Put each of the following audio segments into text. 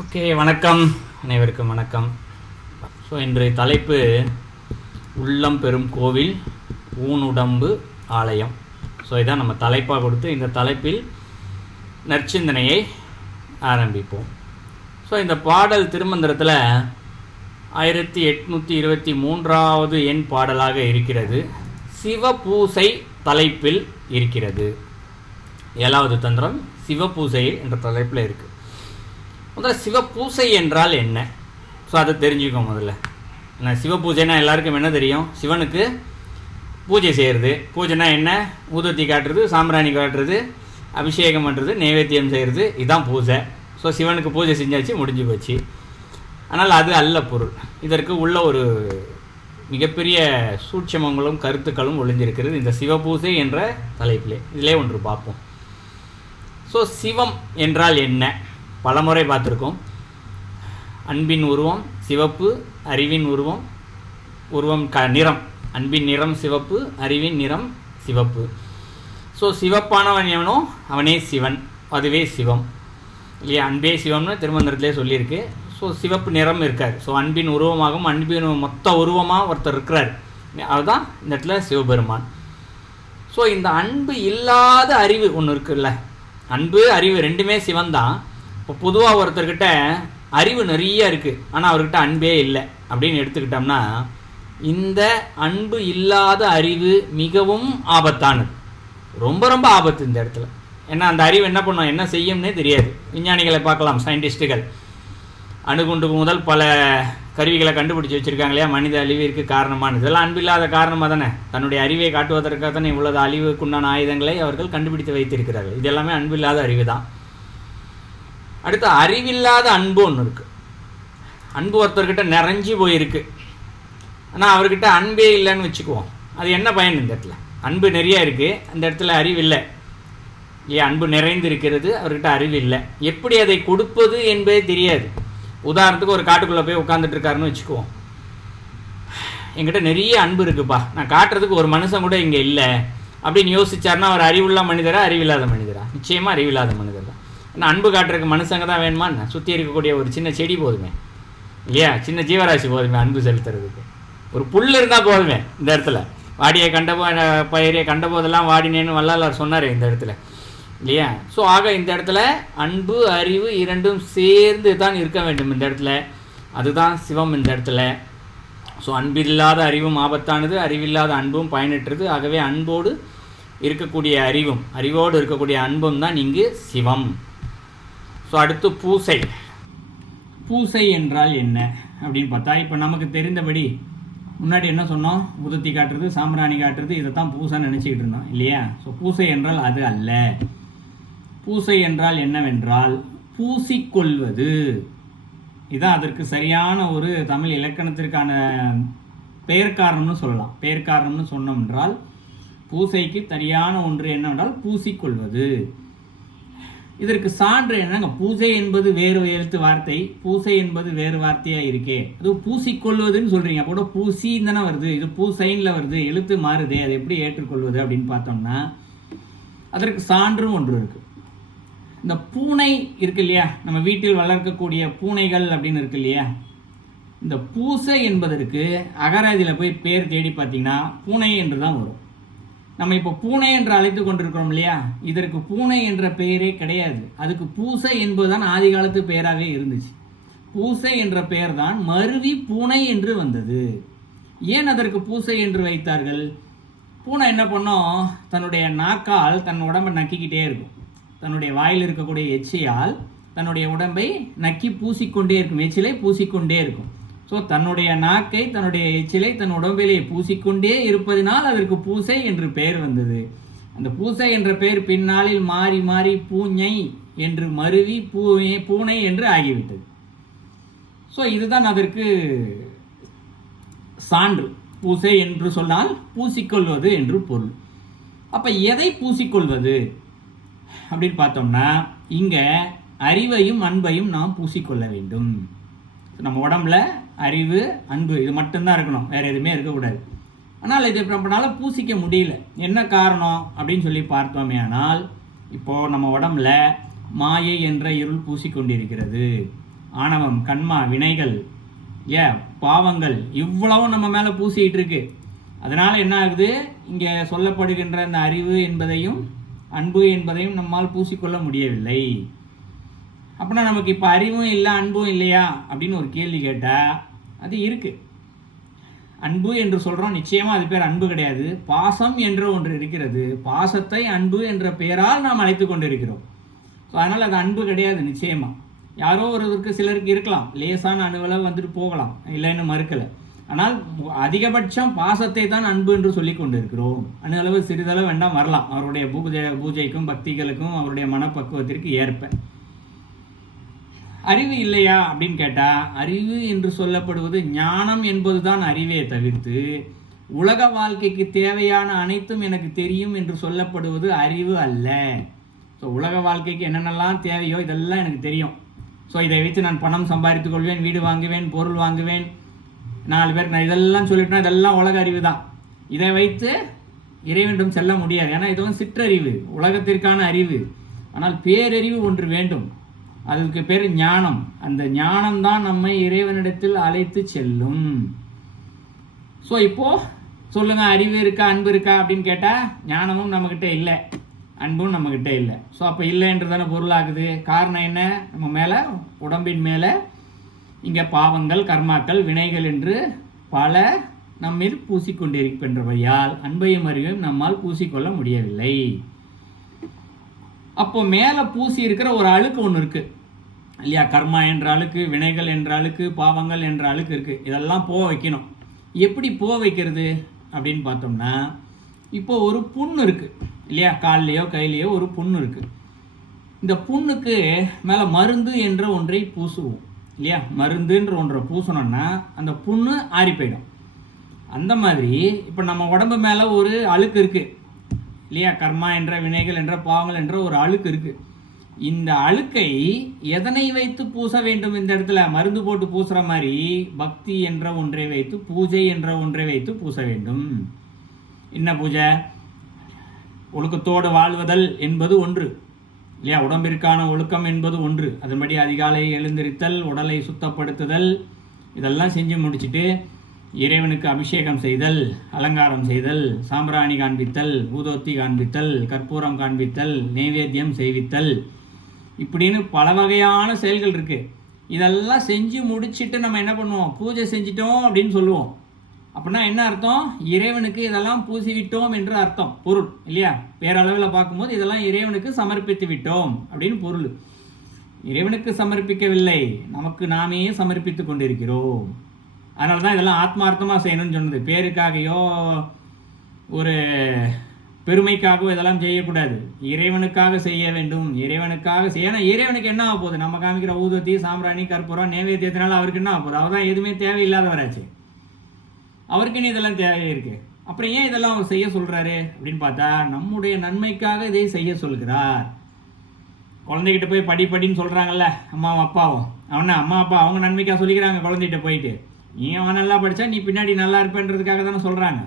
Okay, வணக்கம். அனைவருக்கும் வணக்கம். ஸோ இன்றைய தலைப்பு உள்ளம் பெறும் கோவில் ஊனுடம்பு ஆலயம். ஸோ இதான் நம்ம தலைப்பாக கொடுத்து இந்த தலைப்பில் நற்சிந்தனையை ஆரம்பிப்போம். ஸோ இந்த பாடல் திருமந்திரத்தில் 1823வது எண் பாடலாக இருக்கிறது. சிவபூசை தலைப்பில் இருக்கிறது. 7வது தந்திரம் சிவபூசை என்ற தலைப்பில் இருக்குது. முதல்ல சிவபூசை என்றால் என்ன? ஸோ அதை தெரிஞ்சுக்கோம். முதல்ல சிவபூஜைனா எல்லாருக்கும் என்ன தெரியும்? சிவனுக்கு பூஜை செய்கிறது. பூஜைனா என்ன? ஊதுவத்தி காட்டுறது, சாம்பிராணி காட்டுறது, அபிஷேகம் பண்ணுறது, நைவேத்தியம் செய்கிறது, இதுதான் பூஜை. ஸோ சிவனுக்கு பூஜை செஞ்சாச்சு, முடிஞ்சு போச்சு. ஆனால் அது அல்ல பொருள். இதற்கு உள்ள ஒரு மிகப்பெரிய சூட்சமங்களும் கருத்துக்களும் ஒளிஞ்சிருக்கிறது இந்த சிவபூசை என்ற தலைப்பிலே. இதிலே ஒன்று பார்ப்போம். ஸோ சிவம் என்றால் என்ன? பலமுறை பார்த்துருக்கோம். அன்பின் உருவம் சிவப்பு, அறிவின் உருவம் நிறம். அன்பின் நிறம் சிவப்பு, அறிவின் நிறம் சிவப்பு. ஸோ சிவப்பானவன் எவனோ அவனே சிவன், அதுவே சிவம் இல்லையா? அன்பே சிவம்னு திருமந்திரத்திலே சொல்லியிருக்கு. ஸோ சிவப்பு நிறம் இருக்கார். ஸோ அன்பின் உருவமாகவும் அன்பின் மொத்த உருவமாக ஒருத்தர் இருக்கிறார். அதுதான் இந்த இடத்துல சிவபெருமான். ஸோ இந்த அன்பு இல்லாத அறிவு ஒன்று இருக்குல்ல, அன்பு அறிவு ரெண்டுமே சிவன் தான். இப்போ பொதுவாக ஒருத்தர்கிட்ட அறிவு நிறைய இருக்குது, ஆனால் அவர்கிட்ட அன்பே இல்லை அப்படின்னு எடுத்துக்கிட்டோம்னா, இந்த அன்பு இல்லாத அறிவு மிகவும் ஆபத்தானது. ரொம்ப ரொம்ப ஆபத்து இந்த இடத்துல. ஏன்னா அந்த அறிவு என்ன பண்ணும், என்ன செய்யும்னே தெரியாது. விஞ்ஞானிகளை பார்க்கலாம், சயின்டிஸ்ட்டுகள் அணுகுண்டு முதல் பல கருவிகளை கண்டுபிடிச்சி வச்சுருக்காங்க இல்லையா? மனித அழிவிற்கு காரணமானது இதெல்லாம் அன்பில்லாத காரணமாக தானே. தன்னுடைய அறிவை காட்டுவதற்காக தானே இவ்வளவு அழிவுக்குண்டான ஆயுதங்களை அவர்கள் கண்டுபிடித்து வைத்திருக்கிறார்கள். இது எல்லாமே அன்பில்லாத அறிவு தான். அடுத்து அறிவில்லாத அன்பு ஒன்று இருக்குது. அன்பு ஒருத்தர்கிட்ட நிறைஞ்சி போயிருக்கு, ஆனால் அவர்கிட்ட அன்பே இல்லைன்னு வச்சுக்குவோம். அது என்ன பயன்? இந்த இடத்துல அன்பு நிறைய இருக்குது, அந்த இடத்துல அறிவு இல்லை இல்லையா? அன்பு நிறைந்து இருக்கிறது, அவர்கிட்ட அறிவு இல்லை. எப்படி அதை கொடுப்பது என்பதே தெரியாது. உதாரணத்துக்கு ஒரு காட்டுக்குள்ளே போய் உட்காந்துட்டு இருக்காருன்னு வச்சுக்குவோம். என்கிட்ட நிறைய அன்பு இருக்குப்பா, நான் காட்டுறதுக்கு ஒரு மனுஷன் கூட இங்கே இல்லை அப்படின்னு யோசிச்சாருன்னா அவர் அறிவுள்ள மனிதரா அறிவில்லாத மனிதரா? நிச்சயமாக அறிவில்லாத மனிதர் தான். ஆனால் அன்பு காட்டுறதுக்கு மனுஷங்க தான் வேணுமா? சுற்றி இருக்கக்கூடிய ஒரு சின்ன செடி போதுமே இல்லையா? சின்ன ஜீவராசி போதுமே அன்பு செலுத்துறதுக்கு. ஒரு புல் இருந்தால் போதுமே. இந்த இடத்துல வாடியை பயிரை கண்டபோதெல்லாம் வாடினேன்னு வள்ளலார் சொன்னார் இந்த இடத்துல இல்லையா? ஸோ ஆக இந்த இடத்துல அன்பு அறிவு இரண்டும் சேர்ந்து தான் இருக்க வேண்டும் இந்த இடத்துல. அதுதான் சிவம் இந்த இடத்துல. ஸோ அன்பில்லாத அறிவும் ஆபத்தானது, அறிவில்லாத அன்பும் பயனற்றது. ஆகவே அன்போடு இருக்கக்கூடிய அறிவும் அறிவோடு இருக்கக்கூடிய அன்பும் தான் இங்கு சிவம். ஸோ அடுத்து பூசை. பூசை என்றால் என்ன அப்படின்னு பார்த்தா, இப்போ நமக்கு தெரிந்தபடி முன்னாடி என்ன சொன்னோம்? உதத்தி காட்டுறது, சாம்பிராணி காட்டுறது, இதை தான் பூசைன்னு நினச்சிக்கிட்டு இருந்தோம் இல்லையா? ஸோ பூசை என்றால் அது அல்ல. பூசை என்றால் என்னவென்றால் பூசிக்கொள்வது. இதுதான் அதற்கு சரியான ஒரு தமிழ் இலக்கணத்திற்கான பெயர் காரணம்னு சொல்லலாம். பெயர் காரணம்னு சொன்னோம் என்றால் பூசைக்கு சரியான ஒன்று என்னவென்றால் பூசிக்கொள்வது. இதற்கு சான்று என்னங்க? பூஜை என்பது வேறு எழுத்து வார்த்தை, பூசை என்பது வேறு வார்த்தையாக இருக்கே. அது பூசிக்கொள்வதுன்னு சொல்கிறீங்க, அப்போ கூட பூசின்னு தானே வருது. இது பூசைன்ல வருது, எழுத்து மாறுதே, அதை எப்படி ஏற்றுக்கொள்வது அப்படின்னு பார்த்தோம்னா அதற்கு சான்றும் ஒன்று இருக்குது. இந்த பூனை இருக்கு இல்லையா? நம்ம வீட்டில் வளர்க்கக்கூடிய பூனைகள் அப்படின்னு இருக்கு இல்லையா? இந்த பூசை என்பதற்கு அகராதியில் போய் பேர் தேடி பார்த்தீங்கன்னா பூனை என்று தான் வரும். நம்ம இப்போ பூனை என்று அழைத்து கொண்டிருக்கிறோம் இல்லையா? இதற்கு பூனை என்ற பெயரே கிடையாது. அதுக்கு பூசை என்பதுதான் ஆதி காலத்து பெயராகவே இருந்துச்சு. பூசை என்ற பெயர் தான் மருவி பூனை என்று வந்தது. ஏன் அதற்கு பூசை என்று வைத்தார்கள்? பூனை என்ன பண்ணோம்? தன்னுடைய நாக்கால் தன் உடம்பை நக்கிக்கிட்டே இருக்கும். தன்னுடைய வாயில் இருக்கக்கூடிய எச்சியால் தன்னுடைய உடம்பை நக்கி பூசிக்கொண்டே இருக்கும், எச்சிலை பூசிக்கொண்டே இருக்கும். ஸோ தன்னுடைய நாக்கை தன்னுடைய எச்சிலை தன் உடம்பிலே பூசிக்கொண்டே இருப்பதினால் அதற்கு பூசை என்று பெயர் வந்தது. அந்த பூசை என்ற பெயர் பின்னாளில் மாறி மாறி பூஞை என்று மருவி பூனை என்று ஆகிவிட்டது. ஸோ இதுதான் அதற்கு சான்று. பூசை என்று சொன்னால் பூசிக்கொள்வது என்று பொருள். அப்போ எதை பூசிக்கொள்வது அப்படின்னு பார்த்தோம்னா, இங்கே அறிவையும் அன்பையும் நாம் பூசிக்கொள்ள வேண்டும். நம்ம உடம்புல அறிவு அன்பு இது மட்டும்தான் இருக்கணும், வேறு எதுவுமே இருக்கக்கூடாது. ஆனால் இது நம்மளால பூசிக்க முடியல. என்ன காரணம் அப்படின்னு சொல்லி பார்த்தோமே ஆனால், இப்போது நம்ம உடம்புல மாயை என்ற இருள் பூசிக்கொண்டிருக்கிறது. ஆணவம், கண்மா, வினைகள், பாவங்கள் இவ்வளவும் நம்ம மேலே பூசிக்கிட்டு இருக்கு. அதனால் என்ன ஆகுது, இங்கே சொல்லப்படுகின்ற அந்த அறிவு என்பதையும் அன்பு என்பதையும் நம்மால் பூசிக்கொள்ள முடியவில்லை. அப்படின்னா நமக்கு இப்போ அறிவும் இல்லை அன்பும் இல்லையா அப்படின்னு ஒரு கேள்வி கேட்டால் அது இருக்குது. அன்பு என்று சொல்கிறோம், நிச்சயமாக அது பேர் அன்பு கிடையாது. பாசம் என்ற ஒன்று இருக்கிறது. பாசத்தை அன்பு என்ற பெயரால் நாம் அழைத்து கொண்டு இருக்கிறோம். ஸோ அதனால் அது அன்பு கிடையாது நிச்சயமாக. யாரோ ஒருவருக்கு சிலருக்கு இருக்கலாம், லேசான அணுவளவு வந்துட்டு போகலாம், இல்லைன்னு மறுக்கலை. ஆனால் அதிகபட்சம் பாசத்தை தான் அன்பு என்று சொல்லி கொண்டு இருக்கிறோம். அணுவளவு சிறிதளவு வேண்டாம் வரலாம், அவருடைய பூஜைக்கும் பக்திகளுக்கும் அவருடைய மனப்பக்குவத்திற்கு ஏற்ப. அறிவு இல்லையா அப்படின்னு கேட்டால், அறிவு என்று சொல்லப்படுவது ஞானம் என்பது தான் அறிவே தவிர்த்து உலக வாழ்க்கைக்கு தேவையான அனைத்தும் எனக்கு தெரியும் என்று சொல்லப்படுவது அறிவு அல்ல. ஸோ உலக வாழ்க்கைக்கு என்னென்னலாம் தேவையோ இதெல்லாம் எனக்கு தெரியும். ஸோ இதை வைத்து நான் பணம் சம்பாதித்துக் கொள்வேன், வீடு வாங்குவேன், பொருள் வாங்குவேன், 4 பேர் நான் இதெல்லாம் சொல்லிட்டேன்னா இதெல்லாம் உலக அறிவு தான். இதை வைத்து இறைவனிடம் செல்ல முடியாது. ஏன்னா இது வந்து சிற்றறிவு, உலகத்திற்கான அறிவு. ஆனால் பேரறிவு ஒன்று வேண்டும், அதுக்கு பேர் ஞானம். அந்த ஞானம்தான் நம்மை இறைவனிடத்தில் அழைத்து செல்லும். ஸோ இப்போது சொல்லுங்கள், அறிவு இருக்கா அன்பு இருக்கா அப்படின்னு கேட்டால் ஞானமும் நம்மக்கிட்ட இல்லை, அன்பும் நம்மக்கிட்ட இல்லை. ஸோ அப்போ இல்லைன்றதான பொருளாகுது. காரணம் என்ன, நம்ம மேலே உடம்பின் மேலே இங்கே பாவங்கள், கர்மாக்கள், வினைகள் என்று பல நம்மீது பூசிக்கொண்டிருக்கின்றவையால் அன்பையும் அறிவையும் நம்மால் பூசிக்கொள்ள முடியவில்லை. அப்போ மேலே பூசி இருக்கிற ஒரு அழுக்கு ஒன்று இருக்குது இல்லையா? கர்மா என்ற அழுக்கு, வினைகள் என்ற அழுக்கு, பாவங்கள் என்ற அழுக்கு இருக்குது. இதெல்லாம் போக வைக்கணும். எப்படி போக வைக்கிறது அப்படின்னு பார்த்தோம்னா, இப்போ ஒரு புண்ணு இருக்குது இல்லையா? கால்லையோ கையிலையோ ஒரு புண்ணு இருக்குது. இந்த புண்ணுக்கு மேலே மருந்து என்ற ஒன்றை பூசுவோம் இல்லையா? மருந்துன்ற ஒன்றை பூசணும்னா அந்த புண்ணு ஆறி போயிடும். அந்த மாதிரி இப்போ நம்ம உடம்பு மேலே ஒரு அழுக்கு இருக்குது இல்லையா? கர்மா என்ற, வினைகள் என்ற, பாவங்கள் என்ற ஒரு அழுக்கு இருக்குது. இந்த அழுக்கை எதனை வைத்து பூச வேண்டும்? இந்த இடத்துல மருந்து போட்டு பூசுகிற மாதிரி பக்தி என்ற ஒன்றை வைத்து, பூஜை என்ற ஒன்றை வைத்து பூச வேண்டும். என்ன பூஜை? ஒழுக்கத்தோடு வாழ்வதல் என்பது ஒன்று இல்லையா? உடம்பிற்கான ஒழுக்கம் என்பது ஒன்று. அதன்படி அதிகாலை எழுந்திருத்தல், உடலை சுத்தப்படுத்துதல், இதெல்லாம் செஞ்சு முடிச்சுட்டு இறைவனுக்கு அபிஷேகம் செய்தல், அலங்காரம் செய்தல், சாம்பிராணி காண்பித்தல், ஊதோத்தி காண்பித்தல், கற்பூரம் காண்பித்தல், நைவேத்தியம் செய்வித்தல், இப்படின்னு பல வகையான செயல்கள் இருக்குது. இதெல்லாம் செஞ்சு முடிச்சுட்டு நம்ம என்ன பண்ணுவோம்? பூஜை செஞ்சிட்டோம் அப்படின்னு சொல்லுவோம். அப்படின்னா என்ன அர்த்தம்? இறைவனுக்கு இதெல்லாம் பூசி விட்டோம் என்று அர்த்தம், பொருள் இல்லையா? பேரளவில் பார்க்கும்போது இதெல்லாம் இறைவனுக்கு சமர்ப்பித்து விட்டோம் அப்படின்னு பொருள். இறைவனுக்கு சமர்ப்பிக்கவில்லை, நமக்கு நாமே சமர்ப்பித்து கொண்டிருக்கிறோம். அதனால தான் இதெல்லாம் ஆத்மார்த்தமாக செய்யணும்னு சொன்னது. பேருக்காகையோ ஒரு பெருமைக்காகவோ இதெல்லாம் செய்யக்கூடாது. இறைவனுக்காக செய்ய வேண்டும். இறைவனுக்காக செய்ய. ஏன்னா இறைவனுக்கு என்ன ஆக போகுது? நம்ம காமிக்கிற ஊதுவத்தி, சாம்பிராணி, கற்பூரம், நைவேத்தியத்தினால அவருக்கு என்ன ஆக போகுது? அவர் தான் எதுவுமே தேவையில்லாதவராச்சு. அவருக்குன்னு இதெல்லாம் தேவை இருக்குது. அப்புறம் ஏன் இதெல்லாம் அவர் செய்ய சொல்கிறாரு அப்படின்னு பார்த்தா, நம்முடைய நன்மைக்காக இதை செய்ய சொல்கிறார். குழந்தைகிட்ட போய் படின்னு சொல்கிறாங்கல்ல அம்மாவும் அப்பாவும். அம்மா அப்பா அவங்க நன்மைக்காக சொல்லிக்கிறாங்க குழந்தைகிட்ட போயிட்டு. நீ அவன் நல்லா படித்தா நீ பின்னாடி நல்லா இருப்பேன்றதுக்காக தானே சொல்கிறாங்க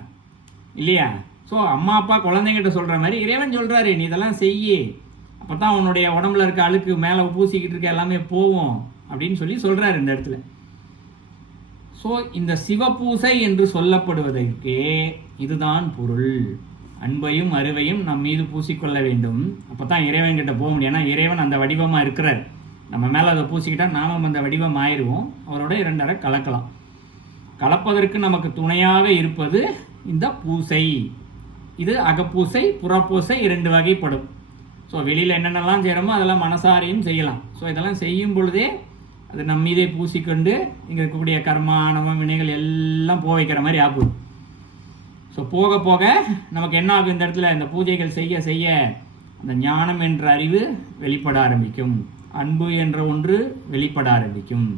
இல்லையா? ஸோ அம்மா அப்பா குழந்தைங்கிட்ட சொல்கிற மாதிரி இறைவன் சொல்கிறாரு, நீ இதெல்லாம் செய்யி, அப்போ தான் உன்னுடைய உடம்புல இருக்க அழுக்கு மேலே பூசிக்கிட்டு இருக்க எல்லாமே போவோம் அப்படின்னு சொல்கிறாரு இந்த இடத்துல. ஸோ இந்த சிவபூசை என்று சொல்லப்படுவதற்கு இதுதான் பொருள். அன்பையும் அறிவையும் நம் மீது பூசிக்கொள்ள வேண்டும். அப்போ தான் இறைவன்கிட்ட போக முடியும். ஏன்னா இறைவன் அந்த வடிவமாக இருக்கிறார். நம்ம மேலே அதை பூசிக்கிட்டால் நாமும் அந்த வடிவம் ஆயிடுவோம். அவரோட 2 கலக்கலாம். கலப்பதற்கு நமக்கு துணையாக இருப்பது இந்த பூசை. இது அகப்பூசை, புறப்பூசை 2 வகைப்படும். ஸோ வெளியில் என்னென்னலாம் செய்கிறோமோ அதெல்லாம் மனசாரையும் செய்யலாம். ஸோ இதெல்லாம் செய்யும் பொழுதே அது நம்ம மீதே பூசிக்கொண்டு இங்கே இருக்கக்கூடிய கர்மா, ஆணவம், வினைகள் எல்லாம் போக வைக்கிற மாதிரி ஆகும். ஸோ போக போக நமக்கு என்ன ஆகும்? இந்த இடத்துல இந்த பூஜைகள் செய்ய செய்ய அந்த ஞானம் என்ற அறிவு வெளிப்பட ஆரம்பிக்கும், அன்பு என்ற ஒன்று வெளிப்பட ஆரம்பிக்கும்.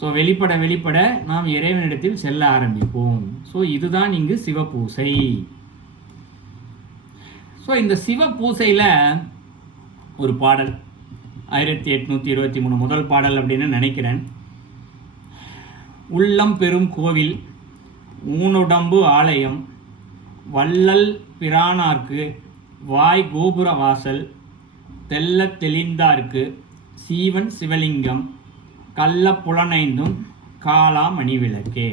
ஸோ வெளிப்பட நாம் இறைவனிடத்தில் செல்ல ஆரம்பிப்போம். ஸோ இதுதான் இங்கு சிவபூசை. ஸோ இந்த சிவபூசையில் ஒரு பாடல் 1823 முதல் பாடல் அப்படின்னு நினைக்கிறேன். உள்ளம் பெரும் கோவில், ஊனுடம்பு ஆலயம், வள்ளல் பிரானார்க்கு வாய் கோபுர வாசல், தெல்ல தெளிந்தார்க்கு சீவன் சிவலிங்கம், கள்ள புலனைந்தும் காலா மணிவிளக்கே.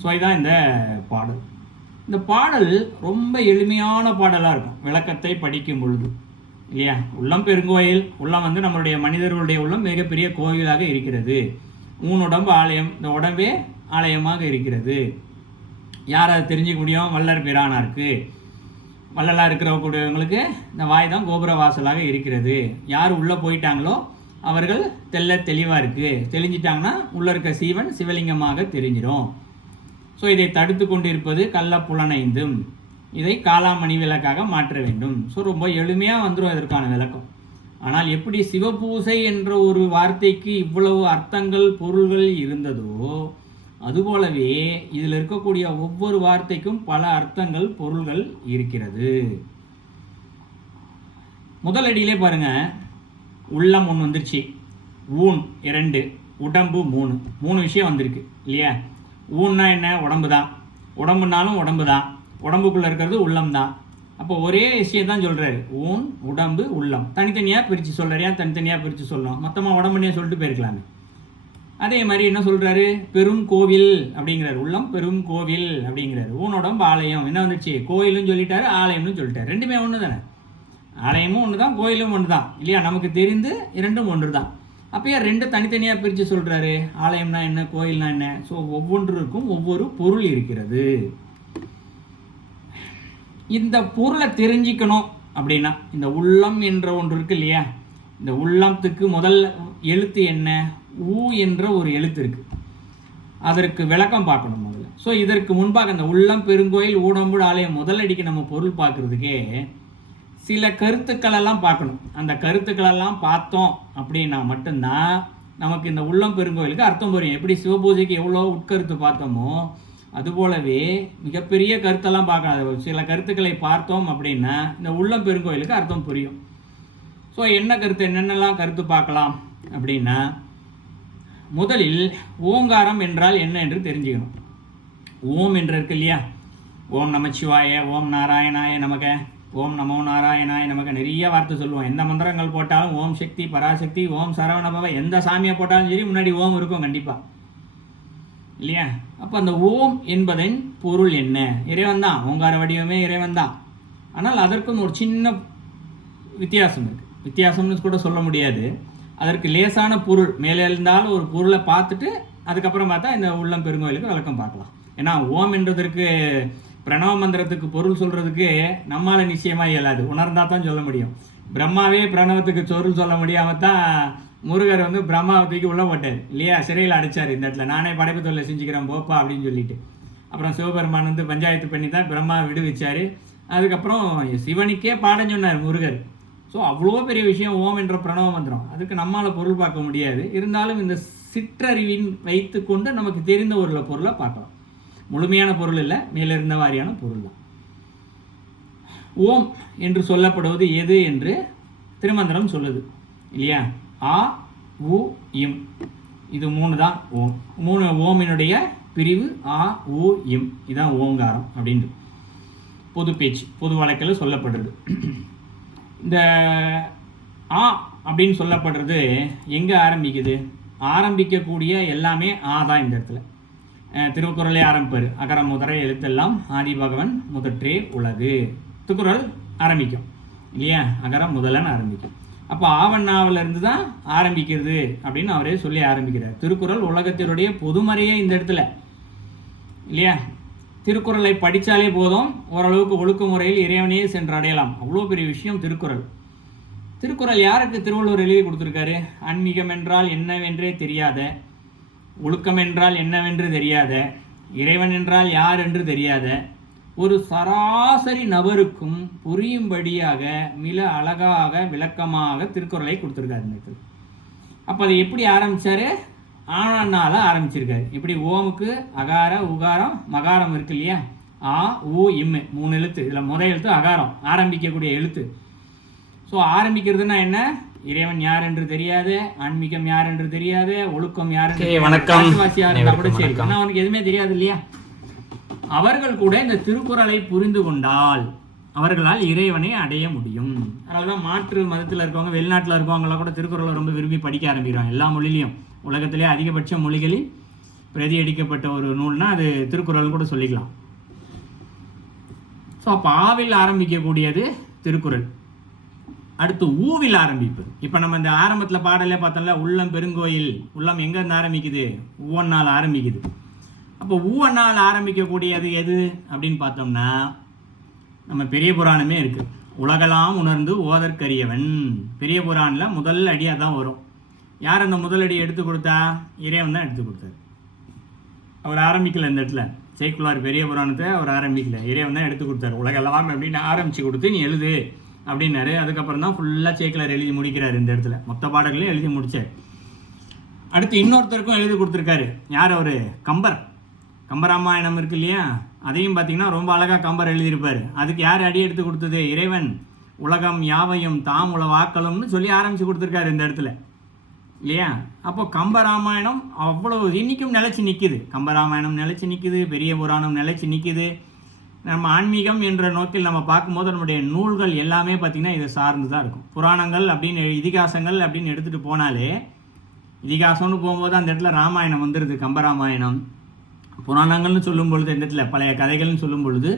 ஸோ இதுதான் இந்த பாடல். இந்த பாடல் ரொம்ப எளிமையான பாடலாக இருக்கும் விளக்கத்தை படிக்கும் பொழுது, இல்லையா? உள்ளம் பெருங்கோயில். உள்ளம் வந்து நம்மளுடைய மனிதர்களுடைய உள்ளம் மிகப்பெரிய கோயிலாக இருக்கிறது. உடம்பு ஆலயம், இந்த உடம்பே ஆலயமாக இருக்கிறது. யார் அதை தெரிஞ்சிக்க முடியும்? வள்ளர் பிரானாருக்கு. வள்ளலாக இருக்கிறவங்களுக்கு இந்த வாய் தான் கோபுர வாசலாக இருக்கிறது. யார் உள்ளே போயிட்டாங்களோ அவர்கள் தெளிவாக இருக்குது. தெளிஞ்சிட்டாங்கன்னா உள்ளே இருக்க சீவன் சிவலிங்கமாக தெரிஞ்சிடும். ஸோ இதை தடுத்து கொண்டு இருப்பது கள்ள புலனைந்தும். இதை காலாமணி விளக்காக மாற்ற வேண்டும். ஸோ ரொம்ப எளிமையாக வந்துடும் இதற்கான விளக்கம். ஆனால் எப்படி சிவபூசை என்ற ஒரு வார்த்தைக்கு இவ்வளவு அர்த்தங்கள் பொருள்கள் இருந்ததோ அதுபோலவே இதில் இருக்கக்கூடிய ஒவ்வொரு வார்த்தைக்கும் பல அர்த்தங்கள் பொருள்கள் இருக்கிறது. முதல் அடியிலே பாருங்க, உள்ளம் 1 வந்துருச்சு, ஊன் 2, உடம்பு 3 விஷயம் வந்திருக்கு இல்லையா? ஊன்னா என்ன? உடம்பு தான். உடம்புனாலும் உடம்பு தான். உடம்புக்குள்ளே இருக்கிறது உள்ளம் தான். அப்போ ஒரே விஷயம் தான் சொல்கிறாரு. ஊன், உடம்பு, உள்ளம். தனித்தனியாக பிரித்து சொல்கிறார். ஏன் தனித்தனியாக பிரித்து சொல்லணும்? மொத்தமாக உடம்புனே சொல்லிட்டு போயிருக்கலாமே. அதே மாதிரி என்ன சொல்கிறாரு? பெரும் கோவில் அப்படிங்கிறார். உள்ளம் பெரும் கோவில் அப்படிங்கிறாரு. ஊனோடம்பு ஆலயம். என்ன வந்துச்சு? கோயிலும் சொல்லிட்டாரு, ஆலயம்னு சொல்லிட்டாரு. ரெண்டுமே ஒன்று தானே. ஆலயமும் ஒன்று தான், கோயிலும் ஒன்று தான் இல்லையா? நமக்கு தெரிந்து இரண்டும் ஒன்று தான். அப்போ ரெண்டு தனித்தனியாக பிரித்து சொல்கிறாரு. ஆலயம்னா என்ன, கோயில்னா என்ன? ஸோ ஒவ்வொன்றுக்கும் ஒவ்வொரு பொருள் இருக்கிறது. இந்த பொருளை தெரிஞ்சிக்கணும் அப்படின்னா இந்த உள்ளம் என்ற ஒன்று இருக்கு இல்லையா? இந்த உள்ளத்துக்கு முதல் எழுத்து என்ன? ஊ என்ற ஒரு எழுத்து இருக்கு. அதற்கு விளக்கம் பார்க்கணும் முதல்ல. ஸோ இதற்கு முன்பாக இந்த உள்ளம் பெருங்கோயில் ஊடம்பு ஆலயம் முதலடிக்கு நம்ம பொருள் பார்க்கறதுக்கே சில கருத்துக்கள் எல்லாம் பார்க்கணும். அந்த கருத்துக்கள் எல்லாம் பார்த்தோம் அப்படின்னா மட்டும்தான் நமக்கு இந்த உள்ளம் பெருங்கோயிலுக்கு அர்த்தம் புரியும். எப்படி சிவபூஜைக்கு எவ்வளோ உட்கருத்து பார்த்தோமோ அதுபோலவே மிகப்பெரிய கருத்தெல்லாம் பார்க்காத சில கருத்துக்களை பார்த்தோம் அப்படின்னா இந்த உள்ளம் பெருங்கோயிலுக்கு அர்த்தம் புரியும். ஸோ என்ன கருத்து, என்னென்னலாம் கருத்து பார்க்கலாம் அப்படின்னா, முதலில் ஓங்காரம் என்றால் என்ன என்று தெரிஞ்சுக்கணும். ஓம் என்று இருக்கு இல்லையா? ஓம் நமச்சிவாய, ஓம் நாராயணாய நமக, ஓம் நமோ நாராயணாய நமக்கு நிறைய வார்த்தை சொல்லுவோம். எந்த மந்திரங்கள் போட்டாலும் ஓம் சக்தி, பராசக்தி, ஓம் சரவணபவ, எந்த சாமியை போட்டாலும் சரி முன்னாடி ஓம் இருக்கும் கண்டிப்பாக இல்லையா? அப்போ அந்த ஓம் என்பதன் பொருள் என்ன? இறைவன் தான். ஓங்கார வடிவமே இறைவன் தான். ஆனால் அதற்கும் ஒரு சின்ன வித்தியாசம் இருக்குது. வித்தியாசம்னு கூட சொல்ல முடியாது. அதற்கு லேசான பொருள் மேலே இருந்தாலும் ஒரு பொருளை பார்த்துட்டு அதுக்கப்புறம் பார்த்தா இந்த உள்ளம் பெருங்கோயிலுக்கு விளக்கம் பார்க்கலாம். ஏன்னா ஓம் என்றதற்கு பிரணவ மந்திரத்துக்கு பொருள் சொல்கிறதுக்கு நம்மளால் நிச்சயமாக இயலாது. உணர்ந்தால் தான் சொல்ல முடியும். பிரம்மாவே பிரணவத்துக்கு பொருள் சொல்ல முடியாமல் தான் முருகர் வந்து பிரம்மாவை தூக்கி உள்ள போட்டார் இல்லையா? சிறையில் அடைச்சார். இந்த இடத்துல நானே படைப்பு தொழிலை செஞ்சுக்கிறேன் போப்பா அப்படின்னு சொல்லிட்டு. அப்புறம் சிவபெருமான் வந்து பஞ்சாயத்து பண்ணி தான் பிரம்மாவை விடுவிச்சார். அதுக்கப்புறம் சிவனுக்கே பாடம் சொன்னார் முருகர். ஸோ அவ்வளோ பெரிய விஷயம் ஓம் என்ற பிரணவ மந்திரம். அதுக்கு நம்மளால் பொருள் பார்க்க முடியாது. இருந்தாலும் இந்த சிற்றறிவின் வைத்து கொண்டு நமக்கு தெரிந்த ஒரு பொருளை பார்க்கலாம். முழுமையான பொருள் இல்லை, மேலிருந்த வாரியான பொருள் தான். ஓம் என்று சொல்லப்படுவது எது என்று திருமந்திரம் சொல்லுது இல்லையா? ஆ, உ, இம், இது 3 தான் ஓம். 3 ஓமினுடைய பிரிவு ஆ, உ, இம். இதுதான் ஓங்காரம் அப்படின்னு பொது பேச்சு, பொது வழக்கில் சொல்லப்படுறது. இந்த ஆ அப்படின்னு சொல்லப்படுறது எங்கே ஆரம்பிக்குது? ஆரம்பிக்கக்கூடிய எல்லாமே ஆ தான். இந்த இடத்துல திருக்குறளே ஆரம்பிப்பார். அகரம் முதற எழுத்தெல்லாம் ஆதி பகவன் முதற்றே உலகு. திருக்குறள் ஆரம்பிக்கும் இல்லையா? அகரம் முதலன்னு ஆரம்பிக்கும். அப்போ ஆவண்ணாவிலிருந்து தான் ஆரம்பிக்கிறது அப்படின்னு அவரே சொல்லி ஆரம்பிக்கிறார். திருக்குறள் உலகத்தினுடைய பொதுமறையே இந்த இடத்துல இல்லையா? திருக்குறளை படித்தாலே போதும், ஓரளவுக்கு ஒழுக்க முறையில் இறைவனையே சென்று அடையலாம். அவ்வளோ பெரிய விஷயம் திருக்குறள். திருக்குறள் யாருக்கு திருவள்ளுவர் எழுதி கொடுத்துருக்காரு? ஆன்மீகம் என்றால் என்னவென்றே தெரியாத, ஒழுக்கம் என்றால் என்னவென்று தெரியாத, இறைவன் என்றால் யார் என்று தெரியாத ஒரு சராசரி நபருக்கும் புரியும்படியாக மிக அழகாக விளக்கமாக திருக்குறளை கொடுத்துருக்காரு. அப்போ அதை எப்படி ஆரம்பித்தார்? ஆனால ஆரம்பிச்சிருக்காரு. இப்படி ஓமுக்கு அகார, உகாரம், மகாரம் இருக்கு இல்லையா? ஆ, ஊ, இம்மு 3 எழுத்து. இதில் முதல் எழுத்து அகாரம், ஆரம்பிக்கக்கூடிய எழுத்து. ஸோ ஆரம்பிக்கிறதுனா என்ன? இறைவன் யார் என்று தெரியாது, ஆன்மீகம் யார் என்று தெரியாது, ஒழுக்கம் யார் என்று வணக்கம் ஆனால் அவனுக்கு எதுவுமே தெரியாது இல்லையா? அவர்கள் கூட இந்த திருக்குறளை புரிந்து கொண்டால் அவர்களால் இறைவனை அடைய முடியும். அதனால தான் மாற்று மதத்தில் இருக்கவங்க, வெளிநாட்டில் இருக்கவங்களாம் கூட திருக்குறளை ரொம்ப விரும்பி படிக்க ஆரம்பிக்கிறாங்க. எல்லா மொழிலையும் உலகத்திலே அதிகபட்ச மொழிகளில் பிரதியடிக்கப்பட்ட ஒரு நூல்னா அது திருக்குறள் கூட சொல்லிக்கலாம். ஸோ அப்போ ஆவில் ஆரம்பிக்கக்கூடியது திருக்குறள். அடுத்து ஊவில் ஆரம்பிப்பது. இப்போ நம்ம இந்த ஆரம்பத்தில் பாடலே பார்த்தோம்ல, உள்ளம் பெருங்கோயில், உள்ளம் எங்கேருந்து ஆரம்பிக்குது? ஊவன்னால் ஆரம்பிக்குது. அப்போ ஊவன்னால் ஆரம்பிக்கக்கூடியது எது அப்படின்னு பார்த்தோம்னா நம்ம பெரிய புராணமே இருக்குது. உலகெல்லாம் உணர்ந்து ஓதற்கரியவன் பெரிய புராணில் முதல் அடியாக தான் வரும். யார் அந்த முதல் அடி எடுத்து கொடுத்தா? இறைவன் தான் எடுத்து கொடுத்தாரு. அவர் ஆரம்பிக்கல இந்த இடத்துல, சேக்குலார் பெரிய புராணத்தை அவர் ஆரம்பிக்கல, இறைவன் தான் எடுத்து கொடுத்தாரு. உலகெல்லாம் அப்படின்னு ஆரம்பித்து கொடுத்து நீ எழுது அப்படின்னாரு. அதுக்கப்புறம் தான் ஃபுல்லாக சேக்குலார் எழுதி முடிக்கிறார். இந்த இடத்துல மொத்த பாடல்களையும் எழுதி முடித்தார். அடுத்து இன்னொருத்தருக்கும் எழுதி கொடுத்துருக்காரு. யார் அவர்? கம்பர். கம்பராமாயணம் இருக்கு இல்லையா, அதையும் பார்த்தீங்கன்னா ரொம்ப அழகாக கம்பர் எழுதியிருப்பார். அதுக்கு யார் அடி எடுத்து கொடுத்தது? இறைவன். உலகம் யாவையும் தாம் உலவாக்கலும்னு சொல்லி ஆரம்பித்து கொடுத்துருக்காரு இந்த இடத்துல இல்லையா. அப்போ கம்பராமாயணம் அவ்வளோ இன்றைக்கும் நிலச்சி நிற்கிது. கம்பராமாயணம் நிலச்சி நிற்கிது, பெரிய புராணம் நிலச்சி நிற்கிது. நம்ம ஆன்மீகம் என்ற நோக்கில் நம்ம பார்க்கும்போது நம்முடைய நூல்கள் எல்லாமே பார்த்திங்கன்னா இதை சார்ந்து தான் இருக்கும். புராணங்கள் அப்படின்னு இதிகாசங்கள் அப்படின்னு எடுத்துகிட்டு போனாலே, இதிகாசம்னு போகும்போது அந்த இடத்துல ராமாயணம் வந்துடுது, கம்பராமாயணம். புராணங்கள்னு சொல்லும் பொழுது இந்த இடத்துல பழைய கதைகள்னு சொல்லும் பொழுது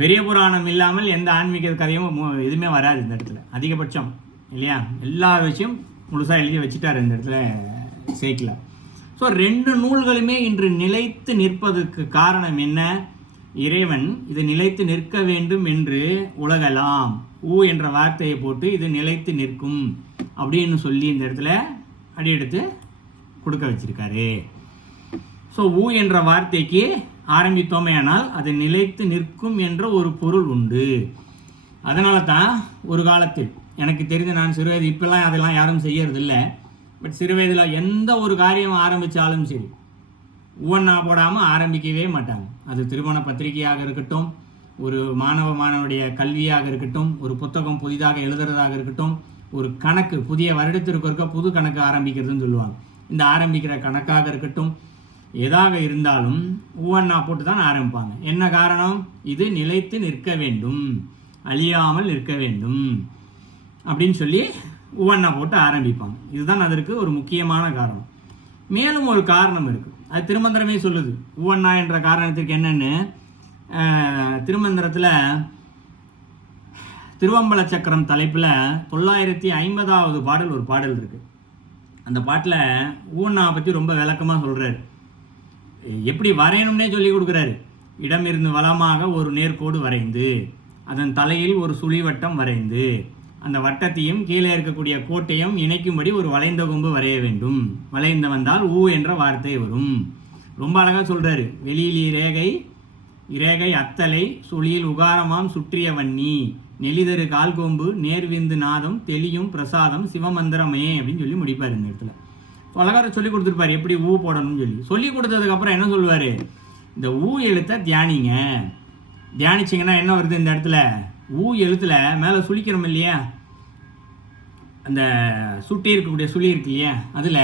பெரிய புராணம் இல்லாமல் எந்த ஆன்மீக கதையும் எதுவுமே வராது இந்த இடத்துல, அதிகபட்சம் இல்லையா. எல்லா விஷயம் முழுசாக எழுதி வச்சுட்டார் இந்த இடத்துல சேக்கிலார். ஸோ 2 நூல்களுமே இன்று நிலைத்து நிற்பதற்கு காரணம் என்ன? இறைவன் இது நிலைத்து நிற்க வேண்டும் என்று உலகலாம் ஊ என்ற வார்த்தையை போட்டு இது நிலைத்து நிற்கும் அப்படின்னு சொல்லி இந்த இடத்துல அடி எடுத்து கொடுக்க வச்சிருக்காரு. ஸோ ஊ என்ற வார்த்தைக்கு ஆரம்பித்தோமே ஆனால் அது நிலைத்து நிற்கும் என்ற ஒரு பொருள் உண்டு. அதனால தான் ஒரு காலத்தில் எனக்கு தெரிஞ்ச நான் சிறுவயது, இப்போல்லாம் அதெல்லாம் யாரும் செய்யறதில்லை, பட் சிறுவயதில் எந்த ஒரு காரியம் ஆரம்பித்தாலும் சரி ஊவன்னா போடாமல் ஆரம்பிக்கவே மாட்டாங்க. அது திருமண பத்திரிகையாக இருக்கட்டும், ஒரு மாணவனுடைய கல்வியாக இருக்கட்டும், ஒரு புத்தகம் புதிதாக எழுதுறதாக இருக்கட்டும், ஒரு கணக்கு புதிய வருடத்திற்கு இருக்க புது கணக்கு ஆரம்பிக்கிறதுன்னு சொல்லுவாங்க. இந்த ஆரம்பிக்கிற கணக்காக இருக்கட்டும், எதாக இருந்தாலும் ஊவன்னா போட்டு தான் ஆரம்பிப்பாங்க. என்ன காரணம்? இது நிலைத்து நிற்க வேண்டும், அழியாமல் நிற்க வேண்டும் அப்படின்னு சொல்லி ஊவன்னா போட்டு ஆரம்பிப்பாங்க. இதுதான் அதற்கு ஒரு முக்கியமான காரணம். மேலும் ஒரு காரணம் இருக்குது, அது திருமந்திரமே சொல்லுது. ஊவன்னா என்ற காரணத்திற்கு என்னென்னு திருமந்திரத்தில் திருவம்பல சக்கரம் தலைப்பில் 950வது பாடல் ஒரு பாடல் இருக்குது. அந்த பாட்டில் ஊவன்னா பற்றி ரொம்ப விளக்கமாக சொல்கிறாரு. எப்படி வரையணும்னே சொல்லி கொடுக்குறாரு. இடமிருந்து வலமாக ஒரு நேர்கோடு வரைந்து, அதன் தலையில் ஒரு சுழிவட்டம் வரைந்து, அந்த வட்டத்தையும் கீழே இருக்கக்கூடிய கோட்டையும் இணைக்கும்படி ஒரு வளைந்த கொம்பு வரைய வேண்டும். வளைந்து வந்தால் ஊ என்ற வார்த்தை வரும். ரொம்ப அழகாக சொல்கிறாரு. வெளியில் இரேகை அத்தலை சுழியில் உகாரமாம் சுற்றிய வன்னி நெளிதரு கால்கொம்பு நேர்விந்து நாதம் தெளியும் பிரசாதம் சிவமந்திரமே அப்படின்னு சொல்லி முடிப்பார். இந்த இடத்துல அழகாக சொல்லி கொடுத்துருப்பார் எப்படி ஊ போடணும்னு சொல்லி கொடுத்ததுக்கப்புறம் என்ன சொல்லுவார்? இந்த ஊ எழுத்தை தியானிங்க. தியானிச்சிங்கன்னா என்ன வருது? இந்த இடத்துல ஊ எழுத்தில் மேலே சுழிக்கிறோம் இல்லையா, அந்த சுட்டி இருக்கக்கூடிய சுழி இருக்கு இல்லையா, அதில்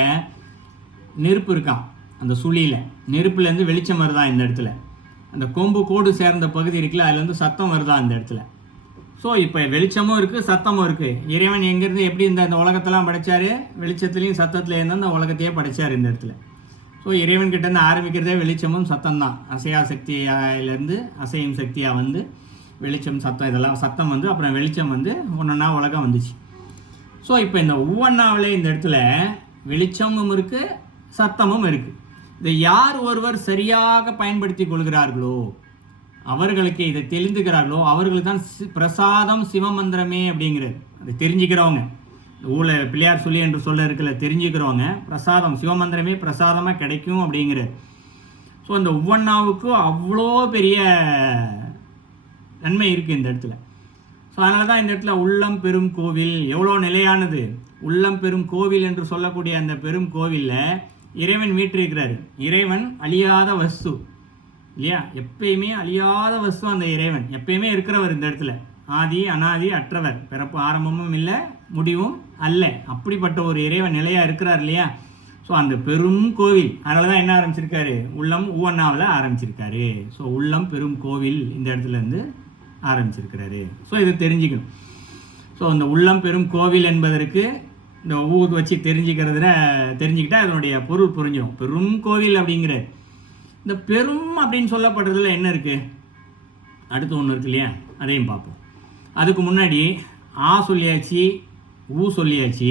நெருப்பு இருக்கான். அந்த சுழியில் நெருப்புலேருந்து வெளிச்சம் வருதா இந்த இடத்துல. அந்த கொம்பு கோடு சேர்ந்த பகுதி இருக்குல்ல, அதுலேருந்து சத்தம் வருதா இந்த இடத்துல. ஸோ இப்போ வெளிச்சமும் இருக்குது, சத்தமும் இருக்குது. இறைவன் எங்கேருந்து எப்படி இந்த உலகத்தெல்லாம் படைச்சார்? வெளிச்சத்துலேயும் சத்தத்தில் இருந்து அந்த உலகத்தையே படைச்சார் இந்த இடத்துல. ஸோ இறைவன் கிட்டேருந்து ஆரம்பிக்கிறதே வெளிச்சமும் சத்தம் தான். அசையா சக்தியிலேருந்து அசையும் சக்தியாக வந்து வெளிச்சம் சத்தம், இதெல்லாம் சத்தம் வந்து அப்புறம் வெளிச்சம் வந்து ஒன்றொன்னா உலகம் வந்துச்சு. ஸோ இப்போ இந்த ஒவ்வொன்றாவிலே இந்த இடத்துல வெளிச்சமும் இருக்குது, சத்தமும் இருக்குது. இதை யார் ஒருவர் சரியாக பயன்படுத்தி கொள்கிறார்களோ, அவர்களுக்கு இதை தெரிந்துக்கிறார்களோ, அவர்களுக்கு தான் பிரசாதம் சிவமந்திரமே அப்படிங்கிறது. அதை தெரிஞ்சுக்கிறவங்க, ஊழ பிள்ளையார் சொல்லி என்று சொல்ல இருக்கல, தெரிஞ்சுக்கிறவங்க பிரசாதம் சிவமந்திரமே பிரசாதமாக கிடைக்கும் அப்படிங்கிறது. ஸோ இந்த ஒவ்வொன்றாவுக்கு அவ்வளோ பெரிய நன்மை இருக்குது இந்த இடத்துல. ஸோ அதனால தான் இந்த இடத்துல உள்ளம் பெரும் கோவில் எவ்வளோ நிலையானது. உள்ளம் பெரும் கோவில் என்று சொல்லக்கூடிய அந்த பெரும் கோவிலில் இறைவன் வீற்றிருக்கிறாரு. இறைவன் அழியாத வஸ்து இல்லையா, எப்பயுமே அழியாத வஸ்து அந்த இறைவன், எப்பயுமே இருக்கிறவர் இந்த இடத்துல. ஆதி அனாதி அற்றவர், பிறப்பு ஆரம்பமும் இல்லை முடிவும் அல்ல, அப்படிப்பட்ட ஒரு இறைவன் நிலையாக இருக்கிறார் இல்லையா. ஸோ அந்த பெரும் கோவில், அதனால தான் என்ன ஆரம்பிச்சிருக்காரு? உள்ளம் ஊவன்னாவில் ஆரம்பிச்சிருக்காரு. ஸோ உள்ளம் பெரும் கோவில் இந்த இடத்துல இருந்து ஆரம்பிச்சிருக்கிறாரு. ஸோ இதை தெரிஞ்சுக்கணும். ஸோ அந்த உள்ளம் பெரும் கோவில் என்பதற்கு இந்த ஊ வச்சு தெரிஞ்சுக்கிட்டா அதனுடைய பொருள் புரிஞ்சிடும். பெரும் கோவில் அப்படிங்கிற இந்த பெரும் அப்படின்னு சொல்லப்படுறதுல என்ன இருக்குது, அடுத்து ஒன்று இருக்கு இல்லையா, அதையும் பார்ப்போம். அதுக்கு முன்னாடி ஆ சொல்லியாச்சு, ஊ சொல்லியாச்சு,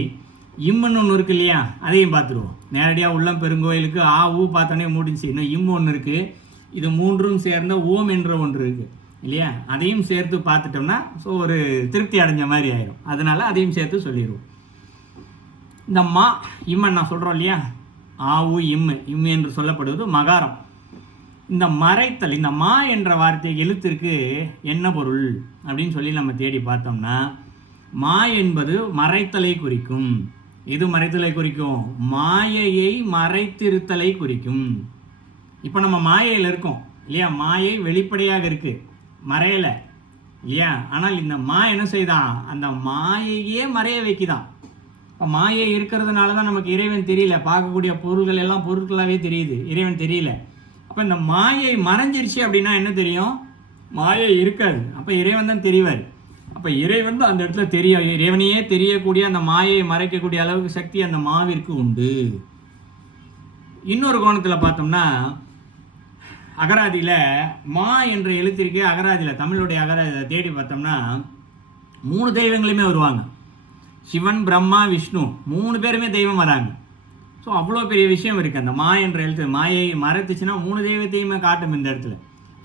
இம்முன்னு ஒன்று இருக்குது இல்லையா, அதையும் பார்த்துருவோம். நேரடியாக உள்ளம் பெருங்கோயிலுக்கு ஆ ஊ பார்த்தோன்னே முடிஞ்சு. இன்னும் இம்மு ஒன்று இருக்குது. இது மூன்றும் சேர்ந்த ஓம் என்ற ஒன்று இருக்குது இல்லையா, அதையும் சேர்த்து பார்த்துட்டோம்னா ஸோ ஒரு திருப்தி அடைஞ்ச மாதிரி ஆயிடும். அதனால் அதையும் சேர்த்து சொல்லிடுவோம். இந்த மா இம்மன் நான் சொல்கிறோம் இல்லையா, ஆ ஊ இம்மு என்று சொல்லப்படுவது மகாரம். இந்த மறைத்தல், இந்த மா என்ற வார்த்தை எழுத்திற்கு என்ன பொருள் அப்படின்னு சொல்லி நம்ம தேடி பார்த்தோம்னா, மா என்பது மறைத்தலை குறிக்கும். இது மறைத்தலை குறிக்கும், மாயையை மறைத்திருத்தலை குறிக்கும். இப்போ நம்ம மாயையில் இருக்கோம் இல்லையா, மாயை வெளிப்படையாக இருக்குது, மறையலை இல்லையா. ஆனால் இந்த மா என்ன செய்தான், அந்த மாயையே மறைய வைக்குதான். இப்போ மாயை இருக்கிறதுனால தான் நமக்கு இறைவன் தெரியல, பார்க்கக்கூடிய பொருள்கள் எல்லாம் பொருட்களாகவே தெரியுது, இறைவன் தெரியல. அப்போ இந்த மாயை மறைஞ்சிருச்சு அப்படின்னா என்ன தெரியும், மாயை இருக்காது, அப்போ இறைவன் தான் தெரிவார். அப்போ இறைவன் தான் அந்த இடத்துல இறைவனையே தெரியக்கூடிய அந்த மாயை மறைக்கக்கூடிய அளவுக்கு சக்தி அந்த மாவிற்கு உண்டு. இன்னொரு கோணத்தில் பார்த்தோம்னா, அகராதியில் மா என்ற எழுத்திற்கு அகராதியில், தமிழுடைய அகராதியில் தேடி பார்த்தோம்னா 3 தெய்வங்களுமே வருவாங்க. சிவன், பிரம்மா, விஷ்ணு 3 பேருமே தெய்வம் வராங்க. ஸோ அவ்வளோ பெரிய விஷயம் இருக்குது அந்த மா என்ற எழுத்து. மாயை மறைத்துச்சுன்னா 3 தெய்வத்தையுமே காட்டும் இந்த இடத்துல.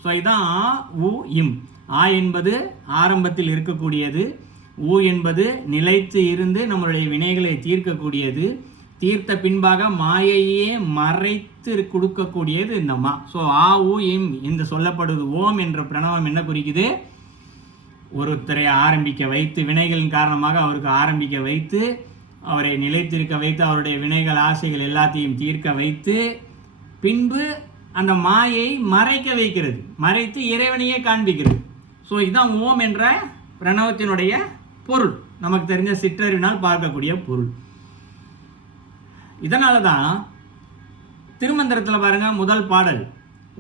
ஸோ இதுதான் ஆ ஊ இம். ஆ என்பது ஆரம்பத்தில் இருக்கக்கூடியது, ஊ என்பது நிலைத்து இருந்து நம்மளுடைய வினைகளை தீர்க்கக்கூடியது, தீர்த்த பின்பாக மாயையே மறைத்து கொடுக்கக்கூடியது இந்த மா. ஸோ ஆ ஊ இம் என்று சொல்லப்படுவது ஓம் என்ற பிரணவம் என்ன குறிக்குது, ஒருத்தரை ஆரம்பிக்க வைத்து, வினைகளின் காரணமாக அவருக்கு ஆரம்பிக்க வைத்து, அவரை நிலைத்திருக்க வைத்து, அவருடைய வினைகள் ஆசைகள் எல்லாத்தையும் தீர்க்க வைத்து, பின்பு அந்த மாயை மறைக்க வைக்கிறது, மறைத்து இறைவனையே காண்பிக்கிறது. ஸோ இதுதான் ஓம் என்ற பிரணவத்தினுடைய பொருள், நமக்கு தெரிஞ்ச சிற்றறிவினால் பார்க்கக்கூடிய பொருள். இதனால தான் திருமந்திரத்தில் பாருங்கள், முதல் பாடல்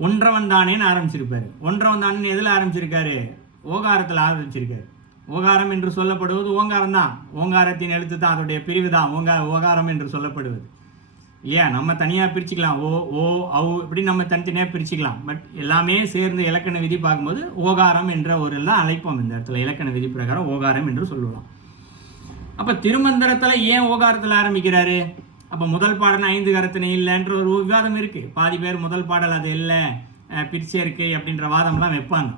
ஒன்றவன் தானேன்னு ஆரம்பிச்சிருப்பாரு. ஒன்றவன் தானேன்னு எதில் ஆரம்பிச்சிருக்காரு, ஓகாரத்தில் ஆரம்பிச்சிருக்காரு. ஓகாரம் என்று சொல்லப்படுவது ஓங்காரம் தான், ஓங்காரத்தின் எழுத்து தான், அதோடைய பிரிவு தான் ஓகாரம் என்று சொல்லப்படுவது இல்லையா. நம்ம தனியாக பிரிச்சுக்கலாம், ஓ ஓ அவு இப்படி நம்ம தனித்தனியாக பிரிச்சுக்கலாம். பட் எல்லாமே சேர்ந்து இலக்கண விதி பார்க்கும்போது ஓகாரம் என்ற ஒரு எல்லாம் அழைப்போம். இந்த இடத்துல இலக்கண விதி பிரகாரம் ஓகாரம் என்று சொல்லலாம். அப்போ திருமந்திரத்தில் ஏன் ஓகாரத்தில் ஆரம்பிக்கிறாரு, அப்போ முதல் பாடல் 5 கரத்தினை இல்லைன்ற ஒரு விவாதம் இருக்குது. பாதி பேர் முதல் பாடல் அது இல்லை பிரிச்சே இருக்கு அப்படின்ற வாதம்லாம் வைப்பாங்க.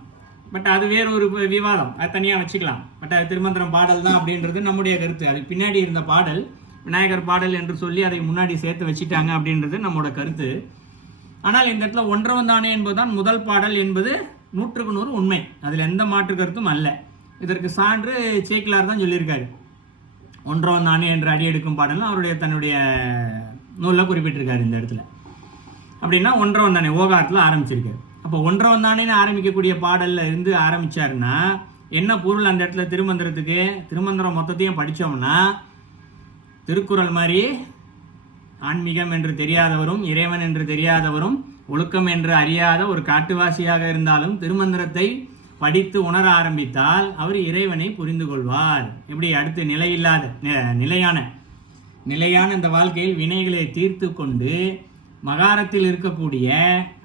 பட் அது வேறு ஒரு விவாதம், அது தனியாக வச்சுக்கலாம். பட் அது திருமந்திரம் பாடல் தான் அப்படின்றது நம்முடைய கருத்து. அதுக்கு பின்னாடி இருந்த பாடல் விநாயகர் பாடல் என்று சொல்லி அதை முன்னாடி சேர்த்து வச்சுட்டாங்க அப்படின்றது நம்மளோட கருத்து. ஆனால் இந்த இடத்துல ஒன்றவன் தானே என்பதுதான் முதல் பாடல் என்பது 100க்கு 100 உண்மை, அதில் எந்த மாற்று கருத்தும் அல்ல. இதற்கு சான்று சேக்கிலார் தான் சொல்லியிருக்காரு. ஒன்றவன் தானே என்று அடி எடுக்கும் பாடல்னு அவருடைய தன்னுடைய நூலில் குறிப்பிட்டிருக்காரு இந்த இடத்துல. அப்படின்னா ஒன்றவன் தானே ஓகாரத்தில் ஆரம்பிச்சிருக்காரு. அப்போ ஒன்றவன் தானேன்னு ஆரம்பிக்கக்கூடிய பாடலில் இருந்து ஆரம்பித்தாருன்னா என்ன பொருள் அந்த இடத்துல திருமந்திரத்துக்கு, திருமந்திரம் மொத்தத்தையும் படித்தோம்னா திருக்குறள் மாதிரி ஆன்மீகம் என்று தெரியாதவரும் இறைவன் என்று தெரியாதவரும் ஒழுக்கம் என்று அறியாத ஒரு காட்டுவாசியாக இருந்தாலும் திருமந்திரத்தை படித்து உணர ஆரம்பித்தால் அவர் இறைவனை புரிந்து கொள்வார். எப்படி அடுத்து நிலையான இந்த வாழ்க்கையில் வினைகளை தீர்த்து கொண்டு மகாரத்தில் இருக்கக்கூடிய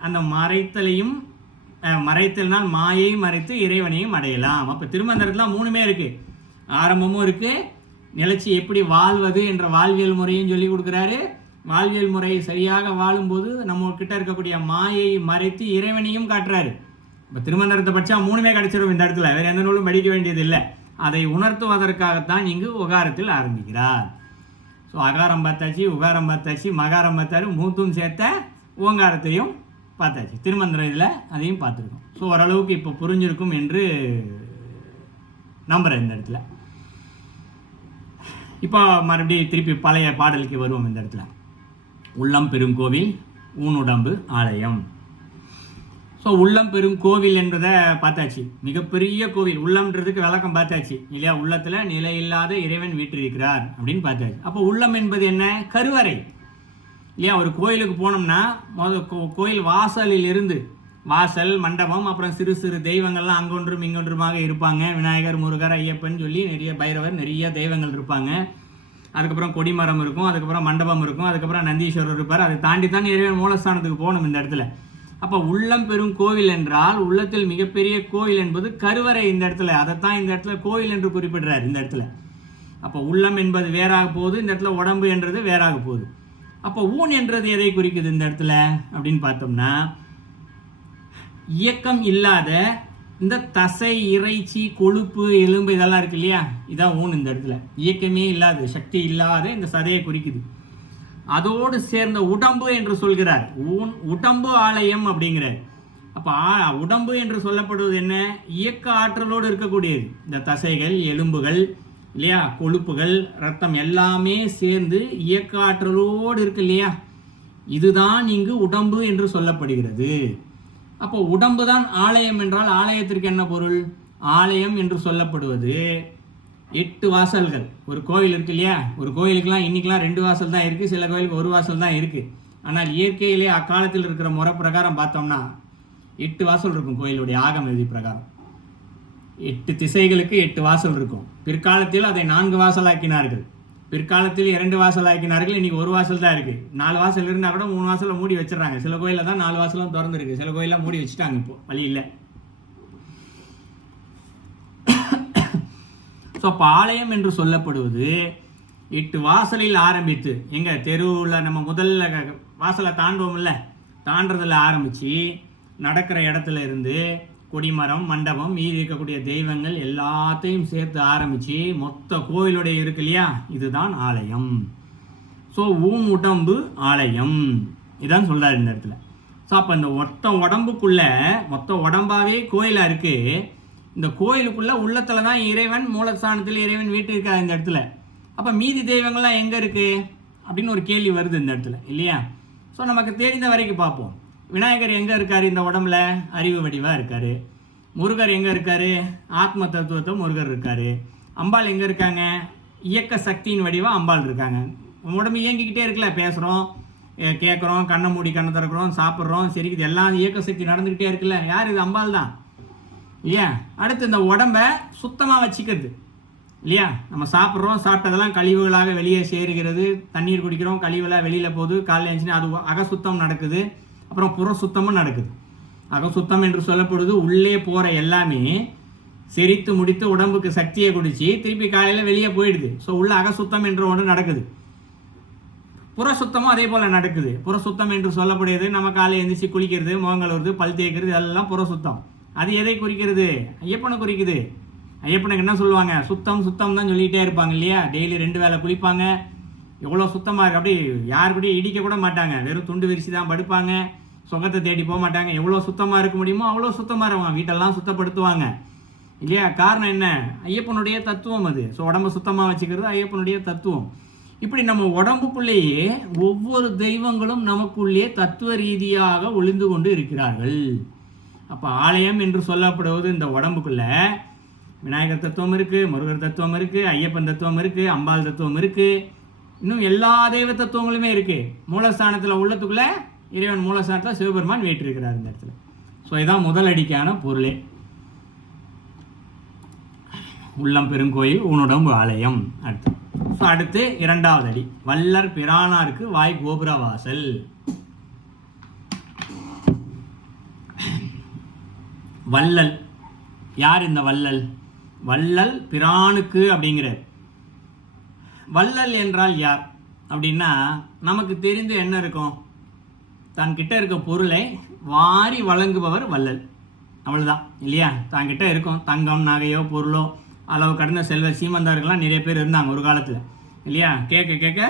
அந்த மறைத்தல்னால் மாயை மறைத்து இறைவனையும் அடையலாம். அப்போ திருமந்திரத்தில் 3மே இருக்குது, ஆரம்பமும் இருக்குது, நிலைச்சி எப்படி வாழ்வது என்ற வாழ்வியல் முறையும் சொல்லி கொடுக்குறாரு. வாழ்வியல் முறையை சரியாக வாழும்போது நம்ம கிட்ட இருக்கக்கூடிய மாயை மறைத்து இறைவனையும் காட்டுறாரு. இப்போ திருமந்திரத்தை படித்தா 3மே கிடைச்சிடும் இந்த இடத்துல, வேறு எந்த நூலும் படிக்க வேண்டியது இல்லை. அதை உணர்த்துவதற்காகத்தான் இங்கு உகாரத்தில் ஆரம்பிக்கிறார். ஸோ அகாரம் பார்த்தாச்சு, உகாரம் பார்த்தாச்சு, மகாரம் பார்த்தாரு, மூத்தும் சேர்த்த ஓங்காரத்தையும் பார்த்தாச்சு. திருமந்திரம் இதில் அதையும் பார்த்துருக்கோம். ஸோ ஓரளவுக்கு இப்போ புரிஞ்சிருக்கும் என்று நம்புகிறேன் இந்த இடத்துல. இப்போ மறுபடியும் திருப்பி பழைய பாடலுக்கு வருவோம். இந்த இடத்துல உள்ளம் பெருங்கோவில் ஊனுடம்பு ஆலயம். ஸோ உள்ளம் பெரும் கோவில் என்பதை பார்த்தாச்சு, மிகப்பெரிய கோவில். உள்ளம்ன்றதுக்கு விளக்கம் பார்த்தாச்சு இல்லையா, உள்ளத்தில் நிலையில்லாத இறைவன் வீற்றிருக்கிறார் அப்படின்னு பார்த்தாச்சு. அப்போ உள்ளம் என்பது என்ன, கருவறை இல்லையா. ஒரு கோயிலுக்கு போனோம்னா கோயில் வாசலில் இருந்து, வாசல் மண்டபம் அப்புறம் சிறு சிறு தெய்வங்கள்லாம் அங்கொன்றும் இங்கொன்றுமாக இருப்பாங்க. விநாயகர், முருகர், ஐயப்பன் சொல்லி நிறைய பைரவர், நிறைய தெய்வங்கள் இருப்பாங்க. அதுக்கப்புறம் கொடிமரம் இருக்கும், அதுக்கப்புறம் மண்டபம் இருக்கும், அதுக்கப்புறம் நந்தீஸ்வரர் இருப்பார். அதை தாண்டி தான் இறைவன் மூலஸ்தானத்துக்கு போகணும் இந்த இடத்துல. அப்போ உள்ளம் பெரும் கோவில் என்றால் உள்ளத்தில் மிகப்பெரிய கோவில் என்பது கருவறை இந்த இடத்துல. அதைத்தான் இந்த இடத்துல கோவில் என்று குறிப்பிடுறார் இந்த இடத்துல. அப்போ உள்ளம் என்பது வேறாக போகுது, இந்த இடத்துல உடம்பு என்றது வேறாக போகுது. அப்போ ஊன் என்றது எதை குறிக்குது இந்த இடத்துல அப்படின்னு பார்த்தோம்னா, இயக்கம் இல்லாத இந்த தசை, இறைச்சி, கொழுப்பு, எலும்பு இதெல்லாம் இருக்கு இல்லையா, இதான் ஊன் இந்த இடத்துல. இயக்கமே இல்லாத, சக்தி இல்லாத இந்த சதையை குறிக்குது. அதோடு சேர்ந்த உடம்பு என்று சொல்கிறார். ஊன் உடம்பு ஆலயம் அப்படிங்கிறார். அப்போ உடம்பு என்று சொல்லப்படுவது என்ன? இயக்க ஆற்றலோடு இருக்கக்கூடியது. இந்த தசைகள், எலும்புகள் இல்லையா, கொழுப்புகள், ரத்தம் எல்லாமே சேர்ந்து இயக்க ஆற்றலோடு இருக்கு இல்லையா, இதுதான் இங்கு உடம்பு என்று சொல்லப்படுகிறது. அப்போ உடம்பு தான் ஆலயம் என்றால் ஆலயத்திற்கு என்ன பொருள்? ஆலயம் என்று சொல்லப்படுவது 8 வாசல்கள். ஒரு கோயில் இருக்கு இல்லையா, ஒரு கோயிலுக்கெல்லாம் இன்னைக்கெல்லாம் 2 வாசல் தான் இருக்குது, சில கோயிலுக்கு 1 வாசல் தான் இருக்குது. ஆனால் இயற்கையிலே அக்காலத்தில் இருக்கிற முறை பிரகாரம் பார்த்தோம்னா 8 வாசல் இருக்கும். கோயிலுடைய ஆகம விதி பிரகாரம் 8 திசைகளுக்கு 8 வாசல் இருக்கும். பிற்காலத்தில் அதை 4 வாசலாக்கினார்கள். பிற்காலத்தில் 2 வாசல் ஆக்கினார்கள். இன்னைக்கு 1 வாசல் தான் இருக்குது. 4 வாசல் இருந்தால் கூட 3 வாசலை மூடி வச்சிடறாங்க. சில கோயிலில் தான் 4 வாசலும் திறந்துருக்கு, சில கோயிலெலாம் மூடி வச்சுட்டாங்க. இப்போ வழி இல்லை. ஸோ அப்போ ஆலயம் என்று சொல்லப்படுவது 8 வாசலில் ஆரம்பித்து, எங்கள் தெருவில் நம்ம முதல்ல வாசலை தாண்டுவோம்ல, தாண்டதில் ஆரம்பித்து நடக்கிற இடத்துல இருந்து கொடிமரம், மண்டபம், மீதி இருக்கக்கூடிய தெய்வங்கள் எல்லாத்தையும் சேர்த்து ஆரம்பித்து மொத்த கோயிலுடைய இருக்கு இல்லையா, இதுதான் ஆலயம். ஸோ ஊன் உடம்பு ஆலயம் இதான் சொல்கிறார் இந்த இடத்துல. ஸோ அப்போ இந்த மொத்த உடம்பாவே கோயிலாக இருக்குது. இந்த கோயிலுக்குள்ளே உள்ளத்தில் தான் இறைவன், மூலஸ்தானத்தில் இறைவன் வீட்டு இருக்காது இந்த இடத்துல. அப்போ மீதி தெய்வங்கள்லாம் எங்கே இருக்குது அப்படின்னு ஒரு கேள்வி வருது இந்த இடத்துல இல்லையா. ஸோ நமக்கு தெரிந்த வரைக்கும் பார்ப்போம். விநாயகர் எங்கே இருக்கார் இந்த உடம்புல? அறிவு வடிவாக இருக்கார். முருகர் எங்கே இருக்கார்? ஆத்ம தத்துவத்தை முருகர் இருக்கார். அம்பாள் எங்கே இருக்காங்க? இயக்க சக்தியின் வடிவாக அம்பாள் இருக்காங்க. உடம்பு இயங்கிக்கிட்டே இருக்குல்ல, பேசுகிறோம், கேட்குறோம், கண்ணை மூடி கண்ணை திறக்கிறோம், சாப்பிட்றோம், சரி, இது எல்லாம் இயக்க சக்தி நடந்துக்கிட்டே இருக்குல்ல. யார் இது? அம்பாள் தான் இல்லையா. அடுத்து இந்த உடம்பை சுத்தமாக வச்சுக்கிறது இல்லையா. நம்ம சாப்பிட்றோம், சாப்பிட்டதெல்லாம் கழிவுகளாக வெளியே சேருகிறது. தண்ணீர் குடிக்கிறோம், கழிவுகளாக வெளியில் போகுது. காலையில் எழுந்துச்சுன்னா அது அகசுத்தம் நடக்குது. அப்புறம் புற சுத்தமும் நடக்குது. அகசுத்தம் என்று சொல்லப்படுது உள்ளே போகிற எல்லாமே செரித்து முடித்து உடம்புக்கு சக்தியை குடிச்சு திருப்பி காலையில் வெளியே போயிடுது. ஸோ உள்ள அகசுத்தம் என்ற ஒன்று நடக்குது. புற சுத்தமும் அதே போல் நடக்குது. புற சுத்தம் என்று சொல்லக்கூடியது நம்ம காலையில் எழுந்திரிச்சு குளிக்கிறது, முகங்கள் வருது, பல் தேய்க்கிறது, எல்லாம் புற சுத்தம். அது எதை குறிக்கிறது? ஐயப்பனை குறிக்குது. ஐயப்பனுக்கு என்ன சொல்லுவாங்க? சுத்தம் சுத்தம் தான் சொல்லிகிட்டே இருப்பாங்க இல்லையா. டெய்லி 2 வேளை குளிப்பாங்க. எவ்வளோ சுத்தமாக இருக்குது, அப்படி யார் கூடயும் இடிக்க கூட மாட்டாங்க. வெறும் துண்டு விரிச்சு தான் படுப்பாங்க. சுகத்தை தேடி போக மாட்டாங்க. எவ்வளோ சுத்தமாக இருக்க முடியுமோ அவ்வளோ சுத்தமாக இருவாங்க. வீட்டெல்லாம் சுத்தப்படுத்துவாங்க இல்லையா. காரணம் என்ன? ஐயப்பனுடைய தத்துவம் அது. ஸோ உடம்பு சுத்தமாக வச்சுக்கிறது ஐயப்பனுடைய தத்துவம். இப்படி நம்ம உடம்புக்குள்ளேயே ஒவ்வொரு தெய்வங்களும் நமக்குள்ளே தத்துவ ரீதியாக ஒளிந்து கொண்டு இருக்கிறார்கள். அப்போ ஆலயம் என்று சொல்லப்படுவது இந்த உடம்புக்குள்ள விநாயகர் தத்துவம் இருக்குது, முருகர் தத்துவம் இருக்குது, ஐயப்பன் தத்துவம் இருக்குது, அம்பாள் தத்துவம் இருக்குது, இன்னும் எல்லா தெய்வ தத்துவங்களுமே இருக்குது. மூலஸ்தானத்தில் உள்ளத்துக்குள்ளே இறைவன் மூலஸ்தானத்தில் சிவபெருமான் வீற்றிருக்கிறார் இந்த இடத்துல. ஸோ இதான் முதல் அடிக்கான பொருளே. உள்ளம் பெருங்கோயில் ஊனுடம்பு ஆலயம். அடுத்து 2வது அடி, வள்ளர் பிரானாருக்கு வாய் கோபுர வாசல். வள்ளல் யார்? இந்த வள்ளல் வள்ளல் பிரானுக்கு அப்படிங்கிறார். வள்ளல் என்றால் யார் அப்படின்னா, நமக்கு தெரிந்து என்ன இருக்கும்? தன்கிட்ட இருக்க பொருளை வாரி வழங்குபவர் வள்ளல். அவ்வளோதான் இல்லையா. தன்கிட்ட இருக்கும் தங்கம், நகையோ, பொருளோ, அளவு கடந்த செல்வ சீமந்தார்கள்லாம் நிறைய பேர் இருந்தாங்க ஒரு காலத்தில் இல்லையா. கேட்க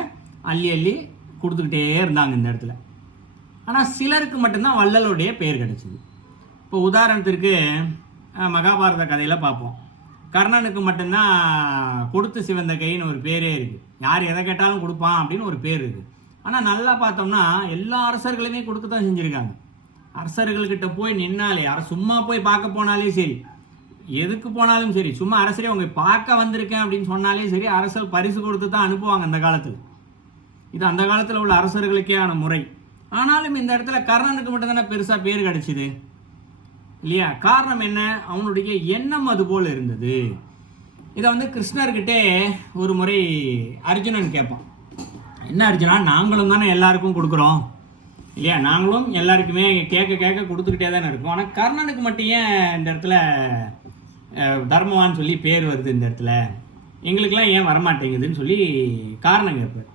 அள்ளி அள்ளி கொடுத்துக்கிட்டே இருந்தாங்க இந்த இடத்துல. ஆனால் சிலருக்கு மட்டும்தான் வள்ளலுடைய பெயர் கிடைச்சிது. இப்போ உதாரணத்திற்கு மகாபாரத கதையில் பார்ப்போம். கர்ணனுக்கு மட்டும்தான் கொடுத்து சிவந்த கைன்னு ஒரு பேரே இருக்குது. யார் எதை கேட்டாலும் கொடுப்பான் அப்படின்னு ஒரு பேர் இருக்குது. ஆனால் நல்லா பார்த்தோம்னா எல்லா அரசர்களுமே கொடுக்க தான் செஞ்சுருக்காங்க. அரசர்கள்கிட்ட போய் நின்னாலே, சும்மா போய் பார்க்க போனாலே சரி, எதுக்கு போனாலும் சரி, சும்மா அரசரே உங்க பார்க்க வந்திருக்கேன் அப்படின்னு சொன்னாலே சரி, அரசர் பரிசு கொடுத்து தான் அனுப்புவாங்க அந்த காலத்தில். இது அந்த காலத்தில் உள்ள அரசர்களுக்கேயான முறை. ஆனாலும் இந்த இடத்துல கர்ணனுக்கு மட்டும்தானே பெருசாக பேர் கிடைச்சிது இல்லையா. காரணம் என்ன? அவனுடைய எண்ணம் அது போல் இருந்தது. இதை வந்து கிருஷ்ணர்கிட்டே ஒரு முறை அர்ஜுனன் கேட்பான், என்ன அர்ஜுனா, நாங்களும் தானே எல்லாருக்கும் கொடுக்குறோம் இல்லையா, நாங்களும் எல்லாருக்குமே கேட்க கேட்க கொடுத்துக்கிட்டே தானே இருக்கோம், ஆனால் கர்ணனுக்கு மட்டும் ஏன் இந்த இடத்துல தர்மவான்னு சொல்லி பேர் வருது, இந்த இடத்துல எங்களுக்கெல்லாம் ஏன் வரமாட்டேங்குதுன்னு சொல்லி காரணம் கேட்பார்.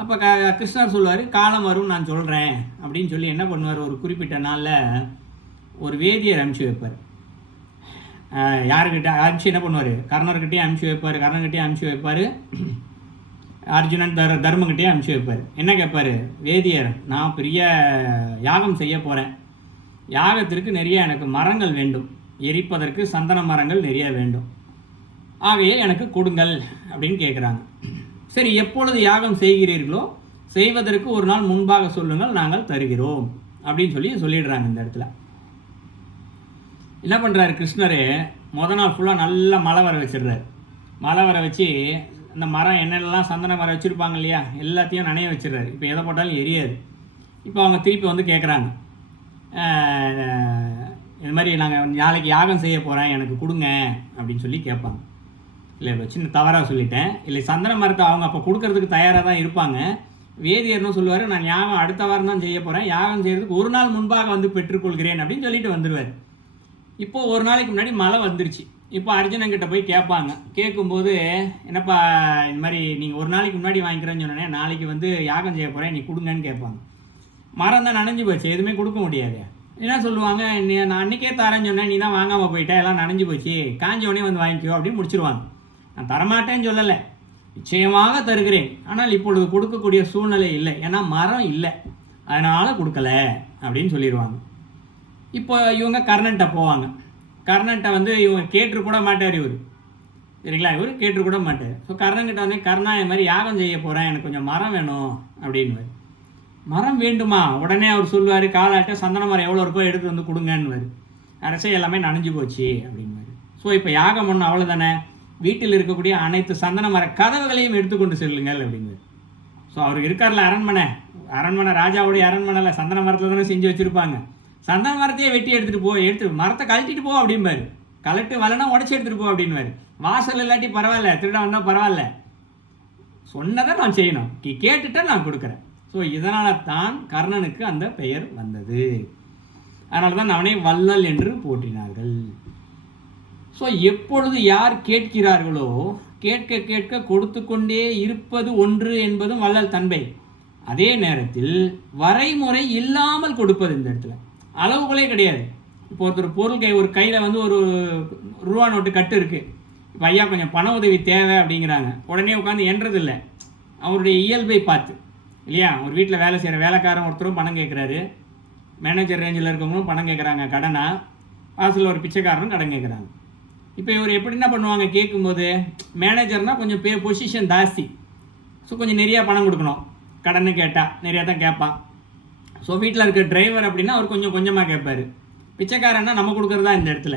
அப்போ கிருஷ்ணர் சொல்லுவார், காலம் வரும் நான் சொல்கிறேன் அப்படின்னு சொல்லி என்ன பண்ணுவார், ஒரு குறிப்பிட்ட நாளில் ஒரு வேதியர் அனுப்பிச்சி வைப்பார். யாருக்கிட்ட அனுப்பிச்சி என்ன பண்ணுவார், கர்ணர்கிட்டையும் அனுப்பிச்சி வைப்பார், கர்ணன்கிட்டையும் அனுப்பிச்சி வைப்பார், அர்ஜுனன் தர்மங்கிட்டையும் அனுப்பிச்சி வைப்பார். என்ன கேட்பார், வேதியர், நான் பெரிய யாகம் செய்ய போகிறேன், யாகத்திற்கு நிறைய எனக்கு மரங்கள் வேண்டும், எரிப்பதற்கு சந்தன மரங்கள் நிறைய வேண்டும், ஆகையே எனக்கு கொடுங்கள் அப்படின்னு கேட்குறாங்க. சரி, எப்பொழுது யாகம் செய்கிறீர்களோ செய்வதற்கு ஒரு நாள் முன்பாக சொல்லுங்கள், நாங்கள் தருகிறோம் அப்படின்னு சொல்லிடுறாங்க. இந்த இடத்துல என்ன பண்ணுறாரு கிருஷ்ணர், நாள் ஃபுல்லாக நல்லா மழை வர வச்சிடுறாரு. மழை வர வச்சு அந்த மரம் என்னென்னலாம் சந்தன மரம் வச்சுருப்பாங்க இல்லையா, எல்லாத்தையும் நனைய வச்சிடுறாரு. இப்போ எதை போட்டாலும் எரியாது. இப்போ அவங்க திருப்பி வந்து கேட்குறாங்க, இது மாதிரி நாங்கள் நாளைக்கு யாகம் செய்ய போகிறேன், எனக்கு கொடுங்க அப்படின்னு சொல்லி கேட்பாங்க. இல்லை சின்ன தவறாக சொல்லிட்டேன், இல்லை சந்தன மரத்தை அவங்க அப்போ கொடுக்கறதுக்கு தயாராக தான் இருப்பாங்க. வேதியர்னு சொல்லுவார், நான் யாகம் அடுத்த வாரம் தான் செய்ய போகிறேன், யாகம் செய்கிறதுக்கு ஒரு நாள் முன்பாக வந்து பெற்றுக்கொள்கிறேன் அப்படின்னு சொல்லிட்டு வந்துடுவார். இப்போது ஒரு நாளைக்கு முன்னாடி மழை வந்துருச்சு. இப்போ அர்ஜுனன்கிட்ட போய் கேட்பாங்க. கேட்கும்போது, என்னப்பா இந்த மாதிரி நீங்கள் ஒரு நாளைக்கு முன்னாடி வாங்கிக்கிறேன்னு சொன்னேன், நாளைக்கு வந்து யாகம் செய்ய போகிறேன், நீ கொடுங்கன்னு கேட்பாங்க. மரம் தான் நனைஞ்சு போச்சு, எதுவுமே கொடுக்க முடியாது. என்ன சொல்லுவாங்க, நான் அன்றைக்கே தரேன்னு சொன்னேன், நீ தான் வாங்காமல் போயிட்டேன், எல்லாம் நனைஞ்சு போச்சு, காஞ்சவனே வந்து வாங்கிக்கோ அப்படின்னு முடிச்சிருவாங்க. நான் தரமாட்டேன்னு சொல்லலை, நிச்சயமாக தருகிறேன், ஆனால் இப்பொழுது கொடுக்கக்கூடிய சூழ்நிலை இல்லை, ஏன்னா மரம் இல்லை, அதனால் கொடுக்கல அப்படின்னு சொல்லிடுவாங்க. இப்போ இவங்க கர்ணன்ட்ட போவாங்க. கர்ணன்ட்ட வந்து இவங்க கேட்டுக்கூட மாட்டார் இவர், சரிங்களா, இவர் கேட்டுக்கூட மாட்டார். ஸோ கர்ணன்கிட்ட வந்து, கர்ணா இது மாதிரி யாகம் செய்ய போகிறேன், எனக்கு கொஞ்சம் மரம் வேணும் அப்படின்னு. மரம் வேண்டுமா, உடனே அவர் சொல்லுவார், காலாட்ட சந்தன மரம் எவ்வளோ இருக்கோ எடுத்து வந்து கொடுங்கன்னு. அரசே எல்லாமே நனைஞ்சு போச்சு அப்படின்வார். ஸோ இப்போ யாகம் ஒன்று அவ்வளோதானே, வீட்டில் இருக்கக்கூடிய அனைத்து சந்தன மர கதவுகளையும் எடுத்துக்கொண்டு செல்லுங்கள் அப்படிங்கிறது. ஸோ அவருக்கு இருக்கார்ல அரண்மனை ராஜாவுடைய அரண்மனையில் சந்தன மரத்தில் தானே செஞ்சு வச்சுருப்பாங்க. சந்தன மரத்தையே வெட்டி எடுத்துகிட்டு மரத்தை கழட்டிட்டு போ அப்படிம்பாரு. கலட்டு வரலன்னா உடச்சி எடுத்துகிட்டு போ அப்படின்வாரு. வாசல் இல்லாட்டி பரவாயில்ல, திருட வந்தால் பரவாயில்ல, சொன்னதை நான் செய்யணும், கேட்டுட்டா நான் கொடுக்குறேன். ஸோ இதனால தான் கர்ணனுக்கு அந்த பெயர் வந்தது. அதனால தான் அவனை வள்ளல் என்று போற்றினார்கள். ஸோ எப்பொழுது யார் கேட்கிறார்களோ கேட்க கேட்க கொடுத்து கொண்டே இருப்பது ஒன்று என்பதும் வள்ளல் தன்மை. அதே நேரத்தில் வரைமுறை இல்லாமல் கொடுப்பது. இந்த இடத்துல அளவுகளே கிடையாது. இப்போ ஒருத்தர் பொருள் ஒரு கையில் வந்து ஒரு ரூபா நோட்டு கட்டு இருக்குது. இப்போ ஐயா கொஞ்சம் பண உதவி தேவை அப்படிங்கிறாங்க. உடனே உட்காந்து எண்றதில்லை, அவருடைய இயல்பை பார்த்து இல்லையா. ஒரு வீட்டில் வேலை செய்கிற வேலைக்காரன் ஒருத்தரும் பணம் கேட்குறாரு, மேனேஜர் ரேஞ்சில் இருக்கவங்களும் பணம் கேட்குறாங்க கடனா, வாசலில் ஒரு பிச்சைக்காரனும் கடன் கேட்குறாங்க. இப்போ இவர் எப்படி என்ன பண்ணுவாங்க, கேட்கும்போது மேனேஜர்னால் கொஞ்சம் பொசிஷன் ஜாஸ்தி, ஸோ கொஞ்சம் நிறையா பணம் கொடுக்கணும், கடன்னு கேட்டால் நிறையா தான் கேட்பான். ஸோ வீட்டில் இருக்க டிரைவர் அப்படின்னா அவர் கொஞ்சம் கொஞ்சமாக கேட்பார். பிச்சைக்காரன்னா நம்ம கொடுக்குறதா இந்த இடத்துல.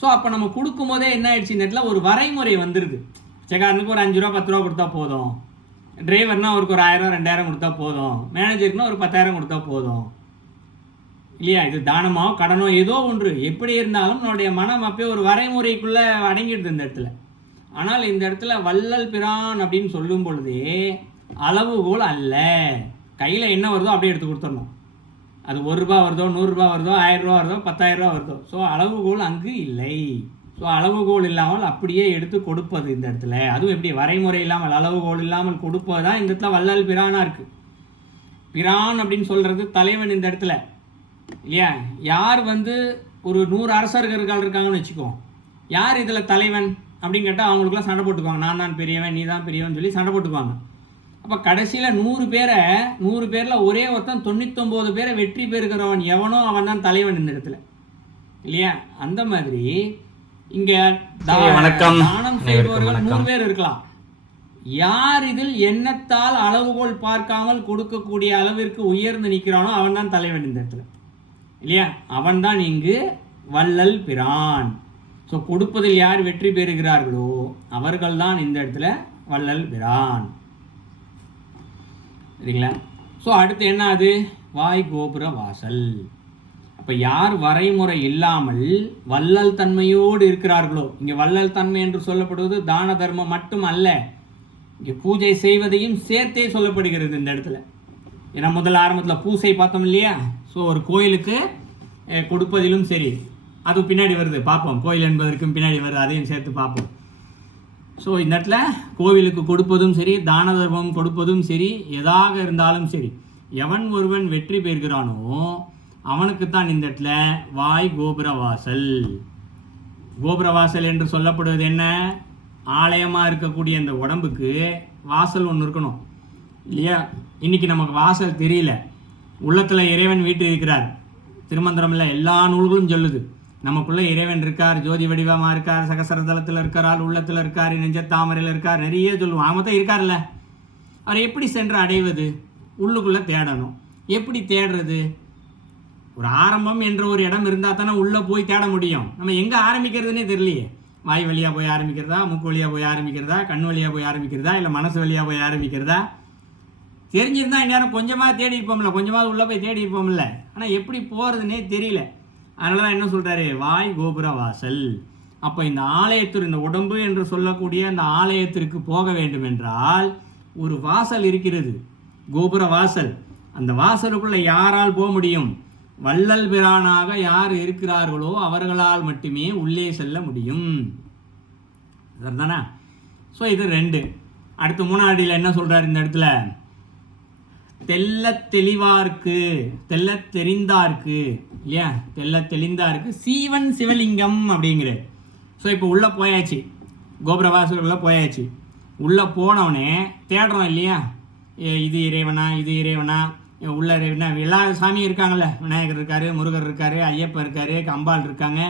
ஸோ அப்போ நம்ம கொடுக்கும்போதே என்ன ஆயிடுச்சு, இந்த இடத்துல ஒரு வரைமுறை வந்துடுது. பிச்சைக்காரனுக்கு ஒரு 5 ரூபா 10 ரூபா கொடுத்தா போதும், டிரைவர்னால் அவருக்கு ஒரு 1000 2000 கொடுத்தா போதும், மேனேஜருக்குன்னா ஒரு 10,000 கொடுத்தா போதும் இல்லையா. இது தானமோ கடனோ ஏதோ ஒன்று, எப்படி இருந்தாலும் நம்மளுடைய மனம் அப்பயே ஒரு வரைமுறைக்குள்ளே அடங்கிடுது இந்த இடத்துல. ஆனால் இந்த இடத்துல வள்ளல் பிரான் அப்படின்னு சொல்லும் பொழுதே அளவுகோல் அல்ல, கையில் என்ன வருதோ அப்படியே எடுத்து கொடுத்துடணும். அது 1 ரூபா வருதோ 100 ரூபா வருதோ 1000 ரூபா வருதோ 10,000 ரூபா வருதோ, ஸோ அளவுகோல் அங்கு இல்லை. ஸோ அளவுகோல் இல்லாமல் அப்படியே எடுத்து கொடுப்பது இந்த இடத்துல. அதுவும் எப்படி, வரைமுறை இல்லாமல் அளவுகோல் இல்லாமல் கொடுப்பது தான் இந்த இடத்துல வள்ளல் பிரானாக இருக்குது. பிரான் அப்படின்னு சொல்கிறது தலைவன் இந்த இடத்துல இல்லையா. யார் வந்து ஒரு 100 அரசர்கள் இருக்காங்கன்னு வச்சுக்கோ, யார் இதில் தலைவன் அப்படின்னு கேட்டால் அவங்களுக்குலாம் சண்டை போட்டுக்குவாங்க. நான் தான் பெரியவன், நீ தான் பெரியவன் சொல்லி சண்டை போட்டுக்குவாங்க. அப்போ கடைசியில் 100 பேரில் ஒரே ஒருத்தன் 99 பேரை வெற்றி பெறுகிறவன் எவனோ அவன் தான் தலைவன் இந்த இடத்துல இல்லையா. அந்த மாதிரி இங்கே தானம் செய்பவர்கள் 100 பேர் இருக்கலாம். யார் இதில் எண்ணத்தால் அளவுகோல் பார்க்காமல் கொடுக்கக்கூடிய அளவிற்கு உயர்ந்து நிற்கிறானோ அவன் தான் தலைவன் இந்த இடத்துல இல்லையா. அவன் தான் இங்கு வள்ளல் பிரான். ஸோ கொடுப்பதில் யார் வெற்றி பெறுகிறார்களோ அவர்கள் தான் இந்த இடத்துல வள்ளல் பிரான் சரிங்களா. ஸோ அடுத்து என்ன, அது வாய் கோபுர வாசல். அப்போ அப்போ யார் வரைமுறை இல்லாமல் வள்ளல் தன்மையோடு இருக்கிறார்களோ, இங்கே வள்ளல் தன்மை என்று சொல்லப்படுவது தான தர்மம் மட்டும் அல்ல, இங்கே பூஜை செய்வதையும் சேர்த்தே சொல்லப்படுகிறது இந்த இடத்துல. ஏன்னா முதல் ஆரம்பத்தில் பூசை பார்த்தோம் இல்லையா? ஸோ ஒரு கோயிலுக்கு கொடுப்பதிலும் சரி, அது பின்னாடி வருது பார்ப்போம், கோயில் என்பதற்கும் பின்னாடி வருது, அதையும் சேர்த்து பார்ப்போம். ஸோ இந்த இடத்துல கோவிலுக்கு கொடுப்பதும் சரி, தான தர்மம் கொடுப்பதும் சரி, எதாக இருந்தாலும் சரி, எவன் ஒருவன் வெற்றி பெறுகிறானோ அவனுக்குத்தான் இந்த இடத்துல வாய் கோபுரவாசல். கோபுரவாசல் என்று சொல்லப்படுவது என்ன? ஆலயமாக இருக்கக்கூடிய அந்த உடம்புக்கு வாசல் ஒன்று இருக்கணும் இல்லையா? இன்றைக்கி நமக்கு வாசல் தெரியல, உள்ளத்தில் இறைவன் வீட்டு இருக்கிறார். திருமந்திரமில் எல்லா நூல்களும் சொல்லுது, நமக்குள்ளே இறைவன் இருக்கார், ஜோதி வடிவமாக இருக்கார், சகசரதளத்தில் இருக்கார், உள்ளத்தில் இருக்கார், நெஞ்சத்தாமரையில் இருக்கார், நிறைய சொல்லுவோம். அவன் இருக்கார்ல, அவர் எப்படி சென்று அடைவது? உள்ளுக்குள்ளே தேடணும். எப்படி தேடுறது? ஒரு ஆரம்பம் என்ற ஒரு இடம் இருந்தால் தானே உள்ளே போய் தேட முடியும். நம்ம எங்கே ஆரம்பிக்கிறதுனே தெரியலையே. வாய் வழியாக போய் ஆரம்பிக்கிறதா, மூக்கு வழியாக போய் ஆரம்பிக்கிறதா, கண் வழியாக போய் ஆரம்பிக்கிறதா, இல்லை மனசு வழியாக போய் ஆரம்பிக்கிறதா? தெரிஞ்சிருந்தால் இந்நேரம் கொஞ்சமாக தேடி இருப்போம்ல, கொஞ்சமாவது உள்ளே போய் தேடி இருப்போம்ல. ஆனால் எப்படி போகிறதுனே தெரியல. அதனால தான் என்ன சொல்கிறாரு? வாய் கோபுர வாசல். அப்போ இந்த ஆலயத்திற்கு, இந்த உடம்பு என்று சொல்லக்கூடிய அந்த ஆலயத்திற்கு போக வேண்டும் என்றால் ஒரு வாசல் இருக்கிறது, கோபுர வாசல். அந்த வாசலுக்குள்ளே யாரால் போக முடியும்? வள்ளல் பிரானாக யார் இருக்கிறார்களோ அவர்களால் மட்டுமே உள்ளே செல்ல முடியும். சரிதானா? ஸோ இது 2. அடுத்து 3ஆவதில் என்ன சொல்கிறார் இந்த இடத்துல? தெல்ல தெளிவார்க்கு, தெல்ல தெரிந்தார்க்கு இல்லையா, தெல்ல தெளிந்தார்க்கு சீவன் சிவலிங்கம் அப்படிங்கிற. ஸோ இப்போ உள்ளே போயாச்சு, கோபுரவாசலுக்குள்ளே போயாச்சு. உள்ளே போனவனே தேடுறோம் இல்லையா, இது இறைவனா, இது இறைவனா, உள்ள இறைவனா? எல்லா சாமியும் இருக்காங்கள்ல, விநாயகர் இருக்கார், முருகர் இருக்கார், ஐயப்பன் இருக்கார், அம்பாள் இருக்காங்க,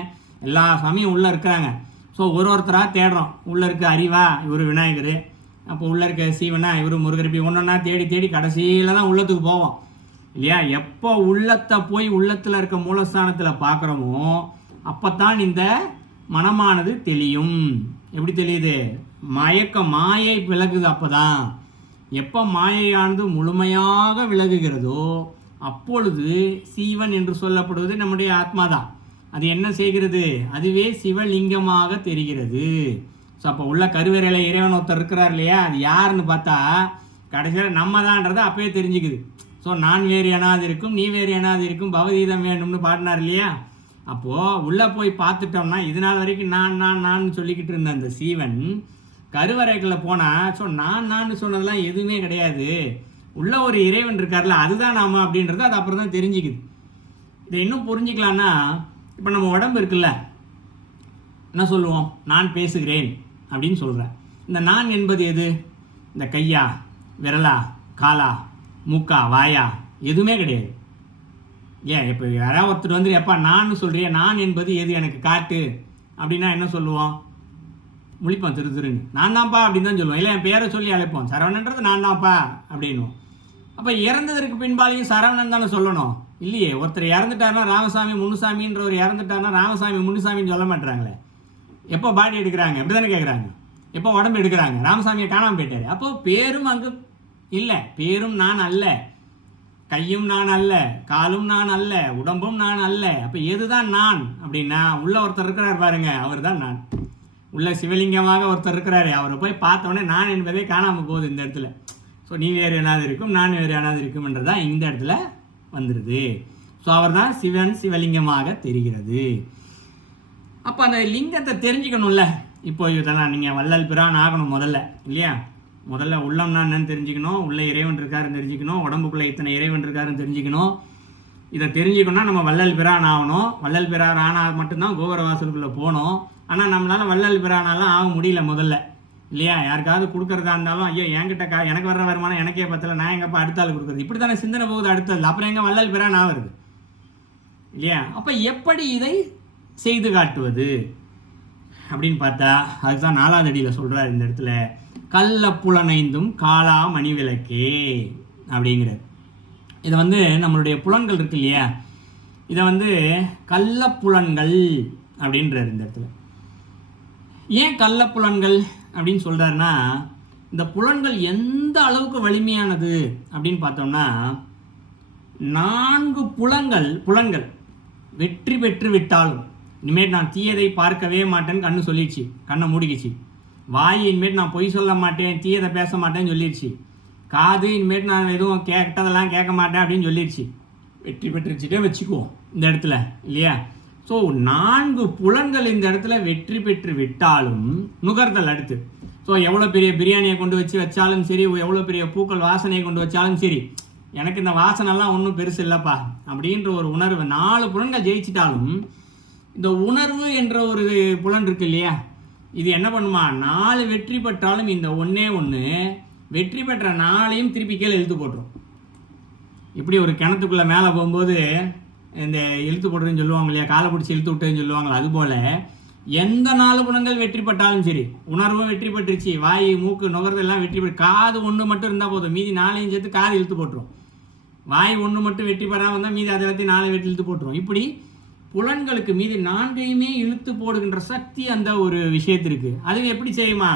எல்லா சாமியும் உள்ளே இருக்கிறாங்க. ஸோ ஒருத்தராக தேடுறோம். உள்ளே இருக்க அறிவா, இவர் விநாயகர், அப்போ உள்ளே இருக்க சீவனா, இவர் முருகர். இப்படி ஒன்றா தேடி தேடி கடைசியில் தான் உள்ளத்துக்கு போவோம் இல்லையா? எப்போ உள்ளத்தை போய் உள்ளத்தில் இருக்க மூலஸ்தானத்தில் பார்க்குறோமோ அப்போ தான் இந்த மனமானது தெளியும். எப்படி தெரியுது? மாயை விலகுது. அப்போ தான் எப்போ மாயையானது முழுமையாக விலகுகிறதோ அப்பொழுது சீவன் என்று சொல்லப்படுவது நம்முடைய ஆத்மா தான். அது என்ன செய்கிறது? அதுவே சிவலிங்கமாக தெரிகிறது. ஸோ அப்போ உள்ள கருவறையில் இறைவன் ஒருத்தர் இருக்கிறார் இல்லையா, அது யாருன்னு பார்த்தா கடைசியில் நம்ம தான்ன்றதை அப்பயே தெரிஞ்சுக்குது. ஸோ நான் வேறு எனாது இருக்கும், நீ வேறு எனாது இருக்கும், பவதீதம் வேண்டும்னு பாடினார் இல்லையா? அப்போது உள்ளே போய் பார்த்துட்டோம்னா இது நாள் வரைக்கும் நான் சொல்லிக்கிட்டு இருந்த அந்த சீவன் கருவறைக்குள்ளே போனால், ஸோ நான் சொன்னதெல்லாம் எதுவுமே கிடையாது, உள்ள ஒரு இறைவன் இருக்கார்ல, அதுதான் நாம அப்படின்றது அது அப்புறம் தான் தெரிஞ்சுக்குது. இதை இன்னும் புரிஞ்சிக்கலான்னா, இப்போ நம்ம உடம்பு இருக்குல்ல, என்ன சொல்லுவோம்? நான் பேசுகிறேன் அப்படின்னு சொல்கிறேன். இந்த நான் என்பது எது? இந்த கையா, விரலா, காலா, மூக்கா, வாயா? எதுவுமே கிடையாது. ஏன் இப்போ யாராவது ஒருத்தர் வந்து எப்பா நான் சொல்கிறேன், நான் என்பது எது எனக்கு காட்டு அப்படின்னா என்ன சொல்லுவோம்? முழிப்போம் திருன்னு, நான் தான்ப்பா அப்படின்னு தான் சொல்லுவோம். இல்லை என் பேரை சொல்லி அழைப்போம், சரவணன்றது நான் தான்ப்பா அப்படின்னுவோம். அப்போ இறந்ததற்கு பின்பாலையும் சரவணன் தானே சொல்லணும் இல்லையே? ஒருத்தர் இறந்துட்டாருன்னா ராமசாமி முனுசாமின்றவர் இறந்துட்டாருன்னா ராமசாமி முனுசாமின்னு சொல்ல மாட்டுறாங்களே. எப்போ பாடி எடுக்கிறாங்க அப்படி தானே கேட்குறாங்க, எப்போ உடம்பு எடுக்கிறாங்க? ராமசாமியை காணாமல் போயிட்டாரு. அப்போது பேரும் அங்கே இல்லை, பேரும் நான் அல்ல, கையும் நான் அல்ல, காலும் நான் அல்ல, உடம்பும் நான் அல்ல. அப்போ எதுதான் நான் அப்படின்னா உள்ள ஒருத்தர் இருக்கிறார் பாருங்க, அவர் தான் நான். உள்ள சிவலிங்கமாக ஒருத்தர் இருக்கிறாரு, அவரை போய் பார்த்தோன்னே நான் என்பதே காணாமல் போகுது இந்த இடத்துல. ஸோ நீ வேறு என்னாவது இருக்கும், நான் வேறு என்னாவது இருக்கும்ன்றது தான் இந்த இடத்துல வந்துடுது. ஸோ அவர் தான் சிவலிங்கமாக தெரிகிறது. அப்போ அந்த லிங்கத்தை தெரிஞ்சுக்கணும்ல. இப்போ இதெல்லாம் நீங்கள் வள்ளல் பிரான் ஆகணும் முதல்ல இல்லையா? முதல்ல உள்ளம்னா என்னன்னு தெரிஞ்சுக்கணும், உள்ள இறைவன் இருக்காருன்னு தெரிஞ்சுக்கணும், உடம்புக்குள்ளே இத்தனை இறைவன் இருக்காருன்னு தெரிஞ்சுக்கணும். இதை தெரிஞ்சுக்கணும்னா நம்ம வள்ளல் பிரான் ஆகணும். வள்ளல் பிரான் ஆனால் மட்டும்தான் கோபுரவாசலுக்குள்ளே போகணும். ஆனால் நம்மளால் வள்ளல் பிரானாலாம் ஆக முடியல முதல்ல இல்லையா? யாருக்காவது கொடுக்குறதா இருந்தாலும் ஐயோ என்கிட்ட எனக்கு வர்ற வருமானம் எனக்கே பத்தல, நான் எங்கப்பா அடுத்தாள் கொடுக்குறது, இப்படி தானே சிந்தனை போகுது அடுத்தது. அப்புறம் எங்கே வள்ளல் பிரான் ஆகுறது இல்லையா? அப்போ எப்படி இதை செய்து காட்டுவது அப்படின்னு பார்த்தா அதுதான் 4வது அடியில் சொல்கிறார் இந்த இடத்துல, கள்ள புலனைந்தும் காலா மணி விளக்கே அப்படிங்கிறது. இதை வந்து நம்மளுடைய புலன்கள் இருக்கு இல்லையா, இதை கள்ளப்புலன்கள் அப்படின்றார் இந்த இடத்துல. ஏன் கள்ளப்புலன்கள் அப்படின்னு சொல்கிறாருன்னா, இந்த புலன்கள் எந்த அளவுக்கு வலிமையானது அப்படின்னு பார்த்தோம்னா 4 புலன்கள் வெற்றி பெற்று விட்டாலும், இனிமேல் நான் தீயதை பார்க்கவே மாட்டேன்னு கண்ணு சொல்லிடுச்சு, கண்ணை மூடிக்கிச்சு. வாய் இனிமேல் நான் பொய் சொல்ல மாட்டேன், தீயதை பேச மாட்டேன்னு சொல்லிடுச்சு. காது இனிமேல் நான் எதுவும் கேட்டதெல்லாம் கேட்க மாட்டேன் அப்படின்னு சொல்லிடுச்சு. வெற்றி பெற்றுச்சுட்டே வச்சுக்குவோம் இந்த இடத்துல, இல்லையா? ஸோ 4 புலன்கள் இந்த இடத்துல வெற்றி பெற்று விட்டாலும் நுகர்தல் அடுத்து. ஸோ எவ்வளோ பெரிய பிரியாணியை கொண்டு வச்சாலும் சரி, எவ்வளோ பெரிய பூக்கள் வாசனையை கொண்டு வச்சாலும் சரி, எனக்கு இந்த வாசனைலாம் ஒன்றும் பெருசு இல்லைப்பா அப்படின்ற ஒரு உணர்வு 4 புலன்கள் ஜெயிச்சிட்டாலும் இந்த உணர்வு என்ற ஒரு புலன் இருக்கு இல்லையா, இது என்ன பண்ணுமா, 4 வெற்றி பெற்றாலும் இந்த ஒன்று வெற்றி பெற்ற 4ஐயும் திருப்பி கீழே இழுத்து போட்டுரும். இப்படி ஒரு கிணத்துக்குள்ளே மேலே போகும்போது இந்த இழுத்து போட்டுருன்னு சொல்லுவாங்க இல்லையா, காலை பிடிச்சி இழுத்து விட்டுன்னு சொல்லுவாங்களா, அதுபோல் எந்த 4 புலன்கள் வெற்றி பெற்றாலும் சரி, உணர்வும் வெற்றி பெற்றுச்சு, வாய் மூக்கு நுகர்தெல்லாம் வெற்றி பெற்று, காது ஒன்று மட்டும் இருந்தால் போதும், மீதி 4ஐயும் சேர்த்து காது இழுத்து போட்டுரும். வாய் ஒன்று மட்டும் வெற்றி பெறாமல் வந்தால் மீதி அதை எல்லாத்தையும் 4 வெற்றி இழுத்து போட்டுரும். இப்படி புலன்களுக்கு மீதி 4ஐயுமே இழுத்து போடுகின்ற சக்தி அந்த ஒரு விஷயத்திற்கு. அது எப்படி செய்யுமா,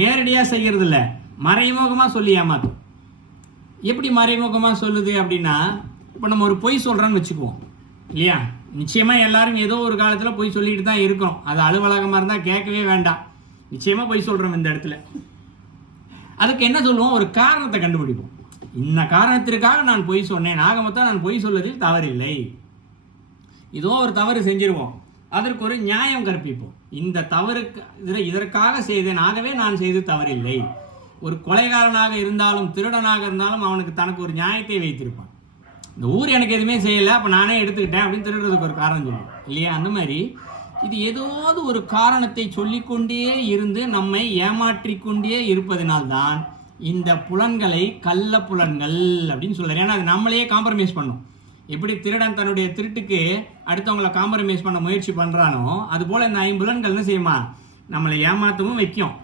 நேரடியாக செய்கிறது இல்லை, மறைமுகமாக சொல்லி ஏமாற்றும். எப்படி மறைமுகமாக சொல்லுது அப்படின்னா, இப்போ நம்ம ஒரு பொய் சொல்கிறோன்னு வச்சுக்குவோம் இல்லையா, நிச்சயமாக எல்லாரும் ஏதோ ஒரு காலத்தில் பொய் சொல்லிட்டு தான் இருக்கோம். அது அலுவலகமாக இருந்தால் கேட்கவே வேண்டாம், நிச்சயமாக பொய் சொல்கிறோம். இந்த இடத்துல அதுக்கு என்ன சொல்லுவோம், ஒரு காரணத்தை கண்டுபிடிப்போம். இந்த காரணத்திற்காக நான் பொய் சொன்னேன், ஆக மொத்தம் நான் பொய் சொல்வதில் தவறில்லை. ஏதோ ஒரு தவறு செஞ்சிருவோம், அதற்கு ஒரு நியாயம் கற்பிப்போம். இந்த தவறுக்கு இதற்காக செய்தேன், ஆகவே நான் செய்து தவறில்லை. ஒரு கொலைகாரனாக இருந்தாலும் திருடனாக இருந்தாலும் அவனுக்கு தனக்கு ஒரு நியாயத்தை வைத்திருப்பான். இந்த ஊர் எனக்கு எதுவுமே செய்யலை, அப்போ நானே எடுத்துக்கிட்டேன் அப்படின்னு திருடுறதுக்கு ஒரு காரணம் சொல்லுவோம் இல்லையா. அந்த மாதிரி இது ஏதாவது ஒரு காரணத்தை சொல்லிக்கொண்டே இருந்து நம்மை ஏமாற்றிக்கொண்டே இருப்பதனால்தான் இந்த புலன்களை கள்ள புலன்கள் அப்படின்னு சொல்கிறார். ஏன்னா அது நம்மளையே காம்ப்ரமைஸ் பண்ணும். எப்படி திருடன் தன்னுடைய திருட்டுக்கு அடுத்தவங்களை காம்ப்ரமைஸ் பண்ண முயற்சி பண்ணுறானோ, அதுபோல் இந்த 5 புலன்கள் என்ன செய்யுமா, நம்மளை ஏமாற்றவும் வைக்கும்.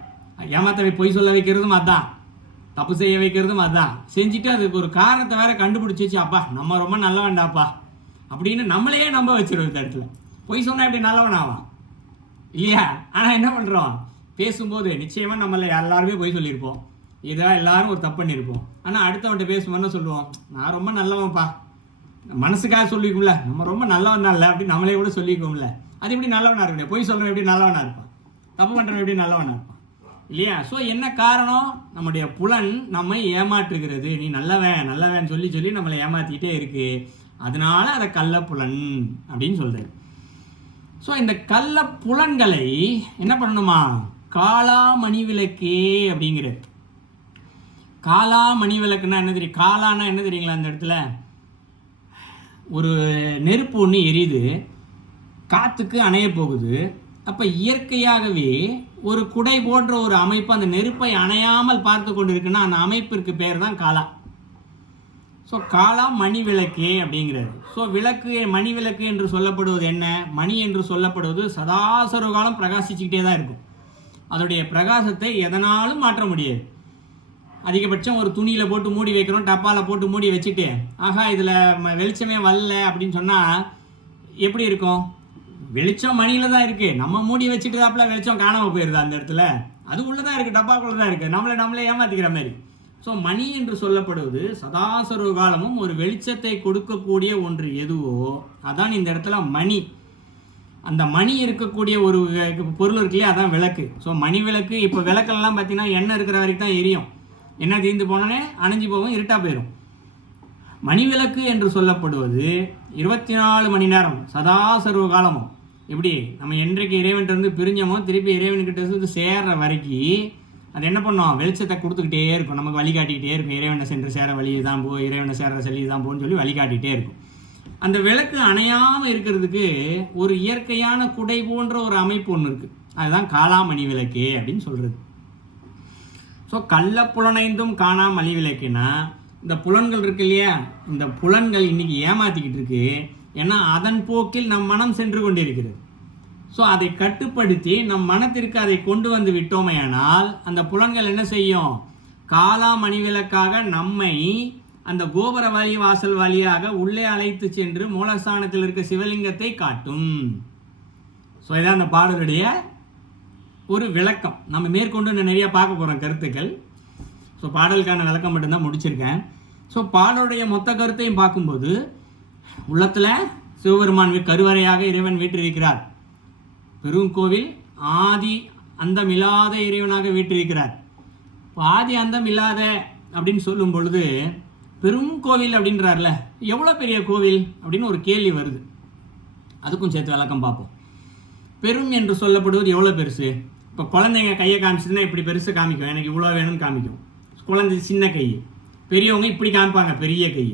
ஏமாற்ற பொய் சொல்ல வைக்கிறதும் அதான், தப்பு செய்ய வைக்கிறதும் அதான். செஞ்சுட்டு அதுக்கு ஒரு காரணத்தை வேற கண்டுபிடிச்சிச்சு, அப்பா நம்ம ரொம்ப நல்ல வேண்டாப்பா அப்படின்னு நம்மளையே நம்ப வச்சிருவோம். இந்த இடத்துல பொய் சொன்னால் எப்படி நல்லவன் ஆவான் இல்லையா. ஆனால் என்ன பண்ணுறோம், பேசும்போது நிச்சயமாக நம்மள எல்லாருமே பொய் சொல்லியிருப்போம், இதெல்லாம் எல்லாரும் ஒரு தப்பு பண்ணியிருப்போம். ஆனால் அடுத்தவன்கிட்ட பேசும்போது சொல்லுவோம், நான் ரொம்ப நல்லவன்ப்பா, மனசுக்காக சொல்லிக்கும்ல, நம்ம ரொம்ப நல்லவன் தான் இல்லை அப்படின்னு நம்மளே கூட சொல்லிக்குவோம்ல. அது எப்படி நல்லவனாக இருக்கணும், பொய் சொல்கிறவன் எப்படி நல்லவனாக இருப்பான், தப்பு பண்ணுறவன் எப்படி நல்லவனாக இருப்பான் இல்லையா. ஸோ என்ன காரணம், நம்முடைய புலன் நம்மை ஏமாற்றுகிறது. நீ நல்லவன் சொல்லி சொல்லி நம்மளை ஏமாற்றிக்கிட்டே இருக்கு, அதனால அதை கள்ள புலன் அப்படின்னு சொல்கிறார். ஸோ இந்த கள்ள புலன்களை என்ன பண்ணணுமா, காலா மணி விளக்கே அப்படிங்கிறது. காலா மணி விளக்குன்னா என்ன தெரியும், காலானா என்ன தெரியுங்களா, அந்த இடத்துல ஒரு நெருப்பு ஒன்று எரியுது, காற்றுக்கு அணைய போகுது. அப்போ இயற்கையாகவே ஒரு குடை போன்ற ஒரு அமைப்பு அந்த நெருப்பை அணையாமல் பார்த்து கொண்டு இருக்குன்னா அந்த அமைப்பிற்கு பேர் தான் காலா. ஸோ காலா மணி விளக்கே அப்படிங்கிறது. ஸோ விளக்கு, மணி விளக்கு என்று சொல்லப்படுவது என்ன, மணி என்று சொல்லப்படுவது சதாசர காலம் பிரகாசிச்சுக்கிட்டே தான் இருக்கும். அதோடைய பிரகாசத்தை எதனாலும் மாற்ற முடியாது. அதிகபட்சம் ஒரு துணியில் போட்டு மூடி வைக்கிறோம், டப்பாவில் போட்டு மூடி வச்சுட்டு ஆகா இதில் வெளிச்சமே வரல அப்படின்னு சொன்னால் எப்படி இருக்கும், வெளிச்சம் மணியில் தான் இருக்குது, நம்ம மூடி வச்சுட்டு தாப்பில் வெளிச்சம் காணாமல் போயிடுது அந்த இடத்துல, அது உள்ளே தான் இருக்குது, டப்பாக்குள்ளே தான் இருக்குது, நம்மளே ஏமாற்றிக்கிற மாதிரி. ஸோ மணி என்று சொல்லப்படுவது சதாசர காலமும் ஒரு வெளிச்சத்தை கொடுக்கக்கூடிய ஒன்று எதுவோ அதான் இந்த இடத்துல மணி. அந்த மணி இருக்கக்கூடிய ஒரு பொருள் இருக்குல்லையே அதான் விளக்கு. ஸோ மணி விளக்கு, இப்போ விளக்கெல்லாம் பார்த்தீங்கன்னா எண்ணெய் இருக்கிற வரைக்கும் தான் எரியும், எண்ணெய் தீர்ந்து போனோடனே அணைஞ்சு போகும், இருட்டாக போயிடும். மணி விளக்கு என்று சொல்லப்படுவது 24 மணி நேரம் சதாசர்வ காலமும். எப்படி நம்ம என்றைக்கு இறைவன்கிட்ட பிரிஞ்சமோ திருப்பி இறைவன்கிட்ட இருந்து சேர்ற வரைக்கும் அது என்ன பண்ணோம், வெளிச்சத்தை கொடுத்துக்கிட்டே இருக்கும், நமக்கு வழிகாட்டிக்கிட்டே இருக்கும். இறைவனை சென்று சேர வழியை தான் போ, இறைவனை சேர்ற செல்லியை தான் போன்னு சொல்லி வழிகாட்டிகிட்டே இருக்கும். அந்த விளக்கு அணையாமல் இருக்கிறதுக்கு ஒரு இயற்கையான குடை போன்ற ஒரு அமைப்பு ஒன்று இருக்குது, அதுதான் காலாமணி விளக்கு அப்படின்னு சொல்கிறது. ஸோ கள்ள புலனைந்தும் காணா மணி விளக்குன்னா இந்த புலன்கள் இருக்கு இல்லையா, இந்த புலன்கள் இன்னைக்கு ஏமாற்றிக்கிட்டு இருக்கு. ஏன்னா அதன் போக்கில் நம் மனம் சென்று கொண்டிருக்கிறது. ஸோ அதை கட்டுப்படுத்தி நம் மனத்திற்கு அதை கொண்டு வந்து விட்டோமையானால் அந்த புலன்கள் என்ன செய்யும், காலா மணி விளக்காக நம்மை அந்த கோபுர வழி வாசல் வழியாக உள்ளே அழைத்து சென்று மூலஸ்தானத்தில் இருக்க சிவலிங்கத்தை காட்டும். ஸோ இதான் அந்த பாடலுடைய ஒரு விளக்கம். நம்ம மேற்கொண்டு நிறைய பார்க்க போகிறோம் கருத்துக்கள். ஸோ பாடலுக்கான விளக்கம் மட்டும்தான் முடிச்சிருக்கேன். ஸோ பாடலுடைய மொத்த கருத்தையும் பார்க்கும்போது உள்ளத்தில் சிவபெருமான் கருவறையாக இறைவன் வீற்றிருக்கிறார். பெரும் கோவில் ஆதி அந்தம் இல்லாத இறைவனாக வீற்றிருக்கிறார். ஆதி அந்தம் இல்லாத அப்படின்னு சொல்லும் பொழுது பெரும் கோவில் அப்படின்றார்ல, எவ்வளோ பெரிய கோவில் அப்படின்னு ஒரு கேள்வி வருது. அதுக்கும் சேர்த்து விளக்கம் பார்ப்போம். பெரும் என்று சொல்லப்படுவது எவ்வளோ பெருசு? இப்போ குழந்தைங்க கையை காமிச்சதுன்னா இப்படி பெருசு காமிக்கும், எனக்கு இவ்வளோ வேணும்னு காமிக்கும். குழந்தை சின்ன கை, பெரியவங்க இப்படி காமிப்பாங்க பெரிய கை.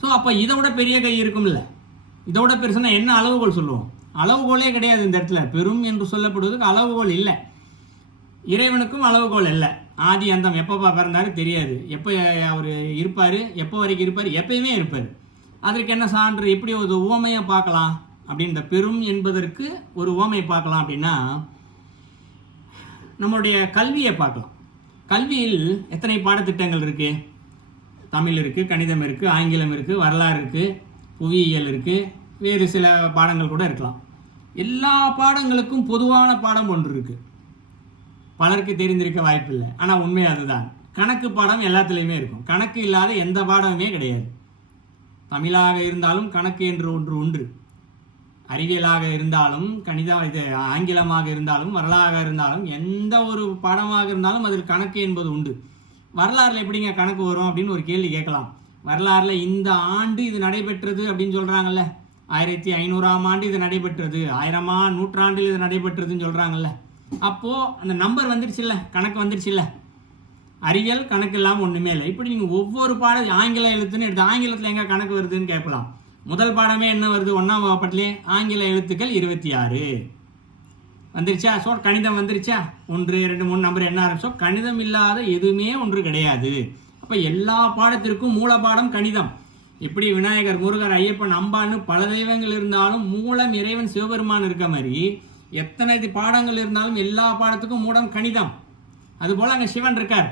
ஸோ அப்போ இதை விட பெரிய கை இருக்கும்ல, இதை விட பெருசுன்னா என்ன அளவுகோல் சொல்லுவோம்? அளவுகோலே கிடையாது இந்த இடத்துல. பெரும் என்று சொல்லப்படுவதுக்கு அளவுகோல் இல்லை. இறைவனுக்கும் அளவுகோல் இல்லை. ஆதி அந்தம் எப்போ பிறந்தாரு தெரியாது, எப்போ அவர் இருப்பார், எப்போ வரைக்கும் இருப்பார், எப்பயுமே இருப்பார். அதற்கு என்ன சான்று? எப்படி ஒரு உவமையை பார்க்கலாம் அப்படின்ற பெரும் என்பதற்கு ஒரு உவமையை பார்க்கலாம் அப்படின்னா நம்மளுடைய கல்வியை பார்க்கலாம். கல்வியில் எத்தனை பாடத்திட்டங்கள் இருக்குது? தமிழ் இருக்குது, கணிதம் இருக்குது, ஆங்கிலம் இருக்குது, வரலாறு இருக்குது, புவியியல் இருக்குது, வேறு சில பாடங்கள் கூட இருக்கலாம். எல்லா பாடங்களுக்கும் பொதுவான பாடம் ஒன்று இருக்குது. பலருக்கு தெரிந்திருக்க வாய்ப்பில்லை, ஆனால் உண்மை அதுதான். கணக்கு பாடம் எல்லாத்துலேயுமே இருக்கும். கணக்கு இல்லாத எந்த பாடமுமே கிடையாது. தமிழாக இருந்தாலும் கணக்கு என்று ஒன்று உண்டு. அறிவியலாக இருந்தாலும் ஆங்கிலமாக இருந்தாலும் வரலாறாக இருந்தாலும் எந்த ஒரு பாடமாக இருந்தாலும் அதில் கணக்கு என்பது உண்டு. வரலாறில் எப்படிங்க கணக்கு வரும் அப்படின்னு ஒரு கேள்வி கேட்கலாம். வரலாறில் இந்த ஆண்டு இது நடைபெற்றது அப்படின்னு சொல்கிறாங்கல்ல, 1500ஆம் ஆண்டு இது நடைபெற்றது, 1000ஆம் நூற்றாண்டில் இது நடைபெற்றதுன்னு சொல்கிறாங்கல்ல. அப்போது அந்த நம்பர் வந்துடுச்சுல்ல, கணக்கு வந்துடுச்சுல்ல. அறிவியல் கணக்கு இல்லாமல் ஒன்றுமே இல்லை. இப்படி நீங்கள் ஒவ்வொரு பாடம் ஆங்கில எழுத்துன்னு எடுத்து ஆங்கிலத்தில் எங்கே கணக்கு வருதுன்னு கேட்கலாம். முதல் பாடமே என்ன வருது? 1ஆம் வகுப்புலேயே ஆங்கில எழுத்துக்கள் 26 வந்துருச்சா? ஸோ கணிதம் வந்துருச்சா? 1 2 3 நம்பர் என்ன ஆரம்பிச்சோ. கணிதம் இல்லாத எதுவுமே ஒன்று கிடையாது. அப்போ எல்லா பாடத்திற்கும் மூல பாடம் கணிதம். எப்படி விநாயகர், முருகர், ஐயப்பன், அம்பான்னு பல தெய்வங்கள் இருந்தாலும் மூலம் இறைவன் சிவபெருமான் இருக்க மாதிரி எத்தனை பாடங்கள் இருந்தாலும் எல்லா பாடத்துக்கும் மூலம் கணிதம். அதுபோல் அங்கே சிவன் இருக்கார்.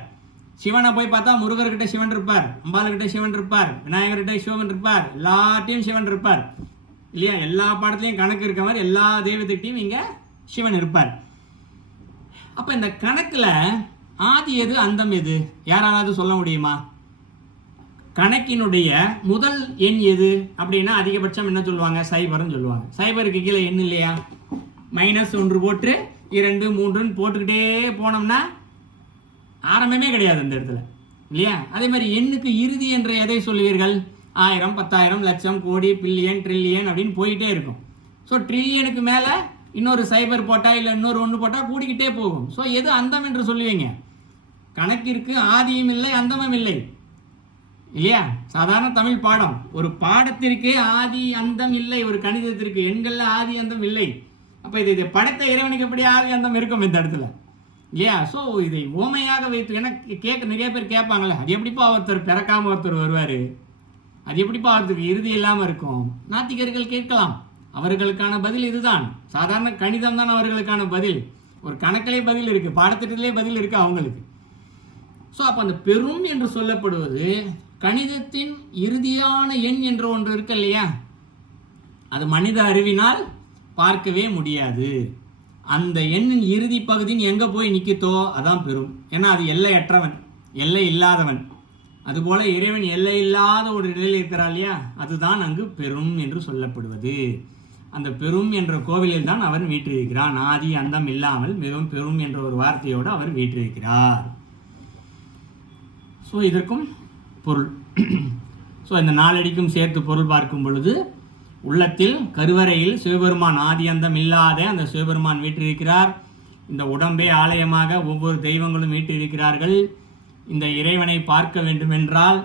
சிவனை போய் பார்த்தா முருகர்கிட்ட சிவன் இருப்பார், அம்பாளுக்கிட்ட சிவன் இருப்பார், விநாயகர்கிட்ட சிவன் இருப்பார், எல்லாத்தையும் சிவன் இருப்பார் இல்லையா? எல்லா பாடத்துலையும் கணக்கு இருக்க மாதிரி எல்லா தெய்வத்திட்டையும் இங்கே சிவன் இருப்பார். அப்போ இந்த கணக்கில் ஆதி எது அந்தம் எது யாராவது சொல்ல முடியுமா? கணக்கினுடைய முதல் எண் எது அப்படின்னா அதிகபட்சம் என்ன சொல்லுவாங்க? சைபர்னு சொல்லுவாங்க. சைபருக்கு கீழே எண் இல்லையா? -1 போட்டு 2 3ன்னு போட்டுக்கிட்டே போனோம்னா ஆரம்பமே கிடையாது அந்த இடத்துல இல்லையா? அதே மாதிரி எண்ணுக்கு இறுதி என்று எதை சொல்லுவீர்கள்? 1000 10,000 லட்சம் கோடி பில்லியன் ட்ரில்லியன் அப்படின்னு போயிட்டே இருக்கும். ஸோ ட்ரில்லியனுக்கு மேலே இன்னொரு சைபர் போட்டால் இல்லை இன்னொரு 1 போட்டால் கூடிக்கிட்டே போகும். ஸோ எது அந்தம் என்று சொல்லுவீங்க? கணக்கிற்கு ஆதியும் இல்லை அந்தமும் இல்லை இல்லையா? சாதாரண தமிழ் பாடம். ஒரு பாடத்திற்கு ஆதி அந்தம் இல்லை, ஒரு கணிதத்திற்கு எண்களில் ஆதி அந்தம் இல்லை. அப்போ இது படைத்த இறைவனுக்கு எப்படி ஆதி அந்தம் இருக்கும் இந்த இடத்துல இல்லையா? ஸோ இதை ஓமையாக வைத்து நிறைய பேர் கேட்பாங்களே, அது எப்படிப்பா ஒருத்தர் பிறக்காமல் ஒருத்தர் வருவார், அது எப்படிப்பா ஒருத்தருக்கு இறுதி இல்லாமல் இருக்கும்? நாத்திகர்கள் கேட்கலாம். அவர்களுக்கான பதில் இதுதான். சாதாரண கணிதம் தான் அவர்களுக்கான பதில். ஒரு கணக்கிலே பதில் இருக்குது, பாடத்திட்டத்திலே பதில் இருக்குது அவங்களுக்கு. ஸோ அப்போ அந்த பெரும் என்று சொல்லப்படுவது கணிதத்தின் இறுதியான எண் என்று ஒன்று இருக்கு இல்லையா? அது மனித அறிவினால் பார்க்கவே முடியாது. அந்த எண்ணின் இறுதி பகுதின்னு எங்கே போய் நிற்கித்தோ அதான் பெரும். ஏன்னா அது எல்லையற்றவன், எல்லை இல்லாதவன். அதுபோல் இறைவன் எல்லை இல்லாத ஒரு நிலையில் இருக்கிறார் இல்லையா? அதுதான் அங்கு பெரும் என்று சொல்லப்படுவது. அந்த பெரும் என்ற கோவிலில் தான் அவர் வீற்றிருக்கிறார். ஆதி அந்தம் இல்லாமல் மிகவும் பெரும் என்ற ஒரு வார்த்தையோடு அவர் வீற்றிருக்கிறார். ஸோ இதற்கும் பொருள். ஸோ இந்த நாலடிக்கும் சேர்த்து பொருள் பார்க்கும் பொழுது உள்ளத்தில் கருவறையில் சிவபெருமான் ஆதி அந்தம் இல்லாத அந்த சிவபெருமான் வீற்றிருக்கிறார். இந்த உடம்பே ஆலயமாக ஒவ்வொரு தெய்வங்களும் வீற்றிருக்கிறார்கள். இந்த இறைவனை பார்க்க வேண்டுமென்றால்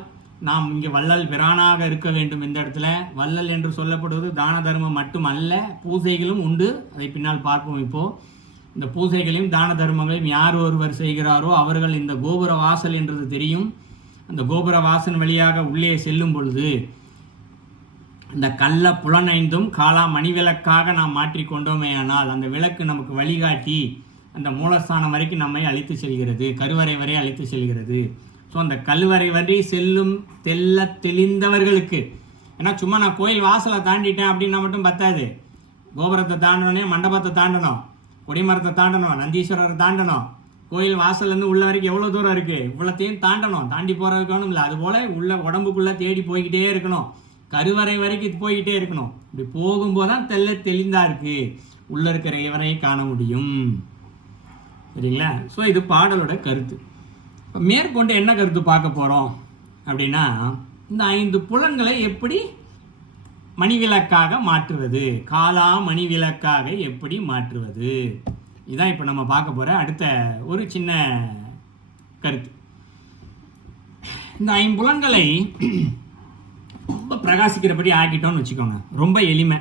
நாம் இங்கே வள்ளல் பிரானாக இருக்க வேண்டும். இந்த இடத்துல வள்ளல் என்று சொல்லப்படுவது தான தர்மம் மட்டும் அல்ல, பூசைகளும் உண்டு. அதை பின்னால் பார்ப்போம். இப்போது இந்த பூசைகளையும் தான தர்மங்களையும் யார் ஒருவர் செய்கிறாரோ அவர்கள் இந்த கோபுர வாசல் என்றது தெரியும். அந்த கோபுர வாசல் வழியாக உள்ளே செல்லும் பொழுது இந்த கள்ள புலனைந்தும் காலா மணிவிளக்காக நாம் மாற்றிக்கொண்டோமே ஆனால் அந்த விளக்கு நமக்கு வழிகாட்டி அந்த மூலஸ்தானம் வரைக்கும் நம்மை அழைத்து செல்கிறது, கருவறை வரை அழைத்து செல்கிறது. ஸோ அந்த கல்வறை வரை செல்லும் தெளிந்தவர்களுக்கு, ஏன்னா சும்மா நான் கோயில் வாசலை தாண்டிட்டேன் அப்படின்னா மட்டும் பத்தாது. கோபுரத்தை தாண்டனே, மண்டபத்தை தாண்டணும், கொடிமரத்தை தாண்டணும், நந்தீஸ்வரரை தாண்டணும், கோயில் வாசல்லேருந்து உள்ள வரைக்கும் எவ்வளோ தூரம் இருக்குது, இவ்வளோத்தையும் தாண்டணும். தாண்டி போகிறதுக்கு வேணும் இல்லை, அதுபோல் உள்ள உடம்புக்குள்ளே தேடி போய்கிட்டே இருக்கணும். கருவறை வரைக்கும் போய்கிட்டே இருக்கணும். இப்படி போகும்போது தான் தெளிந்தா இருக்குது, உள்ளே இருக்கிற இறைவனை காண முடியும். சரிங்களா? ஸோ இது பாடலோட கருத்து. இப்போ மேற்கொண்டு என்ன கருத்து பார்க்க போகிறோம் அப்படின்னா, இந்த 5 புலன்களை எப்படி மணிவிளக்காக மாற்றுவது, காலா மணிவிளக்காக எப்படி மாற்றுவது, இதுதான் இப்போ நம்ம பார்க்க போகிற அடுத்த ஒரு சின்ன கருத்து. இந்த 5 புலன்களை ரொம்ப பிரகாசிக்கிறபடி ஆக்கிட்டோம்னு வச்சுக்கோங்க, ரொம்ப எளிமை,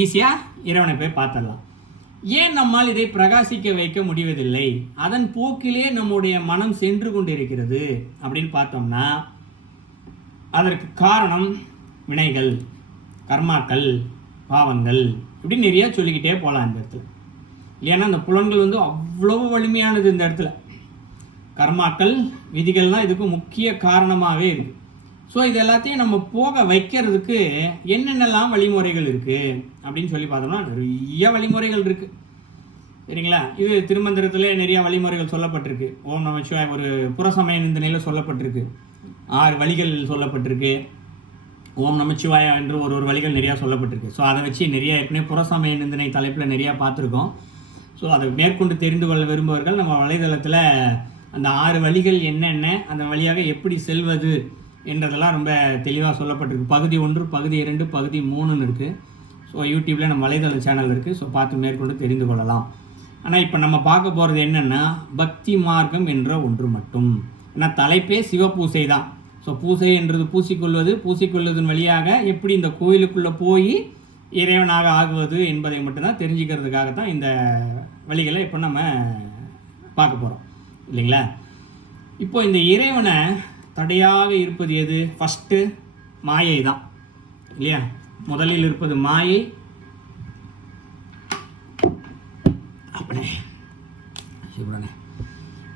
ஈஸியாக இறைவனை போய் பார்த்துடலாம். ஏன் நம்மால் இதை பிரகாசிக்க வைக்க முடிவதில்லை, அதன் போக்கிலே நம்முடைய மனம் சென்று கொண்டு இருக்கிறது அப்படின்னு பார்த்தோம்னா, அதற்கு காரணம் வினைகள், கர்மாக்கள், பாவங்கள், இப்படி நிறைய சொல்லிக்கிட்டே போகலாம் இந்த இடத்துல. இல்லைன்னா அந்த புலன்கள் வந்து அவ்வளோ வலிமையானது இந்த இடத்துல. கர்மாக்கள், விதிகள் தான் இதுக்கு முக்கிய காரணமாகவே இருக்குது. ஸோ இது எல்லாத்தையும் நம்ம போக வைக்கிறதுக்கு என்னென்னலாம் வழிமுறைகள் இருக்குது அப்படின்னு சொல்லி பார்த்தோம்னா நிறைய வழிமுறைகள் இருக்குது. சரிங்களா? இது திருமந்திரத்திலே நிறைய வழிமுறைகள் சொல்லப்பட்டிருக்கு. ஓம் நமச்சிவாய ஒரு புறசமய நிந்தனையில் சொல்லப்பட்டிருக்கு, 6 வழிகள் சொல்லப்பட்டிருக்கு. ஓம் நமச்சிவாயா என்று ஒரு வழிகள் நிறையா சொல்லப்பட்டிருக்கு. ஸோ அதை வச்சு நிறையா ஏற்கனவே புறசமய நிந்தனை தலைப்பில் நிறையா பார்த்துருக்கோம். ஸோ அதை மேற்கொண்டு தெரிந்து கொள்ள விரும்புவர்கள் நம்ம வலைதளத்தில் அந்த 6 வழிகள் என்னென்ன, அந்த வழியாக எப்படி செல்வது என்றதெல்லாம் ரொம்ப தெளிவாக சொல்லப்பட்டிருக்கு. பகுதி 1, பகுதி 2, பகுதி 3ன்னு இருக்குது. ஸோ யூடியூப்பில் நம்ம வலைதள சேனல் இருக்குது. ஸோ பார்த்து மேற்கொண்டு தெரிந்து கொள்ளலாம். ஆனால் இப்போ நம்ம பார்க்க போகிறது என்னென்னா, பக்தி மார்க்கம் என்ற ஒன்று மட்டும். ஏன்னா தலைப்பே சிவபூசை தான். ஸோ பூசை என்றது பூசிக்கொள்வதன் வழியாக எப்படி இந்த கோயிலுக்குள்ளே போய் இறைவனாக ஆகுவது என்பதை மட்டும்தான் தெரிஞ்சுக்கிறதுக்காகத்தான் இந்த வழிகளை இப்போ நம்ம பார்க்க போகிறோம், இல்லைங்களா? இப்போ இந்த இறைவனை தடையாக இருப்பது எது? ஃபஸ்ட்டு மாயை தான், இல்லையா? முதலில் இருப்பது மாயை. அப்படியே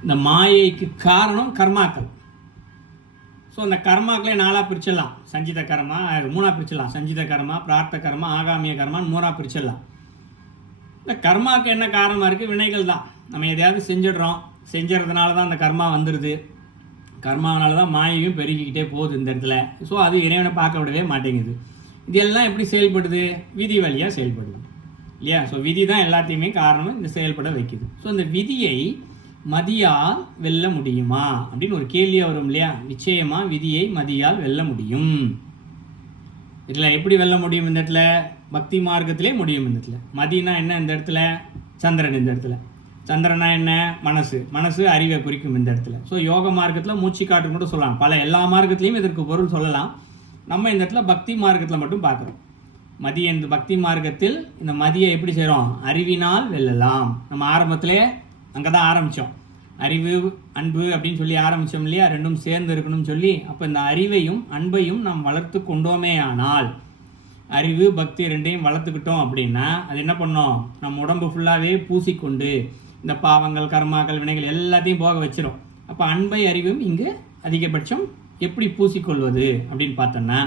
இந்த மாயைக்கு காரணம் கர்மாக்கள். ஸோ அந்த கர்மாக்களே 4ஆக பிரிச்சிடலாம். சஞ்சித கர்மா 3ஆக பிரிச்சிடலாம். சஞ்சித கர்மா, பிரார்த்த கர்மா, ஆகாமிய கர்மான்னு 3ஆக பிரிச்சிடலாம். இந்த கர்மாவுக்கு என்ன காரணமாக இருக்குது? வினைகள் தான். நம்ம எதையாவது செஞ்சுறதுனால தான் அந்த கர்மா வந்துடுது. கர்மாவனால தான் மாயையும் பெருகிக்கிட்டே போகுது இந்த இடத்துல. ஸோ அது இறைவனை பார்க்க விடவே மாட்டேங்குது. இதெல்லாம் எப்படி செயல்படுது? விதி வழியாக செயல்படுது, இல்லையா? ஸோ விதி தான் எல்லாத்தையுமே காரணம் இந்த செயல்பட வைக்குது. ஸோ இந்த விதியை மதியால் வெல்ல முடியுமா அப்படின்னு ஒரு கேள்வியாக வரும், இல்லையா? நிச்சயமாக விதியை மதியால் வெல்ல முடியும். இதில் எப்படி வெல்ல முடியும்? இந்த இடத்துல பக்தி மார்க்கத்திலே முடியும். இந்த இடத்துல மதினா என்ன? இந்த இடத்துல சந்திரன். இந்த இடத்துல சந்திரனா என்ன? மனசு அறிவை குறிக்கும் இந்த இடத்துல. ஸோ யோக மார்க்கத்தில் மூச்சு காட்டு கூட சொல்லலாம். எல்லா மார்க்கத்துலேயும் இதற்கு பொருள் சொல்லலாம். நம்ம இந்த இடத்துல பக்தி மார்க்கத்தில் மட்டும் பார்க்குறோம். மதி என்ற பக்தி மார்க்கத்தில் இந்த மதியை எப்படி செய்கிறோம்? அறிவினால் வெல்லலாம். நம்ம ஆரம்பத்திலே அங்கே தான் ஆரம்பித்தோம். அறிவு, அன்பு அப்படின்னு சொல்லி ஆரம்பித்தோம், இல்லையா? ரெண்டும் சேர்ந்து இருக்கணும்னு சொல்லி. அப்போ இந்த அறிவையும் அன்பையும் நாம் வளர்த்து கொண்டோமே ஆனால், அறிவு பக்தி ரெண்டையும் வளர்த்துக்கிட்டோம் அப்படின்னா அது என்ன பண்ணோம்? நம்ம உடம்பு ஃபுல்லாகவே பூசிக்கொண்டு இந்த பாவங்கள், கர்மாக்கள், வினைகள் எல்லாத்தையும் போக வச்சிடும். அப்போ அன்பை அறிவும் இங்கு அதிகபட்சம் எப்படி பூசிக்கொள்வது அப்படின்னு பார்த்தோன்னா,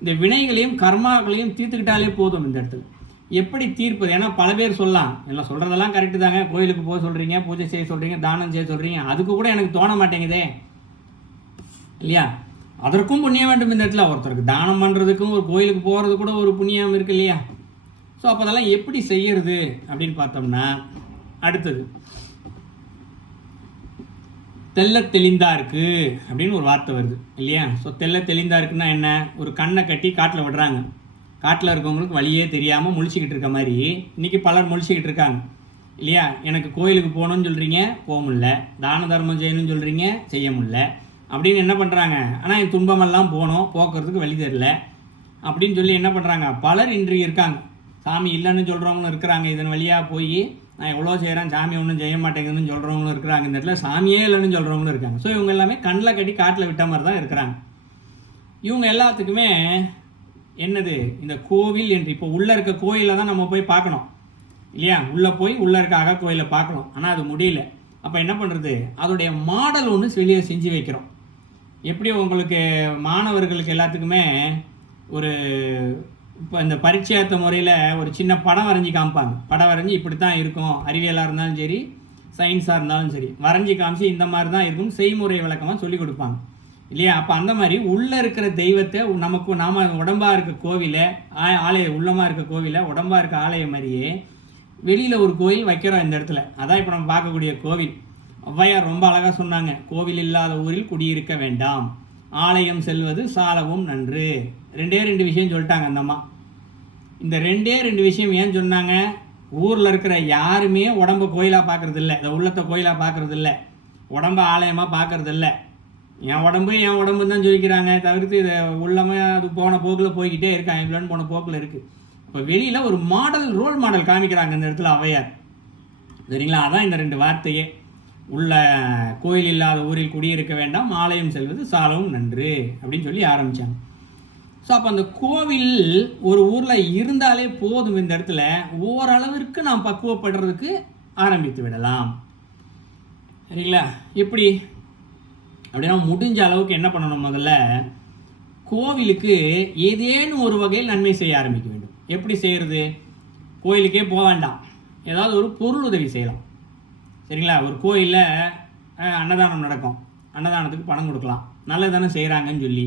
இந்த வினைகளையும் கர்மாக்களையும் தீர்த்துக்கிட்டாலே போதும். இந்த இடத்துல எப்படி தீர்ப்பது? ஏன்னா பல பேர் சொல்லலாம், எல்லாம் சொல்கிறதெல்லாம் கரெக்டு தாங்க, கோயிலுக்கு போக சொல்கிறீங்க, பூஜை செய்ய சொல்கிறீங்க, தானம் செய்ய சொல்கிறீங்க, அதுக்கு கூட எனக்கு தோண மாட்டேங்குதே, இல்லையா? அதற்கும் புண்ணியம் வேண்டும். இந்த இடத்துல ஒருத்தருக்கு தானம் பண்ணுறதுக்கும் ஒரு கோயிலுக்கு போகிறது கூட ஒரு புண்ணியம் இருக்குது, இல்லையா? ஸோ அப்போ அதெல்லாம் எப்படி செய்யறது அப்படின்னு பார்த்தோம்னா, அடுத்தது தெளிந்தா இருக்கு அப்படின்னு ஒரு வார்த்தை வருது, இல்லையா? ஸோ தெளிந்தா இருக்குன்னா என்ன? ஒரு கண்ணை கட்டி காட்டில் விடுறாங்க. காட்டில் இருக்கவங்களுக்கு வழியே தெரியாமல் முழிச்சிக்கிட்டு இருக்க மாதிரி இன்றைக்கி பலர் முழிச்சிக்கிட்டு இருக்காங்க, இல்லையா? எனக்கு கோயிலுக்கு போகணுன்னு சொல்கிறீங்க, போக முடியல. தான தர்மம் செய்யணும்னு சொல்கிறீங்க, செய்ய முடியல. அப்படின்னு என்ன பண்ணுறாங்க? ஆனால் என் துன்பமெல்லாம் போக்குறதுக்கு வழி தெரியல அப்படின்னு சொல்லி என்ன பண்ணுறாங்க? பலர் இன்று இருக்காங்க. சாமி இல்லைன்னு சொல்கிறவங்களும் இருக்கிறாங்க. இதன் வழியாக போய் நான் எவ்வளோ செய்கிறேன், சாமி ஒன்றும் செய்ய மாட்டேங்குதுன்னு சொல்கிறவங்களும் இருக்கிறாங்க. இந்த இடத்துல சாமியே இல்லைன்னு சொல்கிறவங்களும் இருக்காங்க. ஸோ இவங்க எல்லாமே கண்ணில் கட்டி காட்டில் விட்ட மாதிரி தான் இருக்கிறாங்க. இவங்க எல்லாத்துக்குமே என்னது? இந்த கோவில் என்று இப்போ உள்ளே இருக்க கோயிலில் தான் நம்ம போய் பார்க்கணும், இல்லையா? உள்ளே இருக்க அகக்கோயிலை பார்க்கணும். ஆனால் அது முடியல. அப்போ என்ன பண்ணுறது? அதோடைய மாடல் ஒன்று வெளியே செஞ்சு வைக்கிறோம். எப்படி உங்களுக்கு மாணவர்களுக்கு எல்லாத்துக்குமே ஒரு இப்போ இந்த பரீட்சையாத்த முறையில் ஒரு சின்ன படம் வரைஞ்சி காமிப்பாங்க. படம் வரைஞ்சி இப்படி தான் இருக்கும், அறிவியலாக இருந்தாலும் சரி, சயின்ஸாக இருந்தாலும் சரி, வரைஞ்சி காமிச்சு இந்த மாதிரி தான் இருக்கும் செய்முறை விளக்கமாக சொல்லிக் கொடுப்பாங்க. இல்லையா? அப்போ அந்த மாதிரி உள்ளே இருக்கிற தெய்வத்தை நாம் உடம்பாக இருக்க கோவிலை ஆலய உள்ளமாக இருக்க கோவிலை உடம்பாக இருக்க ஆலயம் மாதிரியே வெளியில் ஒரு கோயில் வைக்கிறோம் இந்த இடத்துல. அதான் இப்போ நம்ம பார்க்கக்கூடிய கோவில். ஔவையார் ரொம்ப அழகாக சொன்னாங்க, கோவில் இல்லாத ஊரில் குடியிருக்க வேண்டாம், ஆலயம் செல்வது சாலவும் நன்று. 2 விஷயம் சொல்லிட்டாங்க அந்த அம்மா. இந்த 2 விஷயம் ஏன் சொன்னாங்க? ஊரில் இருக்கிற யாருமே உடம்பு கோயிலாக பார்க்குறது இல்லை, இந்த உள்ளத்தை கோயிலாக பார்க்குறது இல்லை, உடம்பு ஆலயமாக பார்க்குறது இல்லை. என் உடம்பு தான் சொல்லிக்கிறாங்க தவிர்த்து இதை உள்ளமே அது போன போக்கில் போய்கிட்டே இருக்காங்க, இவ்வளோன்னு போன போக்கில் இருக்குது. இப்போ வெளியில் ஒரு ரோல் மாடல் காமிக்கிறாங்க இந்த இடத்துல ஔவையார். சரிங்களா? அதான் இந்த 2 வார்த்தையே. உள்ள கோயில் இல்லாத ஊரில் குடியிருக்க வேண்டாம், ஆலயம் செல்வது சாலவும் நன்று அப்படின்னு சொல்லி ஆரம்பித்தாங்க. ஸோ அப்போ அந்த கோவில் ஒரு ஊரில் இருந்தாலே போதும், இந்த இடத்துல ஓரளவிற்கு நாம் பக்குவப்படுறதுக்கு ஆரம்பித்து விடலாம். சரிங்களா? எப்படி அப்படின்னா முடிஞ்ச அளவுக்கு என்ன பண்ணணும்? முதல்ல கோவிலுக்கு ஏதேனும் ஒரு வகையில் நன்மை செய்ய ஆரம்பிக்க வேண்டும். எப்படி செய்கிறது? கோயிலுக்கே போக வேண்டாம், ஏதாவது ஒரு பொருள் உதவி செய்யலாம். சரிங்களா? ஒரு கோயிலில் அன்னதானம் நடக்கும், அன்னதானத்துக்கு பணம் கொடுக்கலாம், நல்லதானே செய்கிறாங்கன்னு சொல்லி.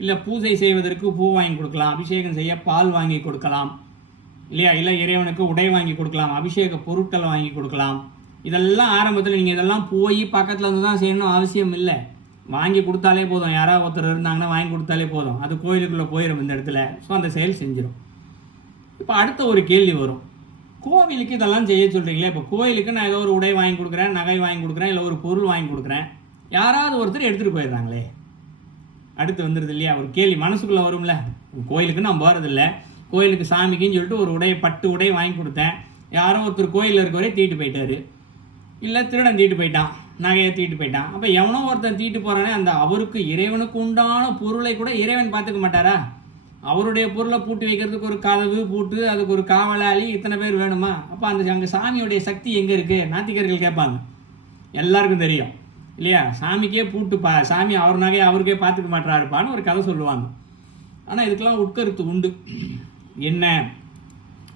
இல்லை பூஜை செய்வதற்கு பூ வாங்கி கொடுக்கலாம், அபிஷேகம் செய்ய பால் வாங்கி கொடுக்கலாம், இல்லையா? இல்லை இறைவனுக்கு உடை வாங்கி கொடுக்கலாம், அபிஷேக பொருட்கள் வாங்கி கொடுக்கலாம். இதெல்லாம் ஆரம்பத்தில் நீங்கள் இதெல்லாம் போய் பக்கத்தில் இருந்து தான் செய்யணும் அவசியம் இல்லை, வாங்கி கொடுத்தாலே போதும். யாராவது ஒருத்தர் இருந்தாங்கன்னா வாங்கி கொடுத்தாலே போதும், அது கோயிலுக்குள்ளே போயிடும் இந்த இடத்துல. ஸோ அந்த செயல் செஞ்சிடும். இப்போ அடுத்த ஒரு கேள்வி வரும், கோவிலுக்கு இதெல்லாம் செய்ய சொல்கிறீங்களே, இப்போ கோயிலுக்கு நான் ஏதோ ஒரு உடை வாங்கி கொடுக்குறேன், நகை வாங்கி கொடுக்குறேன், இல்லை ஒரு பொருள் வாங்கி கொடுக்குறேன், யாராவது ஒருத்தர் எடுத்துகிட்டு போயிடுறாங்களே, அடுத்து வந்துடுது இல்லையா? ஒரு கேள்வி மனசுக்குள்ளே வரும்ல. கோயிலுக்கு நான் போகிறதில்ல, கோயிலுக்கு சாமிக்குன்னு சொல்லிட்டு ஒரு பட்டு உடை வாங்கி கொடுத்தேன், யாரோ ஒருத்தர் கோயிலில் இருக்கவரே தீட்டு போயிட்டார், இல்லை திருடன் தீட்டு போயிட்டான், நகையை தீட்டு போயிட்டான். அப்போ எவனோ ஒருத்தன் தீட்டு போகிறானே, அந்த அவருக்கு இறைவனுக்கு உண்டான பொருளை கூட இறைவன் பார்த்துக்க மாட்டாரா? அவருடைய பொருளை பூட்டி வைக்கிறதுக்கு ஒரு கதவு பூட்டு, அதுக்கு ஒரு காவலாளி, இத்தனை பேர் வேணுமா? அப்போ அங்கே சாமியோடைய சக்தி எங்கே இருக்குது? நாத்திகர்கள் கேட்பாங்க. எல்லாருக்கும் தெரியும் இல்லையா? சாமிக்கே பூட்டுப்பா, சாமி அவர் நகையை அவருக்கே பார்த்துக்க மாட்டாருப்பான்னு ஒரு கதை சொல்லுவாங்க. ஆனால் இதுக்கெல்லாம் உட்கருத்து உண்டு. என்ன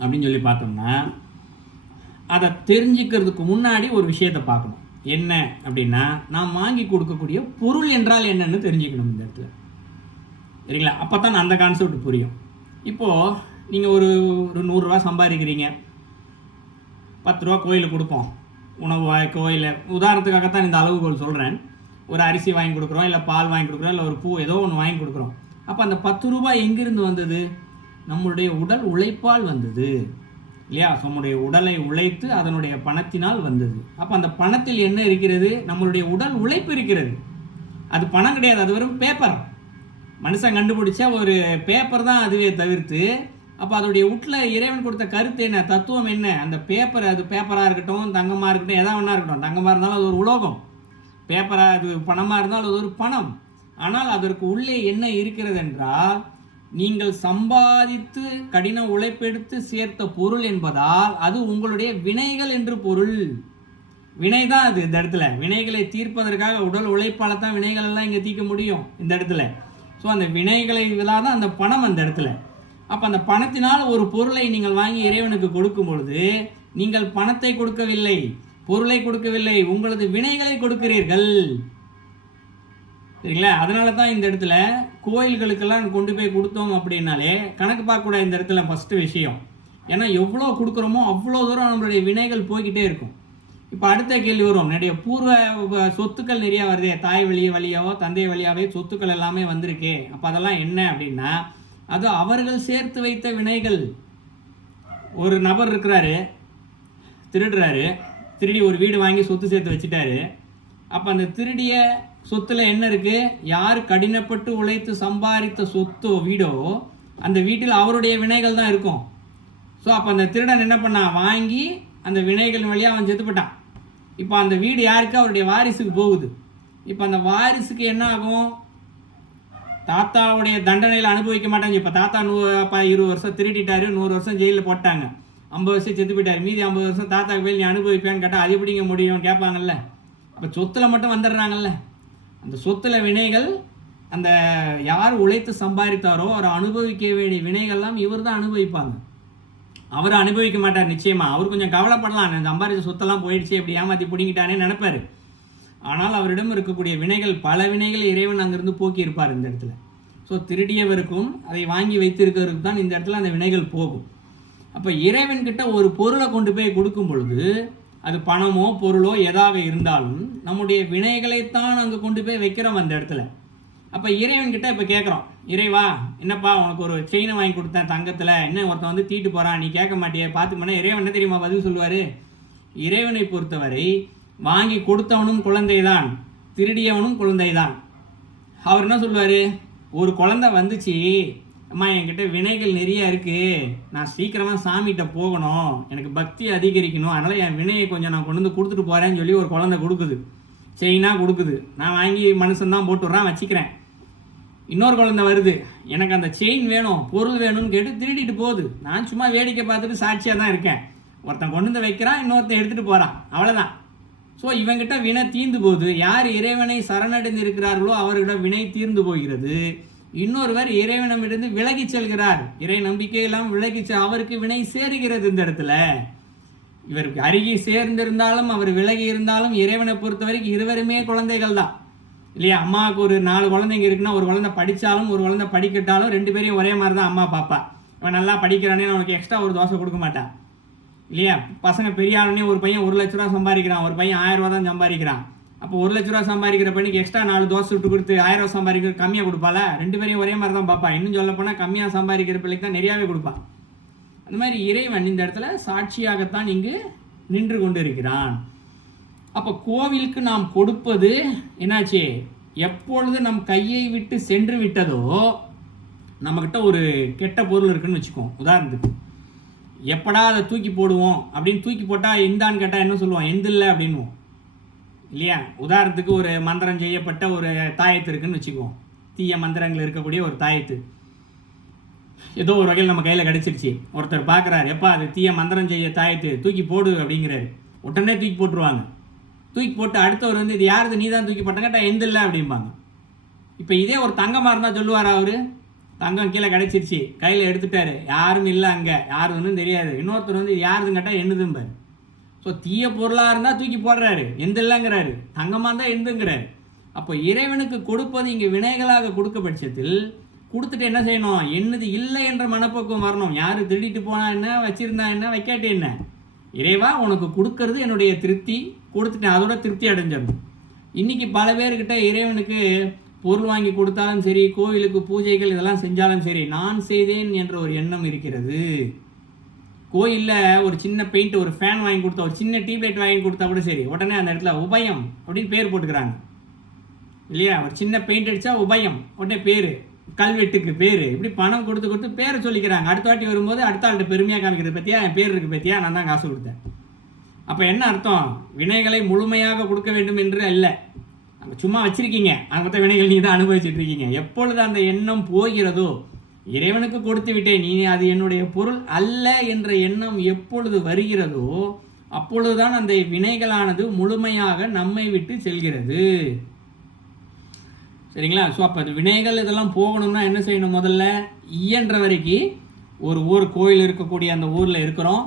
அப்படின்னு சொல்லி பார்த்தோம்னா, அதை தெரிஞ்சுக்கிறதுக்கு முன்னாடி ஒரு விஷயத்தை பார்க்கணும். என்ன அப்படின்னா, நாம் வாங்கி கொடுக்கக்கூடிய பொருள் என்றால் என்னன்னு தெரிஞ்சுக்கணும் இந்த இடத்துல. சரிங்களா? அப்போ தான் அந்த கான்செப்ட் புரியும். இப்போது நீங்கள் ஒரு 100 ரூபா சம்பாதிக்கிறீங்க, 10 ரூபா கோயிலுக்கு கொடுப்போம், உணவு கோயிலில் உதாரணத்துக்காகத்தான் இந்த அளவுகோல் சொல்கிறேன். ஒரு அரிசி வாங்கி கொடுக்குறோம், இல்லை பால் வாங்கி கொடுக்குறோம், இல்லை ஒரு பூ ஏதோ ஒன்று வாங்கி கொடுக்குறோம். அப்போ அந்த 10 ரூபாய் எங்கிருந்து வந்தது? நம்மளுடைய உடல் உழைப்பால் வந்தது இல்லையா? நம்முடைய உடலை உழைத்து அதனுடைய பணத்தினால் வந்தது. அப்போ அந்த பணத்தில் என்ன இருக்கிறது? நம்மளுடைய உடல் உழைப்பு இருக்கிறது. அது பணம் கிடையாது, அது வெறும் பேப்பர். மனுஷன் கண்டுபிடிச்ச ஒரு பேப்பர் தான் அதுவே தவிர்த்து. அப்போ அதோடைய வீட்டில் இறைவன் கொடுத்த கருத்து என்ன, தத்துவம் என்ன? அந்த பேப்பர், அது பேப்பராக இருக்கட்டும், தங்கமாக இருக்கட்டும், எதாவது ஒன்றா இருக்கட்டும். தங்கமாக இருந்தாலும் அது ஒரு உலோகம், பேப்பராக அது பணமாக இருந்தாலும் அது ஒரு பணம். ஆனால் அதற்கு உள்ளே என்ன இருக்கிறது என்றால், நீங்கள் சம்பாதித்து கடின உழைப்பெடுத்து சேர்த்த பொருள் என்பதால் அது உங்களுடைய வினைகள் என்று பொருள். வினை தான் அது. இந்த இடத்துல வினைகளை தீர்ப்பதற்காக உடல் உழைப்பால் தான் வினைகள் எல்லாம் இங்கே தீர்க்க முடியும் இந்த இடத்துல. ஸோ அந்த வினைகளை தான் அந்த பணம் அந்த இடத்துல. அப்போ அந்த பணத்தினால் ஒரு பொருளை நீங்கள் வாங்கி இறைவனுக்கு கொடுக்கும் பொழுது நீங்கள் பணத்தை கொடுக்கவில்லை, பொருளை கொடுக்கவில்லை, உங்களது வினைகளை கொடுக்கிறீர்கள். சரிங்களா? அதனால தான் இந்த இடத்துல கோயில்களுக்கெல்லாம் கொண்டு போய் கொடுத்தோம் அப்படின்னாலே கணக்கு பார்க்கக்கூடாது இந்த இடத்துல ஃபஸ்ட்டு விஷயம். ஏன்னா எவ்வளோ கொடுக்குறோமோ அவ்வளோ தூரம் நம்மளுடைய வினைகள் போய்கிட்டே இருக்கும். இப்போ அடுத்த கேள்வி வரும், நிறைய பூர்வ சொத்துக்கள் நிறையா வருது, தாய் வழியாவோ தந்தை வழியாவே சொத்துக்கள் எல்லாமே வந்திருக்கே, அப்போ அதெல்லாம் என்ன அப்படின்னா, அது அவர்கள் சேர்த்து வைத்த வினைகள். ஒரு நபர் இருக்கிறாரு, திருடுறாரு, திருடி ஒரு வீடு வாங்கி சொத்து சேர்த்து வச்சுட்டாரு. அப்போ அந்த திருடிய சொத்தில் என்ன இருக்குது? யார் கடினப்பட்டு உழைத்து சம்பாதித்த சொத்தோ வீடோ அந்த வீட்டில் அவருடைய வினைகள் தான் இருக்கும். ஸோ அப்போ அந்த திருடன் என்ன பண்ணான்? வாங்கி அந்த வினைகள் வழியாக அவன் செத்துப்பட்டான். இப்போ அந்த வீடு யாருக்கு? அவருடைய வாரிசுக்கு போகுது. இப்போ அந்த வாரிசுக்கு என்ன ஆகும்? தாத்தாவுடைய தண்டனையில் அனுபவிக்க மாட்டாங்க. இப்போ தாத்தா 20 வருஷம் திருடிட்டாரு, 100 வருஷம் ஜெயிலில் போட்டாங்க, 50 வருஷம் செத்து போயிட்டாரு, மீதி 50 வருஷம் தாத்தாக்கு போய் நீ அனுபவிப்பேன்னு கேட்டால் அது எப்படிங்க முடியும் கேட்பாங்கல்ல. அப்போ சொத்தில் மட்டும் வந்துடுறாங்கல்ல. அந்த சொத்தில் வினைகள் அந்த யார் உழைத்து சம்பாதித்தாரோ அவர் அனுபவிக்க வேண்டிய வினைகள்லாம் இவர் தான் அனுபவிப்பாங்க. அவர் அனுபவிக்க மாட்டார் நிச்சயமாக. அவர் கொஞ்சம் கவலைப்படலாம், சம்பாதிச்ச சொத்தெல்லாம் போயிடுச்சு, இப்படி ஏமாற்றி பிடிங்கிட்டானே நினைப்பார். ஆனால் அவரிடம் இருக்கக்கூடிய வினைகள், பல வினைகள் இறைவன் அங்கிருந்து போக்கி இருப்பார் இந்த இடத்துல. ஸோ திருடியவருக்கும் அதை வாங்கி வைத்திருக்கிறவருக்கு தான் இந்த இடத்துல அந்த வினைகள் போகும். அப்போ இறைவன்கிட்ட ஒரு பொருளை கொண்டு போய் கொடுக்கும் பொழுது, அது பணமோ பொருளோ எதாக இருந்தாலும் நம்முடைய வினைகளைத்தான் அங்கே கொண்டு போய் வைக்கிறோம் அந்த இடத்துல. அப்போ இறைவன்கிட்ட இப்போ கேட்குறோம், இறைவா என்னப்பா உனக்கு ஒரு செயினை வாங்கி கொடுத்தேன் தங்கத்தில், என்ன ஒருத்தன் வந்து தீட்டு போகிறான், நீ கேட்க மாட்டியே பார்த்துக்கோன்னா இறைவன் என்ன தெரியுமா பதில் சொல்லுவார்? இறைவனை பொறுத்தவரை வாங்கி கொடுத்தவனும் குழந்தை தான், திருடியவனும் குழந்தை தான். அவர் என்ன சொல்லுவார்? ஒரு குழந்தை வந்துச்சு, அம்மா என்கிட்ட வினைகள் நிறைய இருக்குது, நான் சீக்கிரமாக சாமிகிட்ட போகணும், எனக்கு பக்தி அதிகரிக்கணும், அதனால் என் வினையை கொஞ்சம் நான் கொண்டு வந்து கொடுத்துட்டு போகிறேன்னு சொல்லி ஒரு குழந்தை கொடுக்குது, செயினாக கொடுக்குது. நான் வாங்கி மனுஷன்தான் போட்டுடுறான், வச்சுக்கிறேன். இன்னொரு குழந்தை வருது, எனக்கு அந்த செயின் வேணும், பொருள் வேணும்னு கேட்டு திருடிட்டு போகுது. நான் சும்மா வேடிக்கை பார்த்துட்டு சாட்சியாக தான் இருக்கேன். ஒருத்தன் கொண்டு வந்து வைக்கிறான், இன்னொருத்தன் எடுத்துகிட்டு போகிறான், அவ்வளோதான். ஸோ இவங்கிட்ட வினை தீர்ந்து போகுது. யார் இறைவனை சரணடைந்து இருக்கிறார்களோ அவர்கிட்ட வினை தீர்ந்து போகிறது. இன்னொருவர் இறைவனமிருந்து விலகி செல்கிறார், இறை நம்பிக்கை இல்லாமல் விலகி அவருக்கு வினை சேருகிறது. இந்த இடத்துல இவருக்கு அருகே சேர்ந்திருந்தாலும் அவர் விலகி இருந்தாலும் இறைவனை பொறுத்த வரைக்கும் இருவருமே குழந்தைகள் தான் இல்லையா? அம்மாவுக்கு ஒரு 4 குழந்தைங்க இருக்குன்னா, ஒரு குழந்தை படித்தாலும் ஒரு குழந்தை படிக்கட்டாலும் 2 பேரையும் ஒரே மாதிரி தான் அம்மா பாப்பா. இவன் நல்லா படிக்கிறானே அவனுக்கு எக்ஸ்ட்ரா ஒரு தோசை கொடுக்க மாட்டான் இல்லையா? பசங்க பெரிய ஆளுனே ஒரு பையன் 1 லட்ச ரூபா சம்பாதிக்கிறான், ஒரு பையன் 1000 ரூபா தான் சம்பாதிக்கிறான். அப்போ 1 லட்ச ரூபா சம்பாதிக்கிற பையனுக்கு எக்ஸ்ட்ரா 4 தோசை விட்டு கொடுத்து 1000 ரூபா சம்பாதிக்கிறது கம்மியாக கொடுப்பால? 2 பேரையும் ஒரே மாதிரி தான் பார்ப்பா. இன்னும் சொல்ல போனால் கம்மியாக சம்பாதிக்கிற பிள்ளைக்கு தான் நிறையாவே கொடுப்பான். அந்த மாதிரி இறைவன் இந்த இடத்துல சாட்சியாகத்தான் இங்கு நின்று கொண்டு இருக்கிறான். அப்போ கோவிலுக்கு நாம் கொடுப்பது என்னாச்சு? எப்பொழுது நம் கையை விட்டு சென்று விட்டதோ, நம்மக்கிட்ட ஒரு கெட்ட பொருள் இருக்குன்னு வச்சுக்கோம். உதாரணத்துக்கு எப்படா அதை தூக்கி போடுவோம் அப்படின்னு தூக்கி போட்டால் இந்தான்னு கேட்டால் என்ன சொல்லுவோம்? எந்தில்லை அப்படின்வோம் இல்லையா? உதாரணத்துக்கு ஒரு மந்திரம் செய்யப்பட்ட ஒரு தாயத்து இருக்குன்னு வச்சுக்குவோம். தீய மந்திரங்கள் இருக்கக்கூடிய ஒரு தாயத்து ஏதோ ஒரு வகையில் நம்ம கையில் கிடச்சிருச்சு. ஒருத்தர் பார்க்குறாரு, எப்பா அது தீய மந்திரம் செய்ய தாயத்து, தூக்கி போடு அப்படிங்கிறாரு. உடனே தூக்கி போட்டுருவாங்க. தூக்கி போட்டு அடுத்தவர் வந்து இது யாருது, நீ தான் தூக்கி போட்டேன் கேட்டால் எந்தில்லை அப்படிம்பாங்க. இப்போ இதே ஒரு தங்கமாக இருந்தால் சொல்லுவார் அவர், தங்கம் கீழே கிடச்சிருச்சு, கையில் எடுத்துட்டாரு, யாரும் இல்லை, அங்கே யாருன்னு தெரியாது. இன்னொருத்தர் வந்து யாருதுன்னு கேட்டால் என்னதும்பார். ஸோ தீய பொருளாக இருந்தால் தூக்கி போடுறாரு, எந்த இல்லைங்கிறாரு, தங்கமாக இருந்தால் எந்துங்கிறாரு. அப்போ இறைவனுக்கு கொடுப்பது இங்கே வினைகளாக கொடுக்க பட்சத்தில் கொடுத்துட்டு என்ன செய்யணும்? என்னது இல்லை என்ற மனப்போக்கம் வரணும். யார் திருடிட்டு போனா என்ன, வச்சிருந்தா என்ன, வைக்காட்டி என்ன, இறைவா உனக்கு கொடுக்கறது என்னுடைய திருப்தி, கொடுத்துட்டேன், அதோட திருப்தி அடைஞ்சிடணும். இன்றைக்கி பல பேர்கிட்ட இறைவனுக்கு பொருள் வாங்கி கொடுத்தாலும் சரி, கோவிலுக்கு பூஜைகள் இதெல்லாம் செஞ்சாலும் சரி, நான் செய்தேன் என்ற ஒரு எண்ணம் இருக்கிறது. கோயிலில் ஒரு சின்ன பெயிண்ட், ஒரு ஃபேன் வாங்கி கொடுத்தா, ஒரு சின்ன டியூப்லைட் வாங்கி கொடுத்தா கூட சரி, உடனே அந்த இடத்துல உபயம் அப்படின்னு பேர் போட்டுக்கிறாங்க இல்லையா? ஒரு சின்ன பெயிண்ட் அடித்தா உபயம், உடனே பேர், கல்வெட்டுக்கு பேர், இப்படி பணம் கொடுத்து கொடுத்து பேரை சொல்லிக்கிறாங்க. அடுத்த வாட்டி வரும்போது அடுத்த ஆள்கிட்ட பெருமையாக காமிக்கிறது, பற்றியா என் பேர் இருக்குது, பற்றியா நான் தான் காசு கொடுத்தேன். அப்போ என்ன அர்த்தம்? வினைகளை முழுமையாக கொடுக்க வேண்டும் என்று அல்ல, அங்கே சும்மா வச்சுருக்கீங்க, அதை மற்ற வினைகள் நீ தான் அனுபவிச்சுட்டு இருக்கீங்க. எப்பொழுது அந்த எண்ணம் போகிறதோ, இறைவனுக்கு கொடுத்து விட்டேன், நீ அது என்னுடைய பொருள் அல்ல என்ற எண்ணம் எப்பொழுது வருகிறதோ அப்பொழுதுதான் அந்த வினைகளானது முழுமையாக நம்மை விட்டு செல்கிறது. சரிங்களா? ஸோ அப்போ அது வினைகள் இதெல்லாம் போகணும்னா என்ன செய்யணும்? முதல்ல இயன்ற வரைக்கும் ஒரு ஊர், கோயில் இருக்கக்கூடிய அந்த ஊரில் இருக்கிறோம்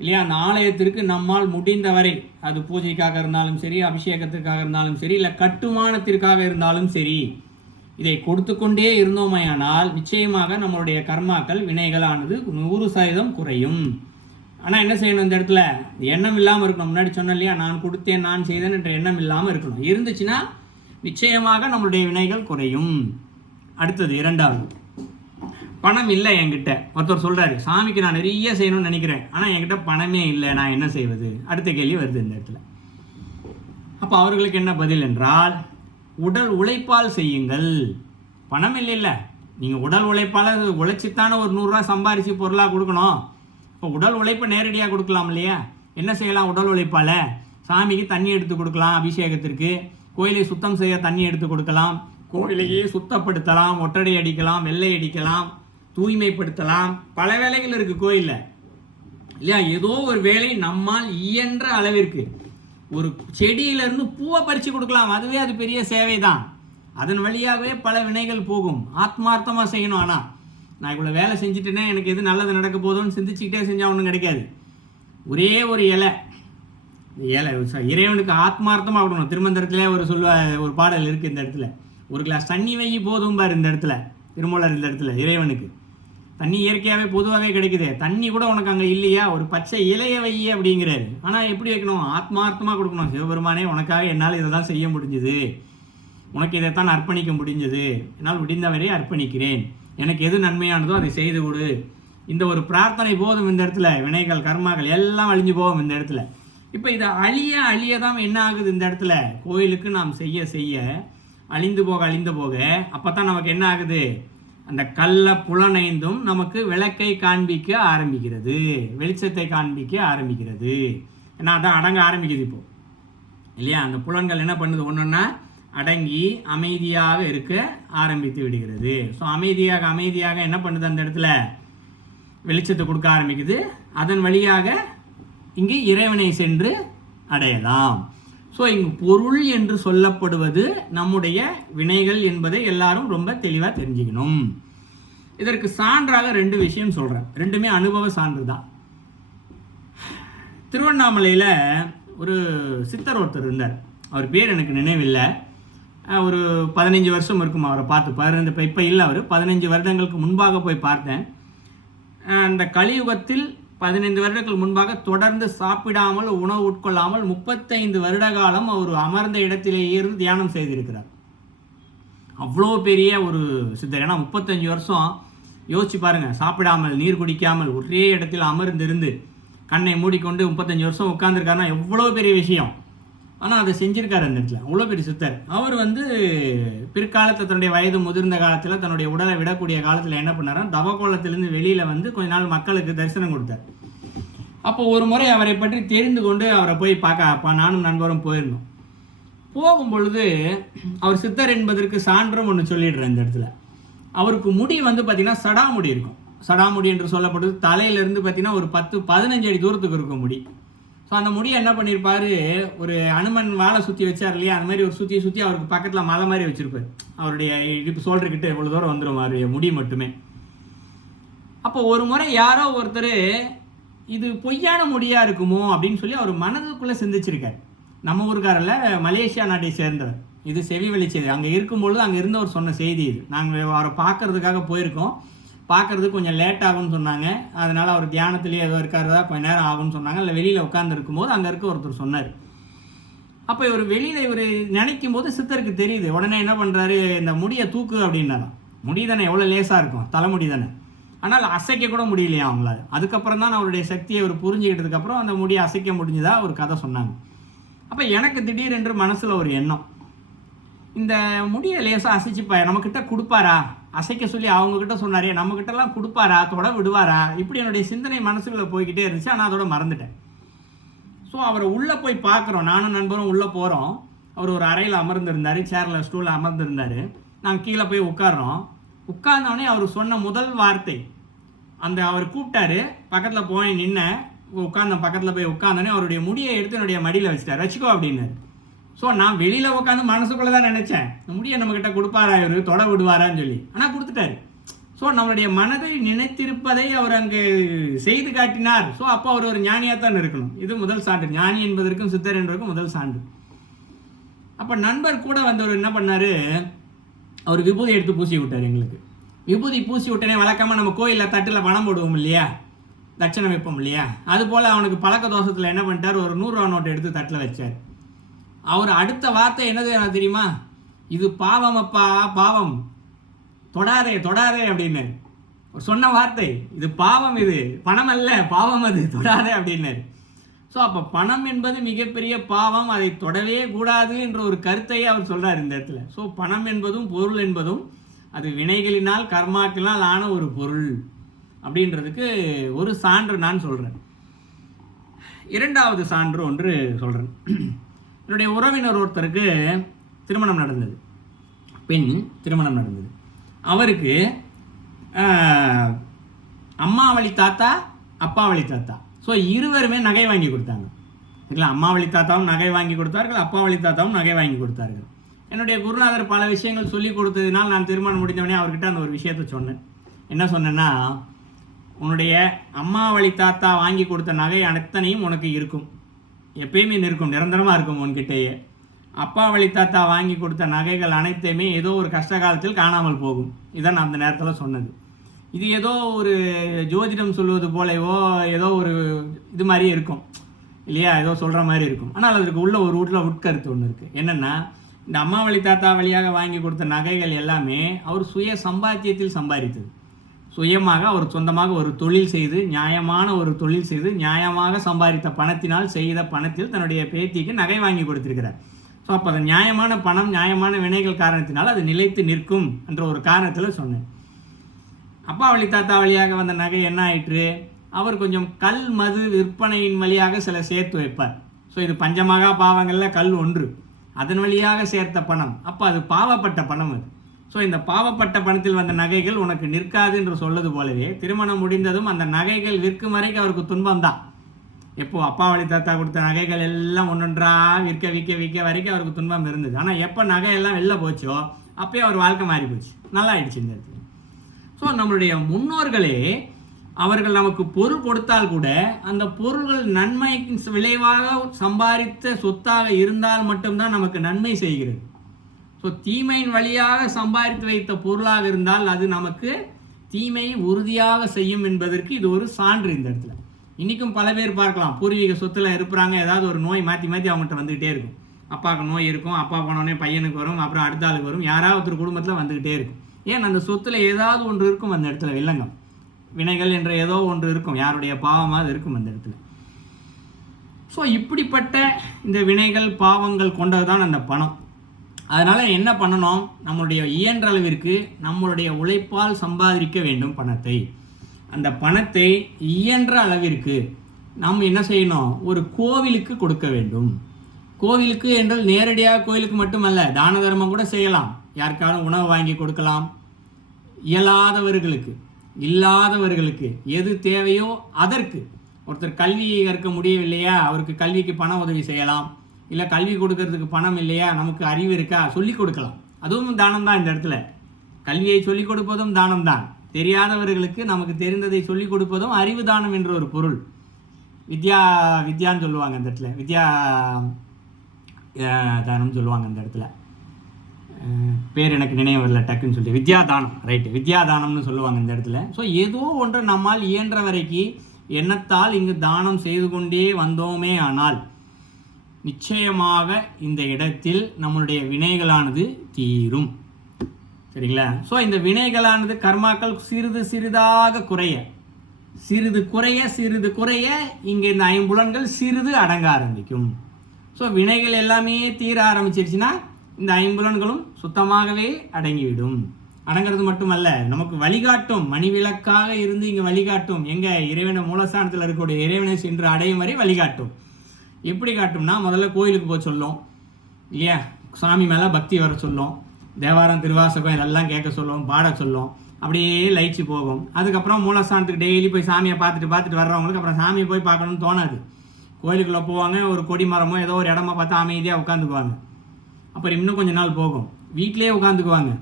இல்லையா, அந்த ஆலயத்திற்கு நம்மால் முடிந்த வரை, அது பூஜைக்காக இருந்தாலும் சரி, அபிஷேகத்துக்காக இருந்தாலும் சரி, இல்லை கட்டுமானத்திற்காக இருந்தாலும் சரி, இதை கொடுத்து கொண்டே இருந்தோமையானால் நிச்சயமாக நம்மளுடைய கர்மாக்கள் வினைகளானது 100% குறையும். ஆனால் என்ன செய்யணும்? இந்த இடத்துல எண்ணம் இல்லாமல் இருக்கணும். முன்னாடி சொன்னேன் இல்லையா, நான் கொடுத்தேன், நான் செய்தேன் என்ற எண்ணம் இல்லாமல் இருக்கணும். இருந்துச்சுன்னா நிச்சயமாக நம்மளுடைய வினைகள் குறையும். அடுத்தது 2வது, பணம் இல்லை என்கிட்ட. ஒருத்தர் சொல்கிறாரு, சாமிக்கு நான் நிறைய செய்யணும்னு நினைக்கிறேன், ஆனால் என்கிட்ட பணமே இல்லை, நான் என்ன செய்வது? அடுத்த கேள்வி வருது இந்த இடத்துல. அப்போ அவர்களுக்கு என்ன பதில் என்றால், உடல் உழைப்பால் செய்யுங்கள். பணம் இல்லை, நீங்கள் உடல் உழைப்பால் உழைச்சித்தானே ஒரு 100 ரூபா சம்பாரித்து பொருளாக கொடுக்கணும். இப்போ உடல் உழைப்பை நேரடியாக கொடுக்கலாம் இல்லையா? என்ன செய்யலாம்? உடல் உழைப்பால் சாமிக்கு தண்ணி எடுத்து கொடுக்கலாம், அபிஷேகத்திற்கு கோயிலை சுத்தம் செய்ய தண்ணி எடுத்து கொடுக்கலாம், கோயிலையே சுத்தப்படுத்தலாம், ஒட்டடை அடிக்கலாம், வெள்ளை அடிக்கலாம், தூய்மைப்படுத்தலாம், பல வேலைகள் இருக்குது கோயிலில் இல்லையா? ஏதோ ஒரு வேலை நம்மால் இயன்ற அளவிற்கு, ஒரு செடியிலேருந்து பூவை பறித்து கொடுக்கலாம், அதுவே அது பெரிய சேவை தான். அதன் வழியாகவே பல வினைகள் போகும். ஆத்மார்த்தமாக செய்யணும். ஆனால் நான் இவ்வளோ வேலை செஞ்சுட்டேன்னா எனக்கு எது நல்லது நடக்க போதும்னு சிந்திச்சுக்கிட்டே செஞ்சால் ஒன்றும் கிடைக்காது. ஒரே ஒரு இலை, இறைவனுக்கு ஆத்மார்த்தமாக கொடுக்கணும். திருமந்திரத்திலே ஒரு பாடல் இருக்குது இந்த இடத்துல. ஒரு கிளாஸ் தண்ணி வை போதும் பார் இந்த இடத்துல, திருமூலர் இந்த இடத்துல இறைவனுக்கு தண்ணி இயற்கையாகவே பொதுவாகவே கிடைக்குது, தண்ணி கூட உனக்கு அங்கே இல்லையா, ஒரு பச்சை இலைய வை அப்படிங்கிறாரு. ஆனால் எப்படி வைக்கணும்? ஆத்மார்த்தமாக கொடுக்கணும். சிவபெருமானே, உனக்காக என்னால் இதை தான் செய்ய முடிஞ்சுது, உனக்கு இதைத்தான் அர்ப்பணிக்க முடிஞ்சது, என்னால் முடிந்தவரை அர்ப்பணிக்கிறேன், எனக்கு எது நன்மையானதோ அதை செய்து கொடு. இந்த ஒரு பிரார்த்தனை போதும் இந்த இடத்துல. வினைகள் கர்மாக்கள் எல்லாம் அழிஞ்சு போகும் இந்த இடத்துல. இப்போ இதை அழிய தான் என்ன ஆகுது இந்த இடத்துல? கோயிலுக்கு நாம் செய்ய அழிந்து போக அப்போ தான் நமக்கு என்ன ஆகுது? அந்த கள்ள புலனைந்தும் நமக்கு விளக்கை காண்பிக்க ஆரம்பிக்கிறது, வெளிச்சத்தை காண்பிக்க ஆரம்பிக்கிறது. ஏன்னா அதான் அடங்க ஆரம்பிக்குது இப்போ இல்லையா? அந்த புலன்கள் என்ன பண்ணுது? ஒன்றுன்னா அடங்கி அமைதியாக இருக்க ஆரம்பித்து விடுகிறது. ஸோ அமைதியாக என்ன பண்ணுது? அந்த இடத்துல வெளிச்சத்தை கொடுக்க ஆரம்பிக்குது. அதன் வழியாக இங்கு இறைவனை சென்று அடையலாம். ஸோ இங்கு பொருள் என்று சொல்லப்படுவது நம்முடைய வினைகள் என்பதை எல்லாரும் ரொம்ப தெளிவாக தெரிஞ்சுக்கணும். இதற்கு சான்றாக 2 விஷயம் சொல்கிறேன், ரெண்டுமே அனுபவ சான்று தான். திருவண்ணாமலையில் ஒரு சித்தர் ஒருத்தர் இருந்தார், அவர் பேர் எனக்கு நினைவில்லை. ஒரு 15 வருஷம் இருக்கும் அவரை பார்த்து. இப்போ இல்லை, அவர் 15 வருடங்களுக்கு முன்பாக போய் பார்த்தேன். அந்த கலியுகத்தில் 15 வருடங்கள் முன்பாக தொடர்ந்து சாப்பிடாமல் உணவு உட்கொள்ளாமல் 35 வருட காலம் அவர் அமர்ந்த இடத்திலேயே இருந்து தியானம் செய்திருக்கிறார். அவ்வளோ பெரிய ஒரு சித்தர். ஏன்னா 35 வருஷம் யோசிச்சு பாருங்க, சாப்பிடாமல் நீர் குடிக்காமல் ஒரே இடத்தில் அமர்ந்திருந்து கண்ணை மூடிக்கொண்டு 35 வருஷம் உட்கார்ந்துருக்காருன்னா எவ்வளோ பெரிய விஷயம். ஆனால் அதை செஞ்சிருக்காரு அந்த இடத்துல, அவ்வளோ பெரிய சித்தர். அவர் பிற்காலத்தில் தன்னுடைய வயது முதிர்ந்த காலத்தில் தன்னுடைய உடலை விடக்கூடிய காலத்தில் என்ன பண்ணாரா, தவக்கோலத்திலேருந்து வெளியில் கொஞ்ச நாள் மக்களுக்கு தரிசனம் கொடுத்தார். அப்போ ஒரு முறை அவரை பற்றி தெரிந்து கொண்டு அவரை போய் பார்க்க நானும் நண்பரும் போயிருந்தோம். போகும்பொழுது அவர் சித்தர் என்பதற்கு சான்றும் ஒன்று சொல்லிடுறேன் இந்த இடத்துல. அவருக்கு முடி பார்த்திங்கன்னா சடாமுடி இருக்கும். சடாமுடி என்று சொல்லப்படுது. தலையிலேருந்து பார்த்திங்கன்னா ஒரு 10-15 அடி தூரத்துக்கு இருக்கும் முடி. ஸோ அந்த முடியை என்ன பண்ணியிருப்பார், ஒரு அனுமன் வாழை சுற்றி வச்சார் இல்லையா, அந்த மாதிரி ஒரு சுற்றி அவருக்கு பக்கத்தில் மலை மாதிரி வச்சுருப்பார். அவருடைய இடுப்பு சோல்டர்கிட்ட இவ்வளோ தூரம் வந்துடும் அவருடைய முடி மட்டுமே. அப்போ ஒரு முறை யாரோ ஒருத்தர் இது பொய்யான முடியாக இருக்குமோ அப்படின்னு சொல்லி அவர் மனதுக்குள்ளே சிந்திச்சிருக்கார். நம்ம ஊருக்காரில் மலேசியா நாட்டை சேர்ந்தவர். இது செவி வெளிச்சது. அங்கே இருக்கும்பொழுது அங்கே இருந்தவர் சொன்ன செய்தி இது. நாங்கள் அவரை பார்க்கறதுக்காக போயிருக்கோம். பார்க்குறதுக்கு கொஞ்சம் லேட் ஆகும்னு சொன்னாங்க. அதனால் அவர் தியானத்துலேயே ஏதோ இருக்காருதா கொஞ்சம் நேரம் ஆகும்னு சொன்னாங்க. இல்லை வெளியில் உட்காந்துருக்கும் போது அங்கே இருக்க ஒருத்தர் சொன்னார். அப்போ இவர் வெளியில் இவர் நினைக்கும் போது சித்தருக்கு தெரியுது. உடனே என்ன பண்ணுறாரு, இந்த முடியை தூக்கு அப்படின்னாராம். முடி தானே எவ்வளோ லேசாக இருக்கும், தலைமுடி தானே. ஆனால் அசைக்க கூட முடியலையா அவங்களால. அதுக்கப்புறம் தான் அவருடைய சக்தியை அவர் புரிஞ்சுக்கிட்டதுக்கப்புறம் அந்த முடியை அசைக்க முடிஞ்சதா ஒரு கதை சொன்னாங்க. அப்போ எனக்கு திடீரென்று மனசில் ஒரு எண்ணம், இந்த முடியை லேசாக அசைச்சிப்பா நம்மக்கிட்ட கொடுப்பாரா, அசைக்க சொல்லி அவங்கக்கிட்ட சொன்னாரே, நம்மக்கிட்டலாம் கொடுப்பாரா, தொட விடுவாரா, இப்படி என்னுடைய சிந்தனை மனசுக்குள்ளே போய்கிட்டே இருந்துச்சு. ஆனால் அதோட மறந்துட்டேன். ஸோ அவரை உள்ளே போய் பார்க்குறோம், நானும் நண்பரும் உள்ளே போகிறோம். அவர் ஒரு அறையில் அமர்ந்திருந்தார், சேரில் ஸ்டூலில் அமர்ந்திருந்தார். நாங்கள் கீழே போய் உட்கார்றோம். உட்கார்ந்தோடனே அவர் சொன்ன முதல் வார்த்தை, அவர் கூப்பிட்டாரு, பக்கத்தில் போய் நின்ன உட்கார்ந்த பக்கத்தில் போய் உட்காந்தோடனே அவருடைய முடியை எடுத்து என்னுடைய மடியில் வச்சுட்டார், வச்சுக்கோ அப்படின்னாரு. ஸோ நான் வெளியில் உட்காந்து மனசுக்குள்ளே தான் நினச்சேன், முடியை நம்மக்கிட்ட கொடுப்பாரா இவர், தொட விடுவாரான்னு சொல்லி. ஆனால் கொடுத்துட்டாரு. ஸோ நம்மளுடைய மனதை நினைத்திருப்பதை அவர் அங்கே செய்து காட்டினார். ஸோ அப்போ அவர் ஒரு ஞானியாக தான் இருக்கணும். இது முதல் சான்று, ஞானி என்பதற்கும் சித்தர் என்பதற்கும் முதல் சான்று. அப்போ நண்பர் கூட வந்தவர் என்ன பண்ணார், அவர் விபூதி எடுத்து பூசி விட்டார் எங்களுக்கு. விபூதி பூசி விட்டனே வழக்கமாக நம்ம கோயிலில் தட்டில் பணம் போடுவோம் இல்லையா, தட்சணை வைப்போம் இல்லையா, அதுபோல் அவனுக்கு பழக்க தோஷத்தில் என்ன பண்ணிட்டார், ஒரு 100 ரூபா நோட்டை எடுத்து தட்டில் வச்சார். அவர் அடுத்த வார்த்தை என்னது எனக்கு தெரியுமா, இது பாவம் அப்பா பாவம், தொடாதே தொடாதே அப்படின்னு சொன்ன வார்த்தை. இது பாவம், இது பணம் அல்ல, பாவம், அது தொடாதே அப்படின்னாரு. ஸோ அப்போ பணம் என்பது மிகப்பெரிய பாவம், அதை தொடவே கூடாது என்ற ஒரு கருத்தையே அவர் சொல்கிறார் இந்த இடத்துல. ஸோ பணம் என்பதும் பொருள் என்பதும் அது வினைகளினால் கர்மாக்களால் ஆன ஒரு பொருள் அப்படின்றதுக்கு ஒரு சான்று நான் சொல்கிறேன். 2வது சான்று ஒன்று சொல்கிறேன். என்னுடைய உறவினர் ஒருத்தருக்கு திருமணம் நடந்தது, பெண் திருமணம் நடந்தது. அவருக்கு அம்மா வழி தாத்தா, அப்பா வழி தாத்தா, ஸோ இருவருமே நகை வாங்கி கொடுத்தாங்க. சரிங்களா, அம்மா வழி தாத்தாவும் நகை வாங்கி கொடுத்தார்கள், அப்பா வழி தாத்தாவும் நகை வாங்கி கொடுத்தார்கள். என்னுடைய குருநாதர் பல விஷயங்கள் சொல்லி கொடுத்ததுனால் நான் திருமணம் முடிந்தவொடனே அவர்கிட்ட அந்த ஒரு விஷயத்தை சொன்னேன். என்ன சொன்னேன்னா, உன்னுடைய அம்மா வழி தாத்தா வாங்கி கொடுத்த நகை அத்தனையும் உனக்கு இருக்கும், எப்பயுமே நிற்கும், நிரந்தரமாக இருக்கும் உன்கிட்டேயே. அப்பா வழி தாத்தா வாங்கி கொடுத்த நகைகள் அனைத்தையுமே ஏதோ ஒரு கஷ்ட காலத்தில் காணாமல் போகும். இதான் நான் அந்த நேரத்தில் சொன்னது. இது ஏதோ ஒரு ஜோதிடம் சொல்வது போலவோ ஏதோ ஒரு இது மாதிரி இருக்கும் இல்லையா, ஏதோ சொல்கிற மாதிரி இருக்கும். ஆனால் அதுக்கு உள்ள ஒரு உட்கருத்து ஒன்று இருக்குது. என்னென்னா, இந்த அம்மா வழி தாத்தா வழியாக வாங்கி கொடுத்த நகைகள் எல்லாமே அவர் சுய சம்பாத்தியத்தில் சம்பாதித்தது. சுயமாக அவர் சொந்தமாக ஒரு தொழில் செய்து, நியாயமான ஒரு தொழில் செய்து, நியாயமாக சம்பாதித்த பணத்தினால் செய்த பணத்தில் தன்னுடைய பேத்திக்கு நகை வாங்கி கொடுத்திருக்கிறார். ஸோ அப்போ அது நியாயமான பணம், நியாயமான வினைகள் காரணத்தினால் அது நிலைத்து நிற்கும் என்ற ஒரு காரணத்தில் சொன்னேன். அப்பா வழி தாத்தா வழியாக வந்த நகை என்ன ஆயிற்று, அவர் கொஞ்சம் கல் மது விற்பனையின் வழியாக சில சேர்த்து வைப்பார். ஸோ இது பஞ்சமகா பாவங்களில் கல் ஒன்று. அதன் வழியாக சேர்த்த பணம், அப்போ அது பாவப்பட்ட பணம் அது. ஸோ இந்த பாவப்பட்ட பணத்தில் வந்த நகைகள் உனக்கு நிற்காது என்று சொல்வது போலவே, திருமணம் முடிந்ததும் அந்த நகைகள் விற்கும் வரைக்கும் அவருக்கு துன்பம் தான். எப்போ அப்பா வழி தாத்தா கொடுத்த நகைகள் எல்லாம் ஒன்றொன்றாக விற்க வரைக்கும் அவருக்கு துன்பம் இருந்தது. ஆனால் எப்போ நகையெல்லாம் வெளில போச்சோ அப்போயே அவர் வாழ்க்கை மாறி போச்சு, நல்லா ஆயிடுச்சு இந்த இடத்துல. ஸோ நம்மளுடைய முன்னோர்களே அவர்கள் நமக்கு பொருள் கொடுத்தால் கூட அந்த பொருள்கள் நன்மைக்கு விளைவாக சம்பாதித்த சொத்தாக இருந்தால் மட்டும்தான் நமக்கு நன்மை செய்கிறது. ஸோ தீமையின் வழியாக சம்பாதித்து வைத்த பொருளாக இருந்தால் அது நமக்கு தீமையை உறுதியாக செய்யும் என்பதற்கு இது ஒரு சான்று. இந்த இடத்துல இன்றைக்கும் பல பேர் பார்க்கலாம், பூர்வீக சொத்தில் இருக்கிறாங்க, ஏதாவது ஒரு நோய் மாற்றி அவங்கள்ட்ட வந்துக்கிட்டே இருக்கும். அப்பாவுக்கு நோய் இருக்கும், அப்பா போனோடனே பையனுக்கு வரும், அப்புறம் அடுத்த ஆளுக்கு வரும், யாராவது ஒருத்தர் குடும்பத்தில் வந்துக்கிட்டே இருக்கும். ஏன், அந்த சொத்தில் ஏதாவது ஒன்று இருக்கும் அந்த இடத்துல, வில்லங்கம் வினைகள் என்ற ஏதோ ஒன்று இருக்கும், யாருடைய பாவமாக அது இருக்கும் அந்த இடத்துல. ஸோ இப்படிப்பட்ட இந்த வினைகள் பாவங்கள் கொண்டது தான் அந்த பணம். அதனால் என்ன பண்ணணும், நம்மளுடைய இயன்ற அளவிற்கு நம்மளுடைய உழைப்பால் சம்பாதிக்க வேண்டும் பணத்தை. அந்த பணத்தை இயன்ற அளவிற்கு நாம் என்ன செய்யணும், ஒரு கோவிலுக்கு கொடுக்க வேண்டும். கோவிலுக்கு என்றால் நேரடியாக கோவிலுக்கு மட்டுமல்ல, தான தர்மம் கூட செய்யலாம். யாருக்காவது உணவு வாங்கி கொடுக்கலாம், இயலாதவர்களுக்கு இல்லாதவர்களுக்கு எது தேவையோ அதற்கு. ஒருத்தர் கல்வி கற்க முடியவில்லையா, அவருக்கு கல்விக்கு பண உதவி செய்யலாம். இல்லை கல்வி கொடுக்கறதுக்கு பணம் இல்லையா, நமக்கு அறிவு இருக்கா, சொல்லிக் கொடுக்கலாம், அதுவும் தானம் தான். இந்த இடத்துல கல்வியை சொல்லிக் கொடுப்பதும் தானம் தான். தெரியாதவர்களுக்கு நமக்கு தெரிந்ததை சொல்லிக் கொடுப்பதும் அறிவு தானம் என்ற ஒரு பொருள். வித்யான்னு சொல்லுவாங்க அந்த இடத்துல, வித்யா தானம் சொல்லுவாங்க அந்த இடத்துல. பேர் எனக்கு நினைவு வரல டக்குன்னு சொல்லி, வித்யாதானம், ரைட்டு, வித்யாதானம்னு சொல்லுவாங்க இந்த இடத்துல. ஸோ ஏதோ ஒன்று நம்மால் இயன்ற வரைக்கும் எண்ணத்தால் இங்கு தானம் செய்து கொண்டே வந்தோமே ஆனால் நிச்சயமாக இந்த இடத்தில் நம்மளுடைய வினைகளானது தீரும். சரிங்களா? ஸோ இந்த வினைகளானது கர்மாக்கள் சிறிது சிறிதாக குறைய சிறிது குறைய இங்கே இந்த ஐம்புலன்கள் சிறிது அடங்க ஆரம்பிக்கும். ஸோ வினைகள் எல்லாமே தீர ஆரம்பிச்சிருச்சுன்னா இந்த ஐம்புலன்களும் சுத்தமாகவே அடங்கிவிடும். அடங்கிறது மட்டுமல்ல, நமக்கு வழிகாட்டும், மணிவிளக்காக இருந்து இங்கே வழிகாட்டும். எங்கே, இறைவனை மூலஸ்தானத்தில் இருக்கக்கூடிய இறைவனை சென்று அடையும் வரை வழிகாட்டும். எப்படி காட்டும்னா, முதல்ல கோயிலுக்கு போய் சொல்லும் இல்லையா, சாமி மேலே பக்தி வர சொல்லும், தேவாரம் திருவாசகம் இதெல்லாம் கேட்க சொல்லும், பாட சொல்லும், அப்படியே லயிச்சு போகும். அதுக்கப்புறம் மூலஸ்தானத்துக்கு டெய்லி போய் சாமியை பார்த்துட்டு வர்றவங்களுக்கு அப்புறம் சாமியை போய் பார்க்கணும்னு தோணாது. கோயிலுக்குள்ளே போவாங்க, ஒரு கொடி மரமோ ஏதோ ஒரு இடமா பார்த்து அமைதியாக உட்காந்துக்குவாங்க. அப்புறம் இன்னும் கொஞ்சம் நாள் போகும், வீட்டிலே உட்காந்துக்குவாங்க.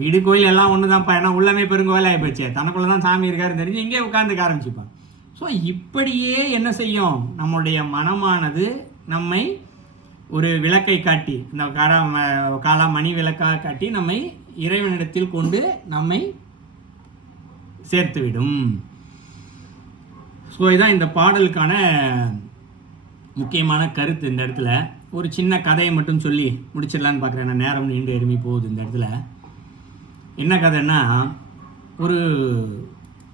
வீடு கோயில் எல்லாம் ஒன்று தான்ப்பா, ஏன்னா உள்ளமே பெருங்கோயில் ஆகி போச்சு, தனக்குள்ளே தான் சாமி இருக்காருன்னு தெரிஞ்சு இங்கே உட்காந்துக்க ஆரம்பிச்சுப்பாங்க. ஸோ இப்படியே என்ன செய்யும், நம்முடைய மனமானது நம்மை ஒரு விளக்கை காட்டி, இந்த காலா மணி விளக்காக காட்டி நம்மை இறைவனிடத்தில் கொண்டு நம்மை சேர்த்துவிடும். ஸோ இதுதான் இந்த பாடலுக்கான முக்கியமான கருத்து. இந்த இடத்துல ஒரு சின்ன கதையை மட்டும் சொல்லி முடிச்சிடலான்னு பார்க்குறேன், நான் நேரம் நீண்டு எருமி போகுது. இந்த இடத்துல என்ன கதைன்னா, ஒரு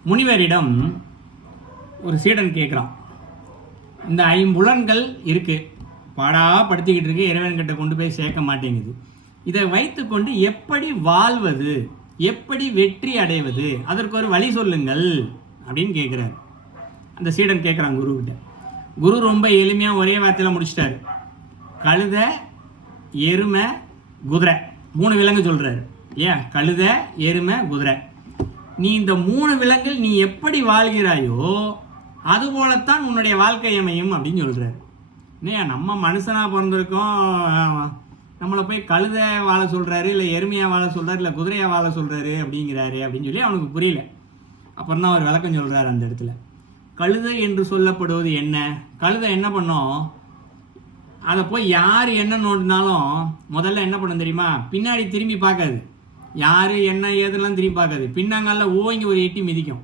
முனிவரிடம் ஒரு சீடன் கேட்குறான், இந்த ஐம்புலன்கள் இருக்குது, படுத்திக்கிட்டு இருக்கு, இறைவன்கிட்ட கொண்டு போய் சேர்க்க மாட்டேங்குது, இதை வைத்து கொண்டு எப்படி வாழ்வது, எப்படி வெற்றி அடைவது, அதற்கு ஒரு வழி சொல்லுங்கள் அப்படின்னு கேட்குறாரு. அந்த சீடன் கேட்குறான் குருக்கிட்ட. குரு ரொம்ப எளிமையாக ஒரே வார்த்தையில் முடிச்சிட்டாரு. கழுதை, எருமை, குதிரை, 3 விலங்கு சொல்கிறாரு. ஏன், கழுதை, எருமை, குதிரை, நீ இந்த 3 விலங்கில் நீ எப்படி வாழ்கிறாயோ அதுபோலத்தான் உன்னுடைய வாழ்க்கை அமையும் அப்படின்னு சொல்கிறாரு. இல்லையா, நம்ம மனுஷனாக பிறந்திருக்கோம், நம்மளை போய் கழுதை வாழ சொல்கிறாரு, இல்லை எருமையாக வாழ சொல்கிறாரு, இல்லை குதிரையாக வாழ சொல்கிறாரு அப்படிங்கிறாரு அப்படின்னு சொல்லி அவனுக்கு புரியல. அப்புறம் தான் அவர் விளக்கம் சொல்கிறாரு அந்த இடத்துல. கழுதை என்று சொல்லப்படுவது என்ன, கழுதை என்ன பண்ணோம், அதை போய் யார் என்ன நோண்டினாலும் முதல்ல என்ன பண்ண தெரியுமா, பின்னாடி திரும்பி பார்க்காது, யார் என்ன ஏதெல்லாம் திரும்பி பார்க்காது, பின்னாங்கால ஓங்கி ஒரு எட்டி மிதிக்கும்.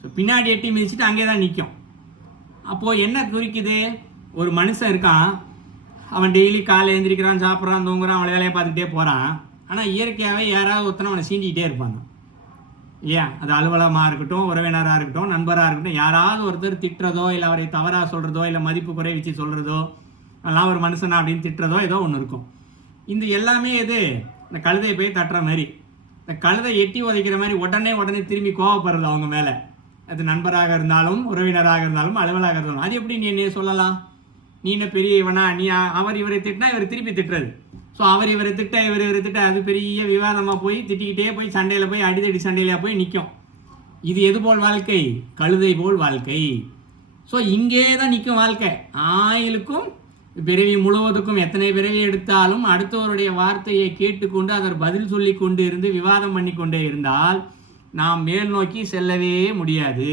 ஸோ பின்னாடி எட்டி மிதிச்சுட்டு அங்கே தான் நிற்கும். அப்போது என்ன குறிக்குது, ஒரு மனுஷன் இருக்கான், அவன் டெய்லி காலை எழுந்திரிக்கிறான், சாப்பிட்றான், தூங்குறான், அவளை வேலையை பார்த்துக்கிட்டே போகிறான். ஆனால் இயற்கையாகவே யாராவது ஒருத்தனை அவனை சீண்டிக்கிட்டே இருப்பாங்க இல்லையா. அது அலுவலகமாக இருக்கட்டும், உறவினராக இருக்கட்டும், நண்பராக இருக்கட்டும், யாராவது ஒருத்தர் திட்டுறதோ இல்லை அவரை தவறாக சொல்கிறதோ இல்லை மதிப்பு குறை வச்சு சொல்கிறதோ, அதெல்லாம் ஒரு மனுஷனா அப்படின்னு திட்டுறதோ ஏதோ ஒன்று இருக்கும். இந்த எல்லாமே எது, இந்த கழுதையை போய் தட்டுற மாதிரி, இந்த கழுதை எட்டி உதைக்கிற மாதிரி உடனே திரும்பி கோவப்படுறது அவங்க மேலே. அது நண்பராக இருந்தாலும், உறவினராக இருந்தாலும், அலுவலாக இருந்தாலும். அது எப்படி நீ என்ன சொல்லலாம், நீ என்ன பெரிய இவனா, நீ அவர் இவரை திட்டினா இவர் திருப்பி திட்டுறது. ஸோ அவர் இவரை திட்ட இவர் திட்ட, அது பெரிய விவாதமாக போய் திட்டிக்கிட்டே போய் சண்டையில் போய் அடிதடி சண்டையில போய் நிற்கும். இது எது போல் வாழ்க்கை, கழுதை போல் வாழ்க்கை. ஸோ இங்கே தான் நிற்கும் வாழ்க்கை. ஆயிலுக்கும் பிறவி முழுவதுக்கும் எத்தனை பிறவி எடுத்தாலும் அடுத்தவருடைய வார்த்தையை கேட்டுக்கொண்டு அதற்கு பதில் சொல்லி கொண்டு இருந்து விவாதம் பண்ணி கொண்டே இருந்தால் நாம் மேல் நோக்கி செல்லவே முடியாது.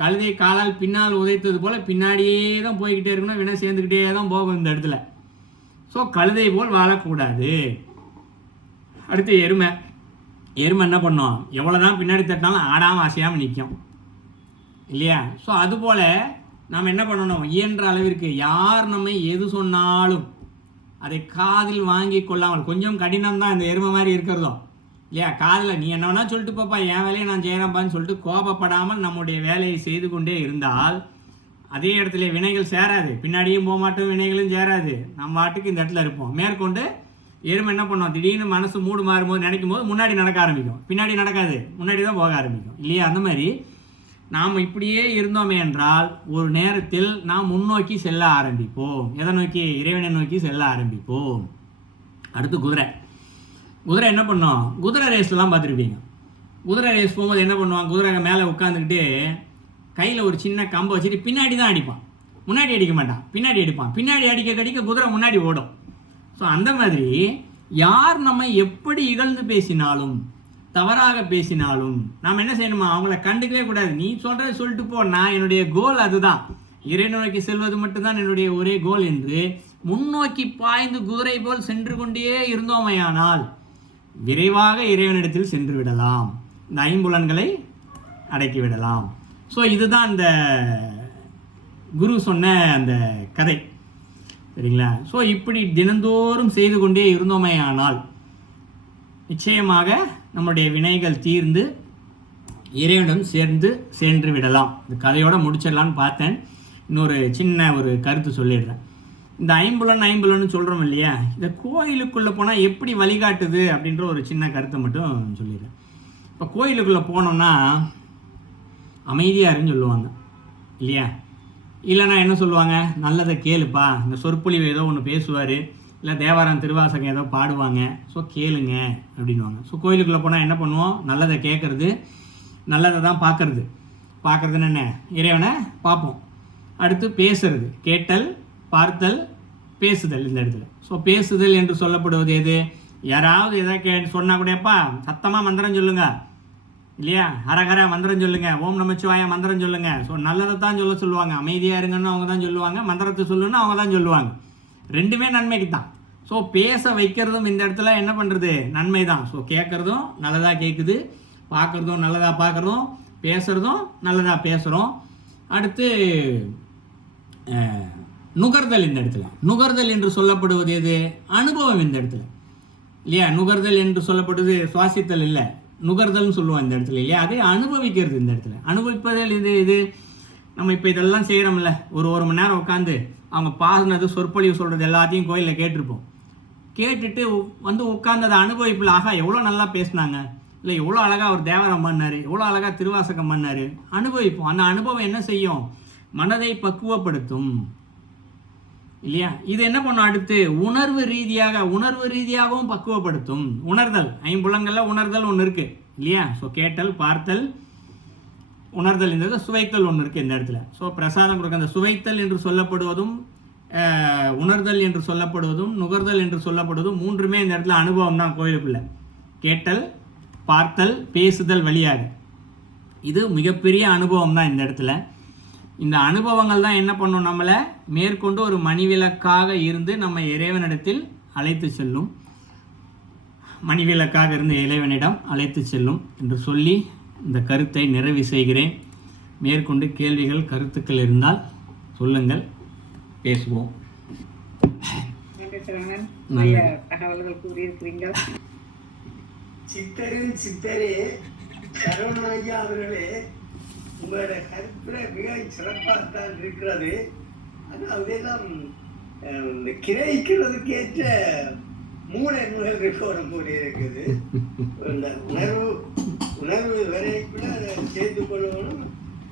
கழுதை காலால் பின்னால் உதைத்தது போல் பின்னாடியே தான் போய்கிட்டே இருக்கணும், வினை சேர்ந்துக்கிட்டே தான் போகும் இந்த இடத்துல. ஸோ கழுதை போல் வாழக்கூடாது. அடுத்து எருமை என்ன பண்ணோம், எவ்வளோ தான் பின்னாடி தட்டினாலும் ஆடாமல் அசையாமல் நிற்கும் இல்லையா. ஸோ அதுபோல் நாம் என்ன பண்ணணும், இயன்ற அளவிற்கு யார் நம்மை எது சொன்னாலும் அதை காதில் வாங்கி கொள்ளாமல், கொஞ்சம் கடினம்தான் இந்த எருமை மாதிரி இருக்கிறதும் இல்லையா. காதில் நீ என்ன வேணா சொல்லிட்டு பாப்பா, என் வேலையை நான் செய்கிறேன்ப்பான்னு சொல்லிட்டு கோபப்படாமல் நம்முடைய வேலையை செய்து கொண்டே இருந்தால் அதே இடத்துல வினைகள் சேராது, பின்னாடியும் போக மாட்டோம், வினைகளும் சேராது, நம்ம வாட்டுக்கு இந்த இடத்துல இருப்போம். மேற்கொண்டு எருமை என்ன பண்ணோம், திடீர்னு மனசு மூடு மாறும்போது நினைக்கும் போது முன்னாடி நடக்க ஆரம்பிக்கும், பின்னாடி நடக்காது, முன்னாடி தான் போக ஆரம்பிக்கும் இல்லையா. அந்த மாதிரி நாம் இப்படியே இருந்தோமே என்றால் ஒரு நேரத்தில் நாம் முன்னோக்கி செல்ல ஆரம்பிப்போம். எதை நோக்கி, இறைவனை நோக்கி செல்ல ஆரம்பிப்போம். அடுத்து குதிரை என்ன பண்ணோம், குதிரை ரேஸ்லாம் பார்த்துருப்பீங்க. குதிரை ரேஸ் போகும்போது என்ன பண்ணுவான், குதிரை மேலே உட்காந்துக்கிட்டு கையில் ஒரு சின்ன கம்பை வச்சுட்டு பின்னாடி தான் அடிப்பான், முன்னாடி அடிக்க மாட்டான், பின்னாடி அடிப்பான். பின்னாடி அடிக்க குதிரை முன்னாடி ஓடும். ஸோ அந்த மாதிரி யார் நம்ம எப்படி இகழ்ந்து பேசினாலும் தவறாக பேசினாலும் நாம் என்ன செய்யணுமா, அவங்கள கண்டுக்கவே கூடாது. நீ சொல்கிறத சொல்லிட்டு போ, நான் என்னுடைய கோல் அதுதான், இறைவனை நோக்கி செல்வது மட்டும்தான் என்னுடைய ஒரே கோல் என்று முன்னோக்கி பாய்ந்து குதிரை போல் சென்று கொண்டே இருந்தோமையானால் விரைவாக இறைவனிடத்தில் சென்று விடலாம், இந்த ஐம்புலன்களை அடக்கி விடலாம். ஸோ இதுதான் இந்த குரு சொன்ன அந்த கதை சரிங்களா. ஸோ இப்படி தினந்தோறும் செய்து கொண்டே இருந்தோமையானால் நிச்சயமாக நம்முடைய வினைகள் தீர்ந்து இறைவனிடம் சென்று விடலாம். இந்த கதையோட முடிச்சிடலான்னு பார்த்தேன். இன்னொரு சின்ன ஒரு கருத்து சொல்லிடுறேன். இந்த ஐம்புலன்னு சொல்கிறோம் இல்லையா, இந்த கோயிலுக்குள்ளே போனால் எப்படி வழிகாட்டுது அப்படின்ற ஒரு சின்ன கருத்தை மட்டும் சொல்லிடுறேன். இப்போ கோயிலுக்குள்ளே போனோம்னா அமைதியாக இருன்னு சொல்லுவாங்க இல்லையா. இல்லைன்னா என்ன சொல்லுவாங்க, நல்லதை கேளுப்பா, இந்த சொற்பொழிவு ஏதோ ஒன்று பேசுவார், இல்லை தேவாரம் திருவாசகம் ஏதோ பாடுவாங்க, ஸோ கேளுங்க அப்படின்வாங்க. ஸோ கோயிலுக்குள்ளே போனால் என்ன பண்ணுவோம், நல்லதை கேட்குறது, நல்லதை தான் பார்க்குறதுன்னு என்ன, இறைவனை பார்ப்போம். அடுத்து பேசுறது, கேட்டல், பார்த்தல், பேசுதல் இந்த இடத்துல. ஸோ பேசுதல் என்று சொல்லப்படுவது எது, யாராவது எதாவது சொன்னால் கூடப்பா சத்தமாக மந்திரம் சொல்லுங்க இல்லையா, ஹரஹர மந்திரம் சொல்லுங்க, ஓம் நமச்சிவாய மந்திரம் சொல்லுங்க. ஸோ நல்லதை தான் சொல்லுவாங்க, அமைதியாக இருங்கன்னு அவங்க தான் சொல்லுவாங்க, மந்திரத்தை சொல்லுன்னு அவங்க தான் சொல்லுவாங்க. ரெண்டுமே நன்மைக்கு தான். ஸோ பேச வைக்கிறதும் இந்த இடத்துல என்ன பண்ணுறது, நன்மை தான். ஸோ கேட்குறதும் நல்லதாக கேட்குது, பார்க்குறதும் நல்லதாக பார்க்குறதும், பேசுகிறதும் நல்லதாக பேசுகிறோம். அடுத்து நுகர்தல் இந்த இடத்துல, நுகர்தல் என்று சொல்லப்படுவது எது, அனுபவம் இந்த இடத்துல இல்லையா. நுகர்தல் என்று சொல்லப்படுவது சுவாசித்தல் இல்லை, நுகர்தல்னு சொல்லுவோம் இந்த இடத்துல இல்லையா. அதே அனுபவிக்கிறது இந்த இடத்துல. அனுபவிப்பதில் இது நம்ம இப்போ இதெல்லாம் செய்கிறோம்ல, ஒரு மணி நேரம் உட்காந்து அவங்க பாசுனது சொற்பொழிவு சொல்கிறது எல்லாத்தையும் கோயிலில் கேட்டிருப்போம். கேட்டுட்டு வந்து உட்காந்து அதை அனுபவிப்பில், ஆகா எவ்வளோ நல்லா பேசினாங்க, இல்லை எவ்வளோ அழகாக ஒரு தேவாரம் பண்ணார், எவ்வளோ அழகாக திருவாசகம் பண்ணார், அனுபவிப்போம். அந்த அனுபவம் என்ன செய்யும், மனதை பக்குவப்படுத்தும் இல்லையா. இது என்ன பண்ணும், அடுத்து உணர்வு ரீதியாகவும் பக்குவப்படுத்தும். உணர்தல், ஐம்புலங்களில் உணர்தல் ஒன்று இருக்குது இல்லையா. ஸோ கேட்டல், பார்த்தல், உணர்தல், இந்த சுவைத்தல் ஒன்று இருக்குது இந்த இடத்துல. ஸோ பிரசாதம் கொடுக்க அந்த சுவைத்தல் என்று சொல்லப்படுவதும் உணர்தல் என்று சொல்லப்படுவதும் நுகர்தல் என்று சொல்லப்படுவதும் மூன்றுமே இந்த இடத்துல அனுபவம் தான் கோயிலுக்குள்ள. கேட்டல், பார்த்தல், பேசுதல் வழியாக இது மிகப்பெரிய அனுபவம் தான் இந்த இடத்துல. இந்த அனுபவங்கள் தான் என்ன பண்ணும், நம்மளை மேற்கொண்டு ஒரு மணிவிளக்காக இருந்து நம்ம இறைவனிடத்தில் அழைத்து செல்லும். மணிவிளக்காக இருந்து இறைவனிடம் அழைத்து செல்லும் என்று சொல்லி இந்த கருத்தை நிறைவு செய்கிறேன். மேற்கொண்டு கேள்விகள் கருத்துக்கள் இருந்தால் சொல்லுங்கள், பேசுவோம். தகவல்கள் கூறியிருக்கிறீர்கள். சித்தரே சரவணன் ஐயா அவர்களே, உங்களோட கருத்துல மிக சிறப்பாகத்தான் இருக்கிறது. அதெல்லாம் கிரகிக்கிறதுக்கு ஏற்ற மூளை போன போல இருக்குது. இந்த உணர்வு வரைக்குள்ள அதை சேர்த்து கொள்ளணும்.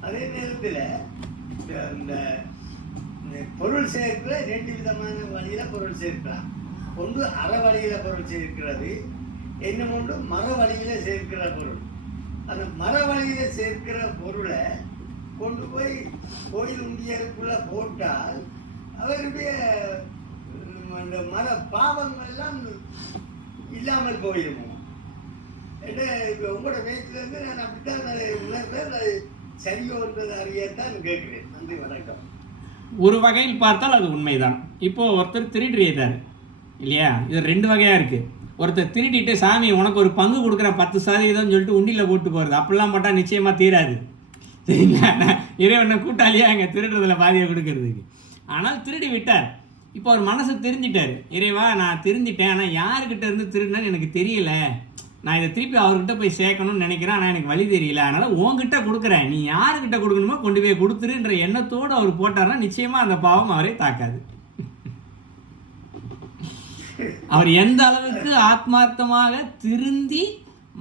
அதே நேரத்தில் இந்த பொருள் சேர்க்கிற 2 விதமான வழியில பொருள் சேர்க்கலாம். ஒன்று அற வழியில பொருள் சேர்க்கிறது, இன்னும் ஒன்று மர வழியில சேர்க்கிற பொருள். அந்த மர வழியில சேர்க்கிற பொருளை கொண்டு போய் கோயில் உண்டியலுக்குள்ள போட்டால் அவருடைய அந்த மர பாவங்கள் எல்லாம் இல்லாமல் போயிடுமோ. உங்களோட வயசுலேருந்து நான் அப்படித்தான் உணர்வேன். அது சரியோ என்பதை அறியத்தான் கேட்கிறேன். நன்றி, வணக்கம். ஒரு வகையில் பார்த்தால் அது உண்மைதான். இப்போது ஒருத்தர் திருடிட்டார் இல்லையா, இது 2 வகையாக இருக்குது. ஒருத்தர் திருடிட்டு சாமி உனக்கு ஒரு பங்கு கொடுக்குற 10% சொல்லிட்டு உண்டியில் போட்டு போகிறது. அப்படிலாம் போட்டால் நிச்சயமாக தீராது. சரிங்களா? இறைவனை கூட்டாளியாக எங்கள் திருடுறதுல பாதியை கொடுக்கறதுக்கு. ஆனால் திருடி விட்டார். இப்போ அவர் மனசு தெரிஞ்சிட்டார். இறைவா, நான் திருந்திட்டேன், ஆனால் யாருக்கிட்ட இருந்து திருடினேன்னு எனக்கு தெரியல. நான் இதை திருப்பி அவர்கிட்ட போய் சேர்க்கணும்னு நினைக்கிறேன், ஆனால் எனக்கு வழி தெரியல. அதனால் உங்ககிட்ட கொடுக்குறேன், நீ யாருக்கிட்ட கொடுக்கணுமோ கொண்டு போய் கொடுத்துருன்ற எண்ணத்தோடு அவர் போட்டார்னா நிச்சயமாக அந்த பாவம் அவரை தாக்காது. அவர் எந்த அளவுக்கு ஆத்மார்த்தமாக திருந்தி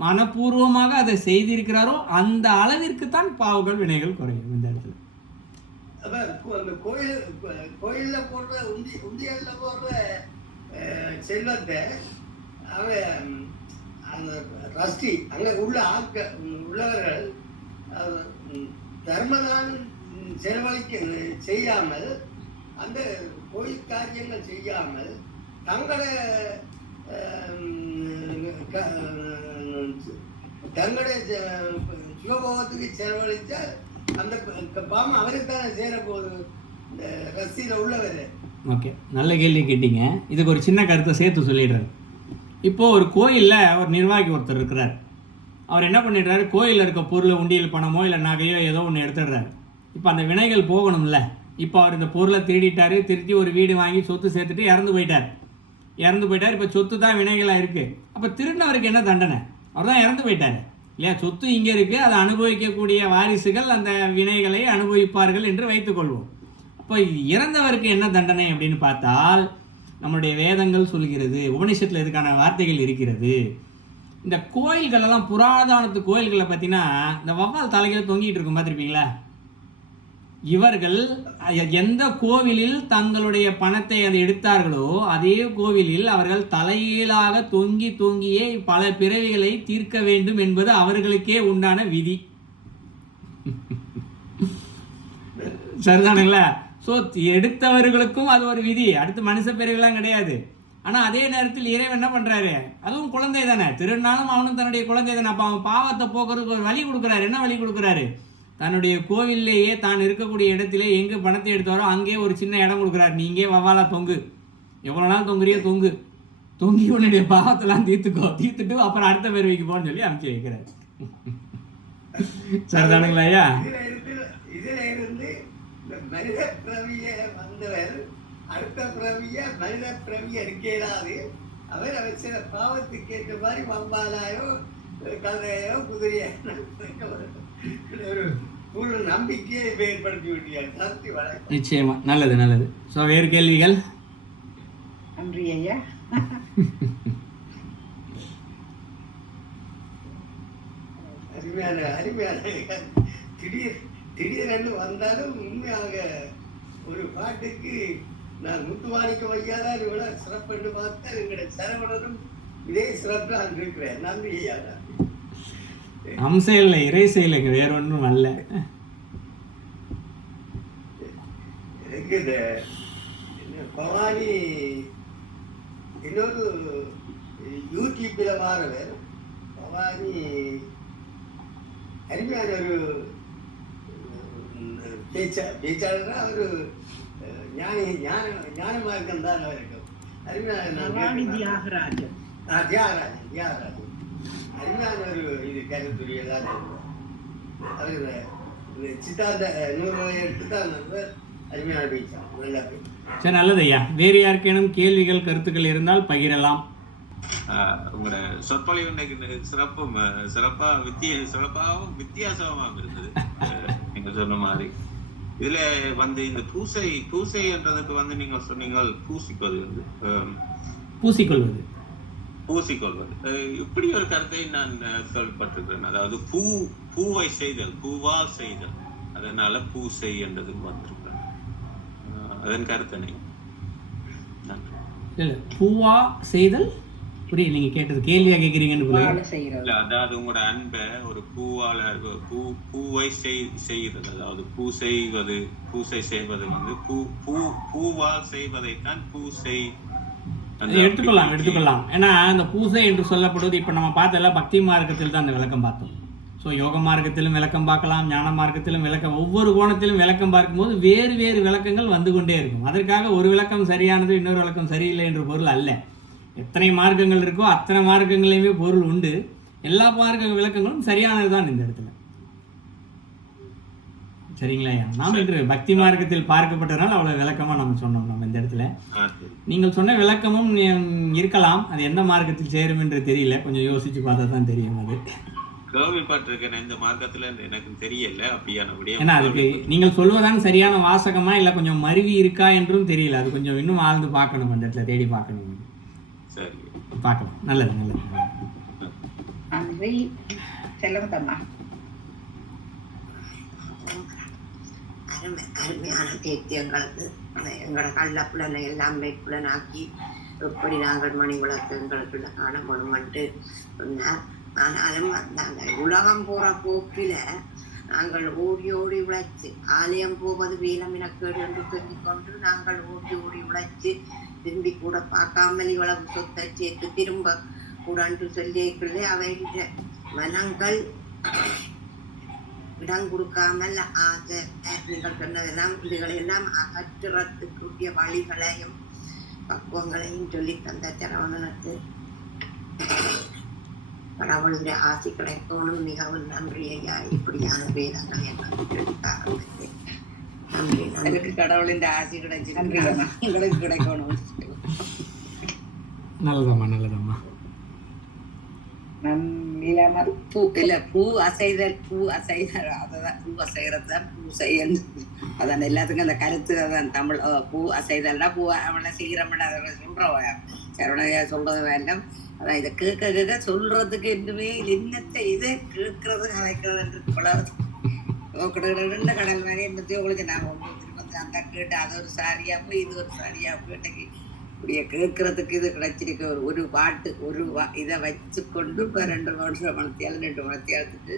மனப்பூர்வமாக அதை செய்திருக்கிறாரோ அந்த அளவிற்கு தான் பாவங்கள் வினைகள் குறையும். இந்த இடத்துல அந்த கோயில்ல போடுற உண்டியல்ல போடுற செல்வத்தை அவன் அந்த ட்ரஸ்டி அங்க உள்ளவர்கள் தர்மதான் செய்யாமல், அந்த கோயில் காரியங்கள் செய்யாமல் தங்களுடைய சிவபோகத்துக்கு செலவழித்த அந்த பாவம் அவருக்கு தான் சேரப்போகுது, இந்த ரசியில் உள்ளவர். ஓகே, நல்ல கேள்வி கேட்டீங்க. இதுக்கு ஒரு சின்ன கருத்தை சேர்த்து சொல்லிடுறாரு. இப்போது ஒரு கோயிலில் ஒரு நிர்வாகி ஒருத்தர் இருக்கிறார். அவர் என்ன பண்ணிடுறாரு, கோயிலில் இருக்க பொருள், உண்டியல் பணமோ இல்லை நகையோ ஏதோ ஒன்று எடுத்துடுறாரு. இப்போ அந்த வினைகள் போகணும்ல. இப்போ அவர் இந்த பொருளை திருடிட்டார், திருத்தி ஒரு வீடு வாங்கி சொத்து சேர்த்துட்டு இறந்து போயிட்டார். இப்போ சொத்து தான் வினைகளாக இருக்குது. அப்போ திருடினவருக்கு என்ன தண்டனை? அவர் தான் இறந்து போயிட்டார் இல்லையா? சொத்து இங்கே இருக்குது, அதை அனுபவிக்கக்கூடிய வாரிசுகள் அந்த வினைகளை அனுபவிப்பார்கள் என்று வைத்துக்கொள்வோம். அப்போ இறந்தவருக்கு என்ன தண்டனை அப்படின்னு பார்த்தால், நம்மளுடைய வேதங்கள் சொல்கிறது, உபனிஷத்தில் இதுக்கான வார்த்தைகள் இருக்கிறது. இந்த கோயில்களெல்லாம், புராதனத்து கோயில்களை பார்த்தீங்கன்னா இந்த வவ்வால் தலைகளை தொங்கிட்டு இருக்கும், பார்த்துருப்பீங்களா? இவர்கள் எந்த கோவிலில் தங்களுடைய பணத்தை அதை எடுத்தார்களோ அதே கோவிலில் அவர்கள் தலையீழாக தொங்கியே பல பிறவிகளை தீர்க்க வேண்டும் என்பது அவர்களுக்கே உண்டான விதி. சரிதானுங்களா? ஸோ எடுத்தவர்களுக்கும் அது ஒரு விதி. அடுத்து மனுஷ பிறவிலாம் கிடையாது. ஆனால் அதே நேரத்தில் இறைவன் என்ன பண்ணுறாரு, அதுவும் குழந்தை தானே, திருநாளும் அவனும் தன்னுடைய குழந்தை தானே. அப்போ அவன் பாவத்தை போக்குறதுக்கு ஒரு வழி கொடுக்குறாரு. என்ன வழி கொடுக்குறாரு? தன்னுடைய கோவில்லையே தான் இருக்கக்கூடிய இடத்திலே எங்கே பணத்தை எடுத்தாரோ அங்கே ஒரு சின்ன இடம் கொடுக்குறாரு. நீ இங்கே வவ்வாலா தொங்கு, எவ்வளோ நாள் தொங்குறியோ தொங்கி உன்னுடைய பாவத்தெல்லாம் தீர்த்துட்டு அப்புறம் அடுத்த பிறவிக்கு போன்னு சொல்லி அனுப்பிச்சு வைக்கிறாரு. சரிதானுங்களா ஐயா? இதுல இருந்து மனித பிறவிய வந்தவர் அடுத்த பிறவிய மனித பிறவிய இருக்கேடாது. அவர் சில பாவத்துக்கு ஏற்ற மாதிரி வவ்வாலாயோ கதையோ குதிரையோ ஒரு நம்பிக்கையை ஏற்படுத்தி விட்டீர்கள். நிச்சயமா, நல்லது. ஸோ வேறு கேள்விகள்? நன்றி ஐயா. அருமையான திடீரென்று வந்தாலும் உண்மையாக ஒரு பாட்டுக்கு நான் முத்துவாணிக்க வையாதான் இவ்வளவு சிறப்பு என்று பார்த்தா எங்களுடைய சரவணனும் இதே சிறப்பு நான் இருக்கிறேன். நன்றி ஐயா. அம்சம் இல்லை, இறை செயலுங்க, வேற ஒன்றும் அல்ல. எனக்கு இந்த பவானி இன்னொரு யூடியூப்ல மாறவர் பவானி அருமையான ஒரு பேச்சாளர்னா ஒரு ஞான மார்க்கம் தான் இருக்கும். தியாகராஜன் தியாகராஜன் அருமையான ஒரு இது கருத்துரியெல்லாம் அவர் சித்தாந்த நூல்களை எடுத்து தான் அருமையான பேச்சா, நல்லா பேச்சு. சரி, நல்லது ஐயா. வேறு யாருக்கேனும் கேள்விகள் கருத்துக்கள் இருந்தால் பகிரலாம். உங்களோட சொற்பொழிவு இன்னைக்கு சிறப்பாகவும் வித்தியாசமாகவும் இருந்தது. நீங்க சொன்ன மாதிரி இதுல இந்த பூசைன்றதுக்கு நீங்க சொன்னீங்க பூசிக்கொள்வது இப்படி ஒரு கருத்தை நான் கேள்விப்பட்டிருக்கிறேன். அதாவது பூவை செய்தல், பூவால் செய்தல், அதனால பூசை என்றது வந்திருக்கிறேன். அதன் கருத்தனை பூவா செய்தல் புரியல, நீங்க கேட்டது கேள்வியா கேக்குறீங்கன்னு. அதாவது உங்களோட அன்பை ஒரு பூவால பூவை செய்கிறது, அதாவது பூசை செய்வது பூவால் செய்வதைத்தான் பூசை எடுத்துக்கொள்ளலாம். ஏன்னா அந்த பூசை என்று சொல்லப்படுவது இப்ப நம்ம பார்த்தல பக்தி மார்க்கத்தில் தான் அந்த விளக்கம் பார்த்தோம். ஸோ யோக மார்க்கத்திலும் விளக்கம் பார்க்கலாம், ஞான மார்க்கத்திலும் விளக்கம், ஒவ்வொரு கோணத்திலும் விளக்கம் பார்க்கும்போது வேறு வேறு விளக்கங்கள் வந்து கொண்டே இருக்கும். அதற்காக ஒரு விளக்கம் சரியானது இன்னொரு விளக்கம் சரியில்லை என்ற பொருள் அல்ல. எத்தனை மார்க்கங்கள் இருக்கோ அத்தனை மார்க்கங்களையுமே பொருள் உண்டு. எல்லா மார்க்க விளக்கங்களும் சரியானது தான் இந்த இடத்துல. சரிங்களா? நாம் இன்று பக்தி மார்க்கத்தில் பார்க்கப்பட்டதுனால அவ்வளவு விளக்கமா நம்ம சொன்னோம். நம்ம இந்த இடத்துல நீங்கள் சொன்ன விளக்கமும் இருக்கலாம், அது எந்த மார்க்கத்தில் சேரும் என்று தெரியல, கொஞ்சம் யோசிச்சு பார்த்தா தான் தெரியும். அது கேள்விப்பட்டிருக்கேன் இந்த மார்க்கத்துல, எனக்கு தெரியல அப்படியான விடயம். ஏன்னா அதுக்கு நீங்கள் சொல்வதான் சரியான வாசகமா இல்ல கொஞ்சம் மருவி இருக்கா என்றும் தெரியல. அது கொஞ்சம் இன்னும் ஆழ்ந்து பார்க்கணும், அந்த இடத்துல தேடி பார்க்கணும். சரி, பார்க்கலாம். நல்லது. நன்றி. செல்வத்தம்மா. அருமையான தேத்தியங்களுக்கு எங்களோட கள்ளப்புலனை எல்லாம் மெய்ப்புலனாக்கி எப்படி நாங்கள் மணி விளக்கு எங்களுக்கு காண வேணுமென்று சொன்னார். ஆனாலும் அந்த உலகம் போற போக்கில நாங்கள் ஓடி உழைச்சு ஆலயம் போவது வீரம் எனக்கேடு என்று சொல்லிக்கொண்டு நாங்கள் ஓடி உழைச்சு திரும்பி கூட பார்க்காமல் இவ்வளவு சொத்தை சேர்த்து திரும்ப கூட சொல்லிக்குள்ளே அவைகிற மனங்கள் இடம் கொடுக்காமல் நீங்கள் சொன்னதெல்லாம் இதுகளெல்லாம் அகற்றுறதுக்குரிய வழிகளையும் பக்குவங்களையும் சொல்லி தந்த சரவணனுக்கு கடவுளுடைய ஆசி கிடைக்கணும். மிகவும் நன்றி ஐயா. இப்படியான வேதங்கள் எனக்கு கடவுளின் ஆசி கிடைச்சிருக்கு, எங்களுக்கு கிடைக்கணும். நல்லதம்மா. பூ அசைதல் அததான் பூ அசைகிறதுதான் பூசை. அதான் எல்லாத்துக்கும் அந்த கருத்து அதான் தமிழ். பூ அசைதல்னா பூ அவனை செய்கிறோம்னா அதை சொல்றோம். சரவணையா சொல்றது வேண்டாம். அதான் இதை கேட்க சொல்றதுக்கு இன்னுமே என்னத்தை இதை கேட்கறது கலைக்கிறது கடல் மாதிரி என்னத்தையும் உங்களுக்கு நான் அந்த கேட்டு அது ஒரு சாரியா போய் இது ஒரு சாரியா போய் இன்னைக்கு இப்படிய கேட்கறதுக்கு இது கிடைச்சிருக்கு. ஒரு பாட்டு இதை வச்சு கொண்டு இப்போ 2 மணத்தியாலத்துக்கு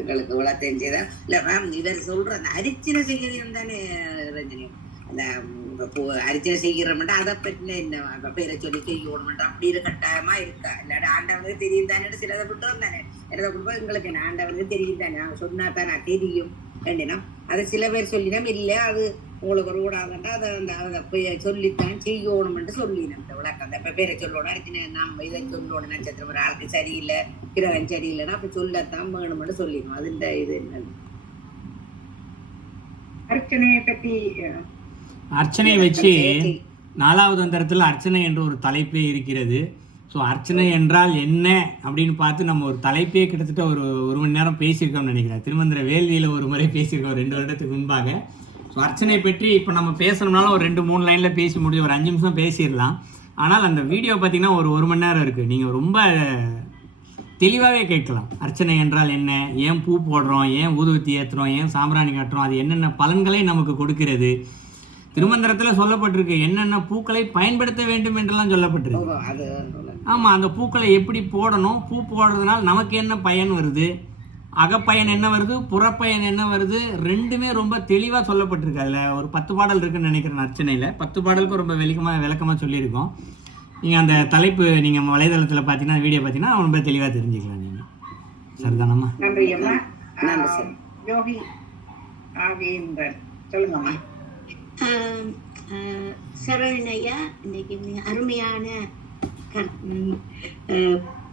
எங்களுக்கு இவ்வளோ தெரிஞ்சதான். இல்லை மேம், இவர் சொல்ற அந்த அரிச்சனை செய்யறதும் தானே ரஞ்சனி, அந்த அரிச்சனை செய்கிறோம்ட்டா அதை பற்றின என்ன பேரை சொல்லி செய்யணும்ட்டா அப்படி இது கட்டாயமா இருக்கா? இல்லாட்டி ஆண்டவனுக்கு தெரியும் தானே, சிலதை விட்டுரும் தானே, என்னதை கொடுப்போம் எங்களுக்கு என்ன ஆண்டவனுக்கு தெரியும் தானே, நான் சொன்னா தான் நான் தெரியும் வேண்டினா அதை சில பேர் சொல்லினோம். இல்லை அது உங்களுக்கு ஒரு கூடாதுன்றா அதை சொல்லித்தான் செய்யணும்ட்டு சொல்லினோம். இந்த விளக்கம் அந்த பேரை சொல்லணும், அரிச்சனை நம்ம இதை சொல்லணும், நட்சத்திரம் ஒரு ஆளுக்கு சரியில்லை, கிரகம் சரியில்லைன்னா அப்படி சொல்லத்தான் வேணும்னு சொல்லிடணும். அது இந்த இது என்னது அர்ச்சனையை பற்றி அர்ச்சனையை வச்சு 4வது அந்தரத்தில் அர்ச்சனை என்ற ஒரு தலைப்பே இருக்கிறது. ஸோ அர்ச்சனை என்றால் என்ன அப்படின்னு பார்த்து நம்ம ஒரு தலைப்பே கிட்டத்தட்ட ஒரு மணி நேரம் பேசியிருக்கோம்னு நினைக்கிறேன். திருமந்திர வேள்வியில் ஒரு முறை பேசியிருக்கோம் 2 வருடத்துக்கு முன்பாக. ஸோ அர்ச்சனை பற்றி இப்போ நம்ம பேசணும்னாலும் ஒரு 2-3 லைனில் பேசி முடியும், ஒரு 5 நிமிஷம் பேசிடலாம். ஆனால் அந்த வீடியோ பார்த்திங்கன்னா ஒரு மணி நேரம் இருக்குது. நீங்கள் ரொம்ப தெளிவாகவே கேட்கலாம். அர்ச்சனை என்றால் என்ன, ஏன் பூ போடுறோம், ஏன் ஊதுவத்தி ஏற்றுறோம், ஏன் சாம்பிராணி காட்டுறோம், அது என்னென்ன பலன்களை நமக்கு கொடுக்கிறது, திருமந்திரத்தில் சொல்லப்பட்டிருக்கு என்னென்ன பூக்களை பயன்படுத்த வேண்டும் என்றெல்லாம் சொல்லப்பட்டிருக்கு. ஆமாம், அந்த பூக்களை எப்படி போடணும், பூ போடுறதுனால நமக்கு என்ன பயன் வருது, அகப்பயன் என்ன வருது, புறப்பயன் என்ன வருது, ரெண்டுமே ரொம்ப தெளிவாக சொல்லப்பட்டிருக்கு. அதில் ஒரு 10 பாடல் இருக்குன்னு நினைக்கிறேன். அர்ச்சனையில் 10 பாடலுக்கு ரொம்ப விளக்கமாக சொல்லியிருக்கோம். நீங்கள் அந்த தலைப்பு நீங்கள் வலைதளத்தில் பார்த்தீங்கன்னா வீடியோ பார்த்தீங்கன்னா ரொம்ப தெளிவாக தெரிஞ்சுக்கலாம் நீங்கள். சரிதானம்மா? நன்றி அம்மா. யோகி ஆவியின்பர். சொல்லுங்கம்மா. சரவணையா இன்னைக்கு அருமையான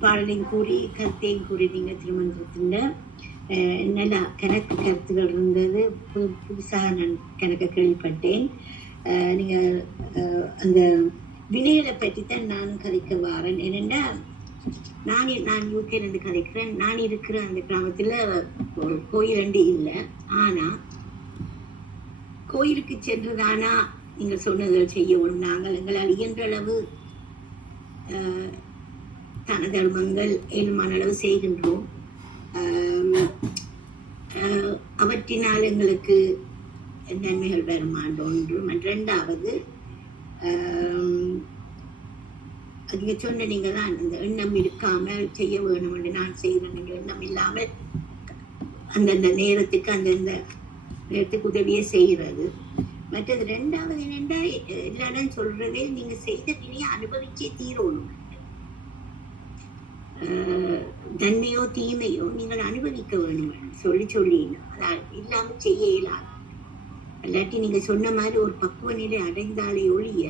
பாடலையும் கூறி கருத்தையும் கூறி நீங்கள் திருமணத்தின் நல்லா கருத்துகள் இருந்தது. புதுசாக நான் கணக்க கேள்விப்பட்டேன். நீங்கள் அந்த வினைகளை பற்றி தான் நான் கதைக்க வாரேன். என்னென்னா நான் யூகேலேருந்து கதைக்கிறேன். நான் இருக்கிற அந்த கிராமத்தில் கோயில் ரெண்டு இல்லை. ஆனால் கோயிலுக்கு சென்றுதானா நீங்கள் சொன்னதில் செய்யணும். நாங்கள் எங்களால் இயன்ற அளவு தான தர்மங்கள் ஏழுமான அளவு செய்கின்றோம். அவற்றினால் எங்களுக்கு நன்மைகள் வருமாண்டு ஒன்று. ரெண்டாவது, நீங்க சொன்ன நீங்க தான் அந்த எண்ணம் இருக்காமல் செய்ய வேணும் என்று நான் செய்வேன் எண்ணம் இல்லாமல் அந்தந்த நேரத்துக்கு அந்தந்த நேரத்துக்கு உதவியே செய்கிறது. மற்றது ரெண்டாவது என்னென்னா எல்லாரும் சொல்றதே நீங்க செய்த வினையை அனுபவிச்சே தீரணும். நன்மையோ தீமையோ நீங்கள் அனுபவிக்க வேணும் சொல்லி அதை இல்லாம செய்ய இயலாது. இல்லாட்டி நீங்க சொன்ன மாதிரி ஒரு பக்குவ நிலை அடைந்தாலே ஒழிய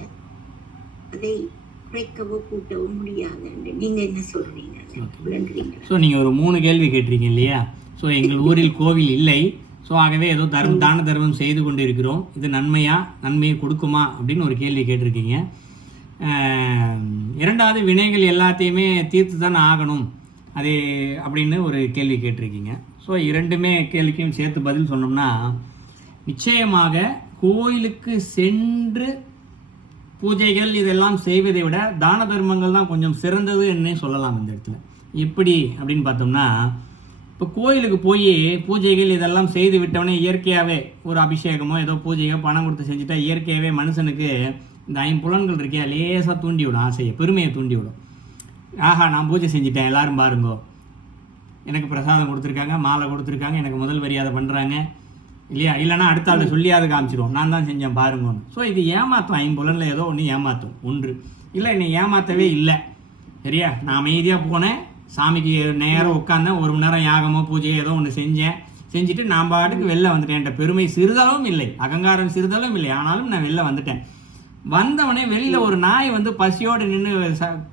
அதை குறைக்கவோ கூட்டவோ முடியாது. நீங்க என்ன சொல்றீங்க? விளங்குறீங்க? ஸோ நீங்கள் ஒரு 3 கேள்வி கேட்டிருக்கீங்க இல்லையா? ஸோ எங்கள் ஊரில் கோவில் இல்லை. ஸோ ஆகவே ஏதோ தான தர்மம் செய்து கொண்டு இருக்கிறோம். இது நன்மையை கொடுக்குமா அப்படின்னு ஒரு கேள்வி கேட்டிருக்கீங்க. இரண்டாவது, வினைகள் எல்லாத்தையுமே தீர்த்து தான் ஆகணும் அது அப்படின்னு ஒரு கேள்வி கேட்டிருக்கீங்க. ஸோ இரண்டுமே கேள்விக்கும் சேர்த்து பதில் சொன்னோம்னா, நிச்சயமாக கோயிலுக்கு சென்று பூஜைகள் இதெல்லாம் செய்வதை விட தான தர்மங்கள் தான் கொஞ்சம் சிறந்தது என்னே சொல்லலாம் இந்த இடத்துல. எப்படி அப்படின்னு பார்த்தோம்னா, இப்போ கோயிலுக்கு போய் பூஜைகள் இதெல்லாம் செய்து விட்டவனே இயற்கையாகவே ஒரு அபிஷேகமோ ஏதோ பூஜையோ பணம் கொடுத்து செஞ்சுட்டா இயற்கையாகவே மனுஷனுக்கு இந்த 5 புலன்கள் இருக்கே லேசாக தூண்டி விடும், ஆசையை பெருமையை தூண்டி விடும். ஆஹா நான் பூஜை செஞ்சுட்டேன் எல்லாரும் பாருங்கோ, எனக்கு பிரசாதம் கொடுத்துருக்காங்க, மாலை கொடுத்துருக்காங்க, எனக்கு முதல் மரியாதை பண்ணுறாங்க இல்லையா? இல்லைனா அடுத்த ஆள் சொல்லியாவது காமிச்சிடும் நான் தான் செஞ்சேன் பாருங்கன்னு. ஸோ இது ஏமாற்றும். 5 புலனில் ஏதோ ஒன்று ஏமாற்றும். ஒன்று இல்லை, என்னை ஏமாற்றவே இல்லை. சரியா? நான் அமைதியாக போனேன், சாமிக்கு நேரம் உட்காந்தேன், 1 மணி நேரம் யாகமோ பூஜையோ ஏதோ ஒன்று செஞ்சுட்டு நான் பாட்டுக்கு வெளில வந்துட்டேன். என்ற பெருமை சிறிதளவும் இல்லை, அகங்காரம் சிறிதளவும் இல்லை, ஆனாலும் நான் வெளில வந்துட்டேன். வந்தவனே வெளியில் ஒரு நாய் வந்து பசியோடு நின்று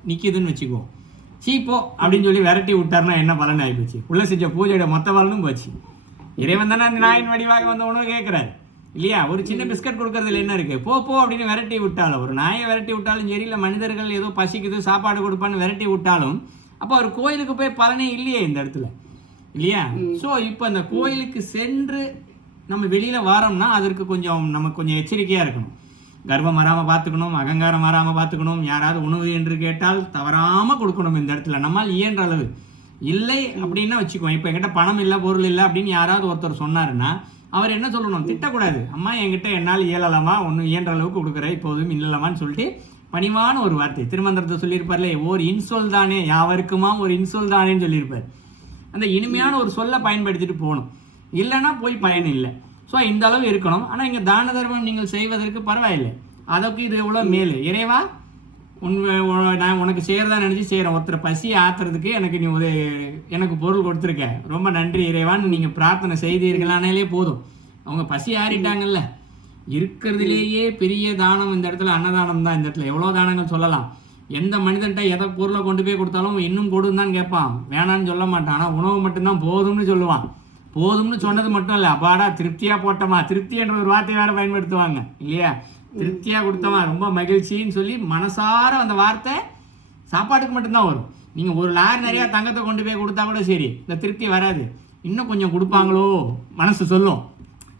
நிற்கிதுன்னு வச்சுக்கோ, சீப்போ அப்படின்னு சொல்லி விரட்டி விட்டார்னா என்ன பலன் ஆகிப்போச்சு? உள்ள செஞ்ச பூஜையோட மொத்த பலனும் போச்சு. இறைவன் தானே அந்த நாயின் வடிவாக வந்த உணவு கேட்குறாரு இல்லையா? ஒரு சின்ன பிஸ்கட் கொடுக்கறதுல என்ன இருக்குது? போ அப்படின்னு விரட்டி விட்டாலும், ஒரு நாயை விரட்டி விட்டாலும் சரி, இல்லை மனிதர்கள் ஏதோ பசிக்குது சாப்பாடு கொடுப்பான்னு விரட்டி விட்டாலும் அப்போ அவர் கோயிலுக்கு போய் பலனே இல்லையே இந்த இடத்துல இல்லையா? ஸோ இப்போ அந்த கோயிலுக்கு சென்று நம்ம வெளியில் வாரோம்னா அதற்கு நமக்கு கொஞ்சம் எச்சரிக்கையாக இருக்கணும். கர்வம் வராமல் பார்த்துக்கணும், அகங்காரம் வராமல் பார்த்துக்கணும். யாராவது உணவு என்று கேட்டால் தவறாமல் கொடுக்கணும். இந்த இடத்துல நம்மால் இயன்ற அளவு இல்லை அப்படின்னா வச்சுக்குவோம். இப்போ என்கிட்ட பணம் இல்லை பொருள் இல்லை அப்படின்னு யாராவது ஒருத்தர் சொன்னாருன்னா அவர் என்ன சொல்லணும்? திட்டக்கூடாது. அம்மா என்கிட்ட என்னால் இயலலாமா, ஒன்றும் இயன்ற அளவுக்கு கொடுக்குறேன், இப்போதும் இல்லலாமான்னு சொல்லிட்டு பணிவான ஒரு வார்த்தை. திருமந்திரத்தை சொல்லியிருப்பார்லே, ஓர் இன்சொல் தானே யாவருக்குமா ஒரு இன்சொல் தானேன்னு சொல்லியிருப்பார். அந்த இனிமையான ஒரு சொல்லை பயன்படுத்திட்டு போகணும். இல்லைன்னா போய் பயன் இல்லை. ஸோ இந்த அளவு இருக்கணும். ஆனால் இங்கே தான தர்மம் நீங்கள் செய்வதற்கு பரவாயில்லை, அதற்கு இது எவ்வளோ மேல். இறைவா நான் உனக்கு செய்கிறதா நினச்சி செய்கிறேன், ஒருத்தரை பசியை ஆற்றுறதுக்கு எனக்கு பொருள் கொடுத்துருக்க, ரொம்ப நன்றி இறைவான்னு நீங்கள் பிரார்த்தனை செய்தீர்களானாலே போதும். அவங்க பசி ஆறிட்டாங்கல்ல. இருக்கிறதுலேயே பெரிய தானம் இந்த இடத்துல அன்னதானம் தான். இந்த இடத்துல எவ்வளோ தானங்கள் சொல்லலாம். எந்த மனிதன்ட்ட எதை பொருளை கொண்டு போய் கொடுத்தாலும் இன்னும் கொடுன்னு தான் கேட்பான், வேணான்னு சொல்ல மாட்டான். ஆனால் உணவு மட்டும்தான் போதும்னு சொல்லுவான். போதும்னு சொன்னது மட்டும் இல்லை, அப்பாடா திருப்தியாக போட்டோமா, திருப்தி என்ற ஒரு வார்த்தை வேறு பயன்படுத்துவாங்க இல்லையா? திருப்தியாக கொடுத்தோமா, ரொம்ப மகிழ்ச்சின்னு சொல்லி மனசார அந்த வார்த்தை சாப்பாட்டுக்கு மட்டும்தான் வரும். நீங்கள் ஒரு லாரி நிறையா தங்கத்தை கொண்டு போய் கொடுத்தா கூட சரி, இந்த திருப்தி வராது. இன்னும் கொஞ்சம் கொடுப்பாங்களோ மனசு சொல்லும்,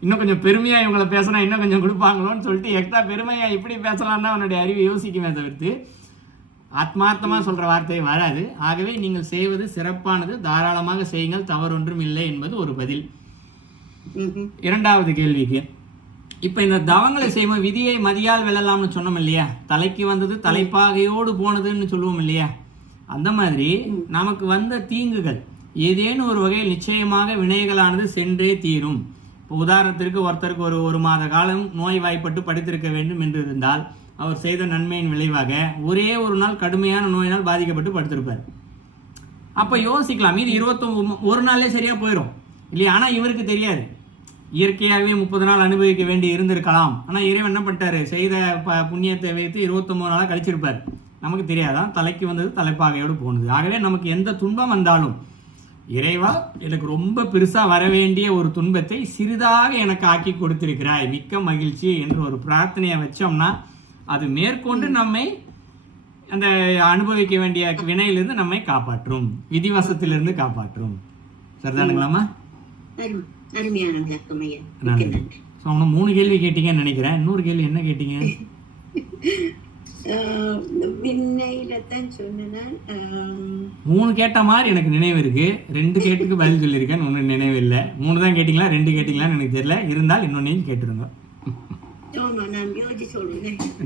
இன்னும் கொஞ்சம் பெருமையாக இவங்களை பேசினா இன்னும் கொஞ்சம் கொடுப்பாங்களோன்னு சொல்லிட்டு எக்ஸ்ட்ரா பெருமையாக இப்படி பேசலாம் தான் அவனுடைய அறிவு யோசிக்குமே தவிர்த்து ஆத்மார்த்தமாக சொல்கிற வார்த்தையை வராது. ஆகவே நீங்கள் செய்வது சிறப்பானது, தாராளமாக செய்யுங்கள், தவறொன்றும் இல்லை என்பது ஒரு பதில். இரண்டாவது கேள்விக்கு, இப்போ இந்த தவங்களை செய்வோம், விதியை மதியால் வெல்லலாம்னு சொன்னோம் இல்லையா? தலைக்கு வந்தது தலைப்பாகையோடு போனதுன்னு சொல்லுவோம் இல்லையா? அந்த மாதிரி நமக்கு வந்த தீங்குகள் ஏதேனும் ஒரு வகையில் நிச்சயமாக வினைகளானது சென்றே தீரும். இப்போ உதாரணத்திற்கு ஒருத்தருக்கு ஒரு மாத காலம் நோய்வாய்ப்பட்டு படுத்திருக்க வேண்டும் என்று இருந்தால் அவர் செய்த நன்மையின் விளைவாக ஒரே ஒரு நாள் கடுமையான நோயினால் பாதிக்கப்பட்டு படுத்திருப்பார். அப்போ யோசிக்கலாம், மீது 21 நாளே சரியாக போயிடும் இல்லையா? ஆனால் இவருக்கு தெரியாது. இயற்கையாகவே 30 நாள் அனுபவிக்க வேண்டி இருந்திருக்கலாம். ஆனால் இறைவன் என்ன பண்ணிட்டாரு, செய்த புண்ணியத்தை வைத்து 29 நாளாக கழிச்சிருப்பார். நமக்கு தெரியாதான், தலைக்கு வந்தது தலைப்பாகையோடு போனது. ஆகவே நமக்கு எந்த துன்பம் வந்தாலும் இறைவா எனக்கு ரொம்ப பெருசாக வர வேண்டிய ஒரு துன்பத்தை சிறிதாக எனக்கு ஆக்கி கொடுத்திருக்கிறாய், மிக்க மகிழ்ச்சி என்று ஒரு பிரார்த்தனையை வச்சோம்னா அது மேற்கொண்டு நம்மை அந்த அனுபவிக்க வேண்டிய வினையிலிருந்து நம்மை காப்பாற்றும், விதிவசத்திலிருந்து காப்பாற்றும். சரிதானுங்களாம்மா? அருமையான விளக்கம் ஐயா. ஸோ அவங்க 3 கேள்வி கேட்டீங்கன்னு நினைக்கிறேன். இன்னொரு கேள்வி என்ன கேட்டீங்க? விண்ணையில்தான் சொன்னேன். 3 கேட்ட மாதிரி எனக்கு நினைவு இருக்கு. 2 கேட்டுக்கு பதில் சொல்லியிருக்கேன், ஒன்றும் நினைவு இல்லை. 3 தான் கேட்டீங்களா 2 கேட்டீங்களான்னு எனக்கு தெரியல. இருந்தால் இன்னொன்னையும் கேட்டுருங்க.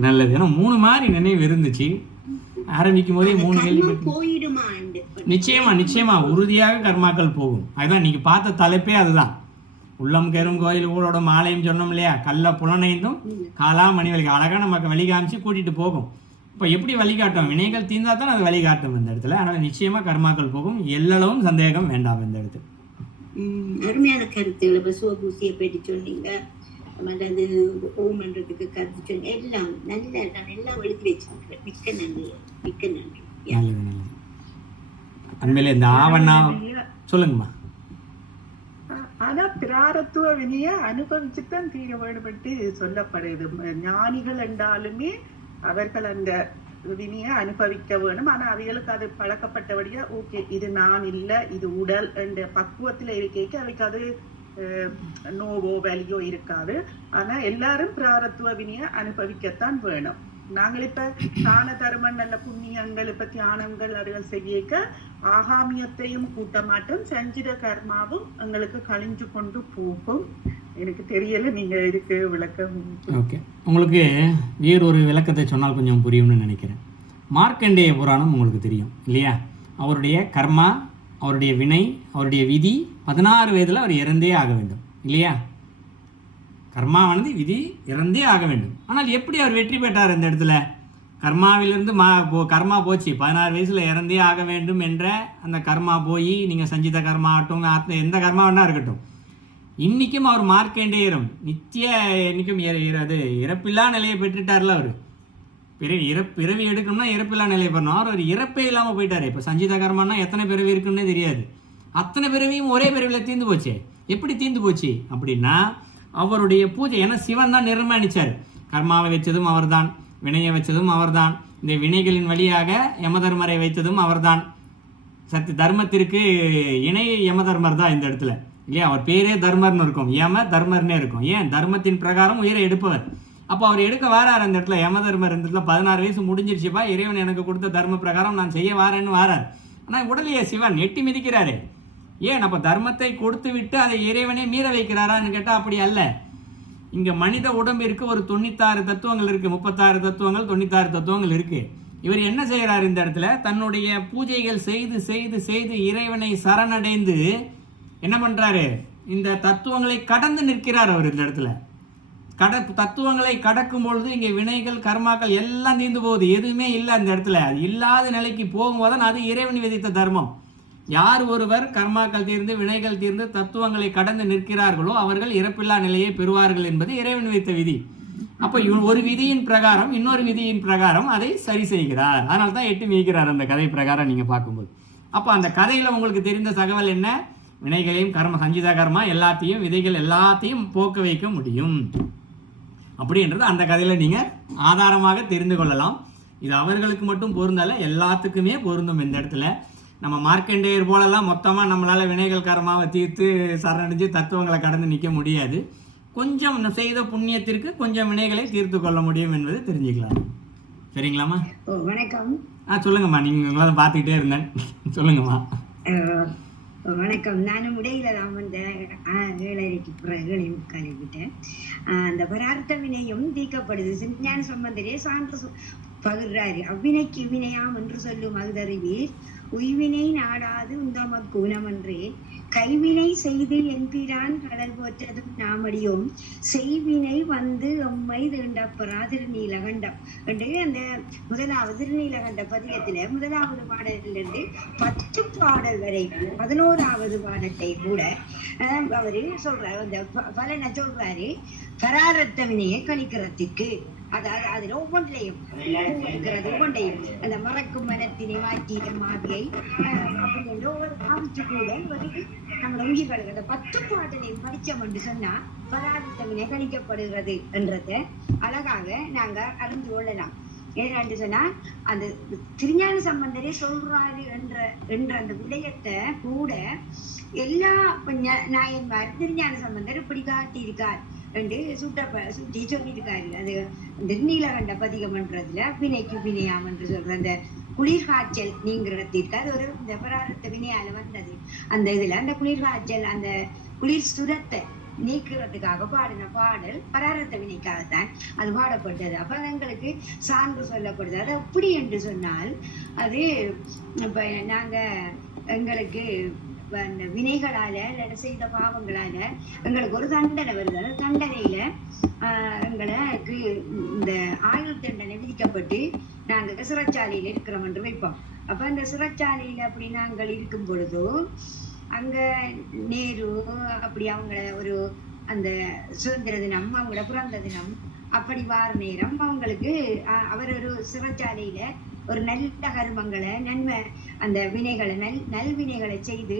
நல்லது. ஏன்னா 3 மாதிரி நினைவு இருந்துச்சு. ஆரம்பிக்கும் போதே 3 கேள்வி. நிச்சயமா உறுதியாக கர்மாக்கள் போகும். அதுதான் நீங்க பார்த்த தலைப்பே அதுதான். உள்ளம் கரும் கோயில் ஊரோட மாலையும் சொன்னோம் இல்லையா, கல்ல புலனைந்தும் காலா மணி வழி அழகா நமக்கு வழிகாமிச்சு கூட்டிட்டு போகும். இப்போ எப்படி வழிகாட்டும்? வினைகள் தீர்ந்தா தான் அது வழிகாட்டும் இந்த இடத்துல. ஆனால் நிச்சயமா கர்மாக்கள் போகும், எல்லளவும் சந்தேகம் வேண்டாம் இந்த இடத்துல. அருமையான கருத்துக்கள். இப்போ சிவபூசியை பற்றி சொன்னீங்க, மற்றது ஓமன்றதுக்கு கருத்து சொன்னீங்க, எல்லாம் நல்ல நான் எல்லாம் எழுதி வச்சிருக்கிறேன். மிக்க நன்றி. நல்லது. அண்மையில இந்த ஆவண்ணா சொல்லுங்கம்மா. ஆனா பிராரத்துவ வினைய அனுபவிச்சுதான் தீர வேணுபட்டு சொல்லப்படுது. ஞானிகள் என்றாலுமே அவர்கள் அந்த வினைய அனுபவிக்க வேணும். ஆனா அவைகளுக்கு அது பழக்கப்பட்டபடியா ஓகே இது நான் இல்லை, இது உடல் என்ற பக்குவத்துல இருக்க அவைக்கு அது நோவோ வலியோ இருக்காது. ஆனா எல்லாரும் பிராரத்துவ வினைய அனுபவிக்கத்தான் வேணும். நாங்கள் இப்ப தான தர்மம் நல்ல புண்ணியங்கள் இப்ப தியானங்கள் அறிவல் செய்ய ஆகாமியத்தையும் கூட்ட மாட்டோம், சஞ்சித கர்மாவும் எங்களுக்கு கழிஞ்சு கொண்டு போகும். எனக்கு தெரியல, நீங்க இதுக்கு விளக்கம். ஓகே, உங்களுக்கு வேறொரு விளக்கத்தை சொன்னால் கொஞ்சம் புரியும்னு நினைக்கிறேன். மார்க்கண்டேய புராணம் உங்களுக்கு தெரியும் இல்லையா? அவருடைய கர்மா, அவருடைய வினை, அவருடைய விதி 16 வயதில் அவர் இறந்தே ஆக வேண்டும் இல்லையா? கர்மாவானது விதி இறந்தே ஆக வேண்டும். ஆனால் எப்படி அவர் வெற்றி பெற்றார் இந்த இடத்துல? கர்மாவிலிருந்து கர்மா போச்சு, 16 வயசில் இறந்தே ஆக வேண்டும் என்ற அந்த கர்மா போய் நீங்கள் சஞ்சித கர்மா ஆகட்டும், எந்த கர்மா வேணா இருக்கட்டும், இன்றைக்கும் அவர் மார்க்கண்டேயரும் இன்றைக்கும் அது இறப்பில்லா நிலையை பெற்றுட்டார்ல. அவர் பிறவி எடுக்கணும்னா இறப்பில்லா நிலையை பெறணும். அவர் இறப்பே இல்லாமல் போயிட்டார். இப்போ சஞ்சித கர்மானா எத்தனை பிறவி இருக்குன்னே தெரியாது. அத்தனை பிறவியும் ஒரே பிறவியில் தீர்ந்து போச்சு. எப்படி தீர்ந்து போச்சு அப்படின்னா அவருடைய பூஜை. ஏன்னா சிவன் தான் நிர்மாணித்தார். கர்மாவை வச்சதும் அவர்தான், வினையை வச்சதும் அவர்தான், இந்த வினைகளின் வழியாக யமதர்மரை வைத்ததும் அவர்தான். தர்மத்திற்கு இணை யமதர்மர் தான் இந்த இடத்துல இல்லையா? அவர் பேரே தர்மர்னு இருக்கும், யம தர்மர்னே இருக்கும். ஏன்? தர்மத்தின் பிரகாரம் உயிரை எடுப்பவர். அப்போ அவர் எடுக்க வாரார் அந்த இடத்துல. யமதர்மர் இந்த இடத்துல 16 வயசு முடிஞ்சிருச்சுப்பா, இறைவன் எனக்கு கொடுத்த தர்ம பிரகாரம் நான் செய்ய வாரேன்னு வாரார். ஆனால் உடலையே சிவன் எட்டி மிதிக்கிறாரு. ஏன்? அப்போ தர்மத்தை கொடுத்து விட்டு அதை இறைவனே மீற வைக்கிறாரான்னு கேட்டால் அப்படி அல்ல. இங்கே மனித உடம்பிற்கு ஒரு 96 தத்துவங்கள் இருக்குது, 36 தத்துவங்கள் 96 தத்துவங்கள் இருக்குது. இவர் என்ன செய்கிறார் இந்த இடத்துல? தன்னுடைய பூஜைகள் செய்து செய்து செய்து இறைவனை சரணடைந்து என்ன பண்ணுறாரு? இந்த தத்துவங்களை கடந்து நிற்கிறார் அவர் இந்த இடத்துல. தத்துவங்களை கடக்கும் பொழுது இங்கே வினைகள் கர்மாக்கள் எல்லாம் தீர்ந்து போகுது, எதுவுமே இல்லை அந்த இடத்துல. அது இல்லாத நிலைக்கு போகும்போது அது இறைவன் விதித்த தர்மம். யார் ஒருவர் கர்மாக்கள் தீர்ந்து வினைகள் தீர்ந்து தத்துவங்களை கடந்து நிற்கிறார்களோ அவர்கள் இறப்பில்லா நிலையை பெறுவார்கள் என்பது இறைவன் விதித்த விதி. அப்போ ஒரு விதியின் பிரகாரம் இன்னொரு விதியின் பிரகாரம் அதை சரி செய்கிறார். அதனால தான் எட்டு மிதிக்கிறார் அந்த கதை பிரகாரம் நீங்கள் பார்க்கும்போது. அப்போ அந்த கதையில் உங்களுக்கு தெரிந்த தகவல் என்ன? வினைகளையும் சஞ்சித கர்மா எல்லாத்தையும் விதைகள் எல்லாத்தையும் போக்க வைக்க முடியும் அப்படின்றது அந்த கதையில் நீங்கள் ஆதாரமாக தெரிந்து கொள்ளலாம். இது அவர்களுக்கு மட்டும் பொருந்தல, எல்லாத்துக்குமே பொருந்தும். இந்த இடத்துல நம்ம மார்க்கண்டேயர் போலெல்லாம் மொத்தமாக நம்மளால் வினைகள் கர்மாவை தீர்த்து சரணடைஞ்சு தத்துவங்களை கடந்து நிற்க முடியாது. கொஞ்சம் செய்த புண்ணியத்திற்கு கொஞ்சம் வினைகளை தீர்த்து கொள்ள முடியும் என்பதை தெரிஞ்சுக்கலாம். சரிங்களாம்மா? வணக்கம். சொல்லுங்கம்மா. நீங்கள் உங்களால பார்த்துக்கிட்டே இருந்தேன், சொல்லுங்கம்மா. வணக்கம். நானும் இடையில தான் வந்த 7:30 7:45 விட்டேன். அந்த பரார்த்த வினையும் தீர்க்கப்படுது. ஞான சம்பந்தரே சான்று பகிர்றாரு. அவ்வினைக்கு வினையாம் என்று சொல்லும் அகுதறிவீர், உய்வினை நாடாது உந்தமக்கு உணமன்றே, கைவினை செய்து என்பிரான் கடல் போற்றதும் நாமடியோம், செய்வினை வந்து எம்மை தீண்டப்பெறா திருநீலகண்டம் என்று அந்த முதலாவது திருநீலகண்ட பதிகத்துல முதலாவது பாடலிலிருந்து 10 பாடல் வரை 11வது பாடத்தை கூட அவரு சொல்றாரு. அந்த பலனை சொல்றாரு. பராரத்த வினையை கணிக்கிறதுக்கு, அதாவது அதுல ஒவ்வொன்றையும் ஒவ்வொன்றையும் அந்த மறக்கும் மனத்தினை மாற்றிய மாதிரியை அப்படி என்று ஒவ்வொரு காமிச்சு கூட நம்மளோட உயிர்களுக்கு அந்த 10 பாடலையும் படிச்சோம் என்று சொன்னா பராரத்தவினை கணிக்கப்படுகிறது என்றத அழகாக நாங்க அறிந்து கொள்ளலாம். ஏன்னு சொன்னா அந்த திருஞான சம்பந்தரே சொல்றாரு என்ற அந்த விடயத்தை கூட எல்லா நாயன்மார் திருஞான சம்பந்தர் இப்படி காட்டியிருக்கார் என்று சுட்டி சொல்லியிருக்காரு. அது திருநீலகண்ட பதிகம்ன்றதுல வினைக்கு வினையாம் என்று சொல்ற அந்த குளிர்காய்ச்சல் நீங்கிறதுக்கு அது ஒரு இந்த பராரத்த வினையால வந்தது. அந்த இதுல அந்த குளிர்காய்ச்சல் அந்த குளிர் சுரத்தை நீக்கிறதுக்காக பாடின பாடல் பராரத்த வினைக்காகத்தான் அது பாடப்பட்டது. அப்ப எங்களுக்கு சான்று சொல்லப்படுது. அது எப்படி என்று சொன்னால் அது இப்ப நாங்க எங்களுக்கு அந்த வினைகளால செய்த பாவங்களால எங்களுக்கு ஒரு தண்டனை வருது. அந்த தண்டனையில எங்களுக்கு இந்த ஆயுள் தண்டனை விதிக்கப்பட்டு நாங்க சிறைச்சாலையில இருக்கிறோம் என்று வைப்போம். அப்ப அந்த சிறைச்சாலையில அப்படி நாங்கள் இருக்கும் பொழுதோ அங்க நேரு அப்படி அவங்கள ஒரு அந்த சுதந்திர தினம் அவங்களோட பிறந்த தினம் அப்படி வார நேரம் அவங்களுக்கு அவர் ஒரு சிறைச்சாலையில ஒரு நல்ல கர்மங்களை நன்மை அந்த வினைகளை நல்வினைகளை செய்து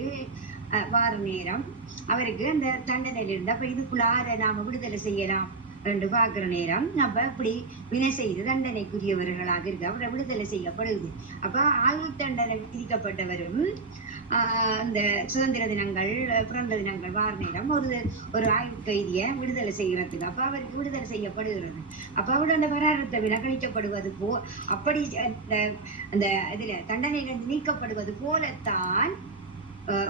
வார நேரம் அவருக்கு அந்த தண்டனையில இருந்து அப்ப இதுக்குள்ளார நாம விடுதலை செய்யலாம் என்று பாக்குற நேரம் அப்ப இப்படி வினை செய்து தண்டனைக்குரியவர்களாக இருக்கு அவரை விடுதலை செய்யப்படுது. அப்ப ஆயுள் தண்டனை விதிக்கப்பட்டவரும் அந்த சுதந்திர தினங்கள் பிறந்த தினங்கள் வார நேரம் ஒரு ஆயுள் கைதியை விடுதலை செய்யறதுக்கு அப்ப அவருக்கு விடுதலை செய்யப்படுகிறது. அப்ப அவரு அந்த பராரத்தை விலக்களிக்கப்படுவது அப்படி அந்த இதுல தண்டனையிலிருந்து நீக்கப்படுவது போலத்தான்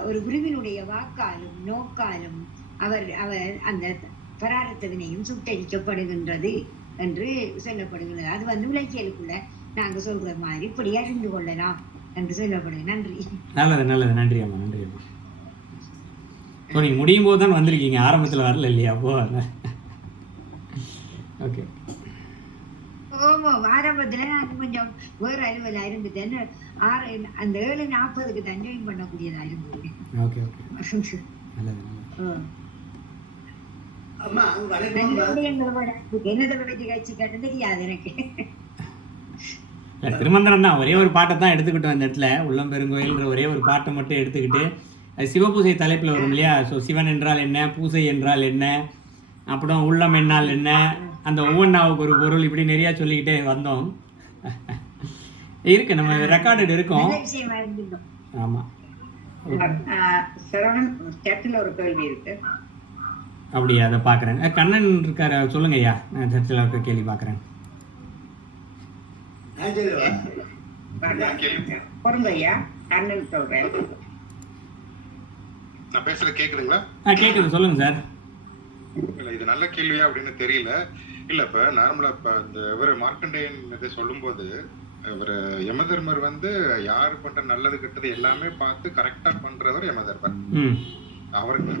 ஒரு குருவினுடைய வாக்காலும் நோக்காலும் அவர் அந்த பராரத்த வினையும் சுட்டரிக்கப்படுகின்றது என்று சொல்லப்படுகிறது. அது விளக்கியலுக்குள்ள நாங்க சொல்ற மாதிரி இப்படி அறிந்து கொள்ளலாம் என்று சொல்லப்படுது. நன்றி. நல்லது. நன்றி அம்மா. நன்றி அம்மா. ஸோ நீங்கள் முடியும் போது தான் வந்திருக்கீங்க, ஆரம்பத்தில் வரல இல்லையா? அப்போ ஓகே. ஆரம்பத்துல நான் கொஞ்சம் வேறு அறிவில் இருந்துட்டேன்னு அந்த 7:40க்கு தான் ஜாயின் பண்ணக்கூடியதா இருந்தது. ஓகே. நல்லது. என்னதை பற்றி கட்சி கேட்டு தெரியாது எனக்கு. திருமந்திரம் தான் ஒரே ஒரு பாட்டை தான் எடுத்துக்கிட்டோம் இந்த இடத்துல. உள்ளம் பெருங்கோயில்ன்ற ஒரே ஒரு பாட்டை மட்டும் எடுத்துக்கிட்டு அது சிவபூசை தலைப்பில் வரும் இல்லையா? ஸோ சிவன் என்றால் என்ன, பூசை என்றால் என்ன, அப்புறம் உள்ளம் என்னால் என்ன, அந்த ஒவ்வொன்றாவுக்கு ஒரு பொருள், இப்படி நிறையா சொல்லிக்கிட்டே வந்தோம். இருக்கு, நம்ம ரெக்கார்டு இருக்கும். ஆமாம். ஒரு கேள்வி இருக்கு. அப்படியா? அதை பார்க்குறேன். கண்ணன் இருக்காரு, சொல்லுங்க ஐயா. நான் சர்ச்சில் இருக்க கேள்வி பார்க்குறேன். நான் பேசுறது கேக்குதுங்களா? கேக்குது, சொல்லுங்க சார். இல்ல இது நல்ல கேள்வியா அப்படின்னு தெரியல. இல்ல இப்ப நார்மலா இப்ப இந்த இவரு மார்க்கண்டேயன் இதை சொல்லும் போது இவரு யமதர்மர் யாரு பண்ற நல்லது கெட்டது எல்லாமே பார்த்து கரெக்டா பண்றவர் யமதர்மர். அவருக்கு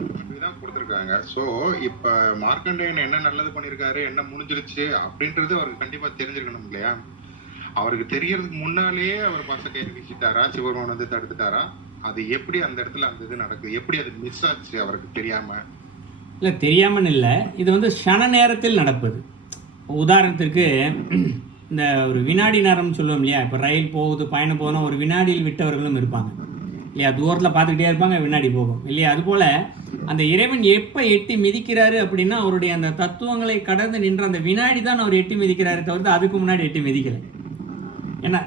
தான் கொடுத்துருக்காங்க. சோ இப்ப மார்க்கண்டேயன் என்ன நல்லது பண்ணிருக்காரு, என்ன முடிஞ்சிருச்சு அப்படின்றது அவருக்கு கண்டிப்பா தெரிஞ்சிருக்கணும் இல்லையா? அவருக்கு தெரியறதுக்கு முன்னாலேயே அவர் பசங்க வீசிட்டாரா, சிவபெருமான் தடுத்துட்டாரா? அது எப்படி அந்த இடத்துல அந்த இது நடக்குது, எப்படி அது மிஸ் ஆச்சு அவருக்கு தெரியாம? இல்லை, தெரியாமல் இல்லை, இது க்ஷண நேரத்தில் நடப்பது. உதாரணத்திற்கு இந்த ஒரு வினாடி நேரம்னு சொல்லுவோம் இல்லையா? இப்போ ரயில் போகுது, பயணம் போனால் ஒரு வினாடியில் விட்டவர்களும் இருப்பாங்க இல்லையா? தூரத்தில் பார்த்துக்கிட்டே இருப்பாங்க, வினாடி போகும் இல்லையா? அதுபோல் அந்த இறைவன் எப்போ எட்டி மிதிக்கிறாரு அப்படின்னா அவருடைய அந்த தத்துவங்களை கடந்து நின்ற அந்த வினாடி தான் அவர் எட்டி மிதிக்கிறாரு தவிர்த்து அதுக்கு முன்னாடி எட்டி மிதிக்கலை. என்ன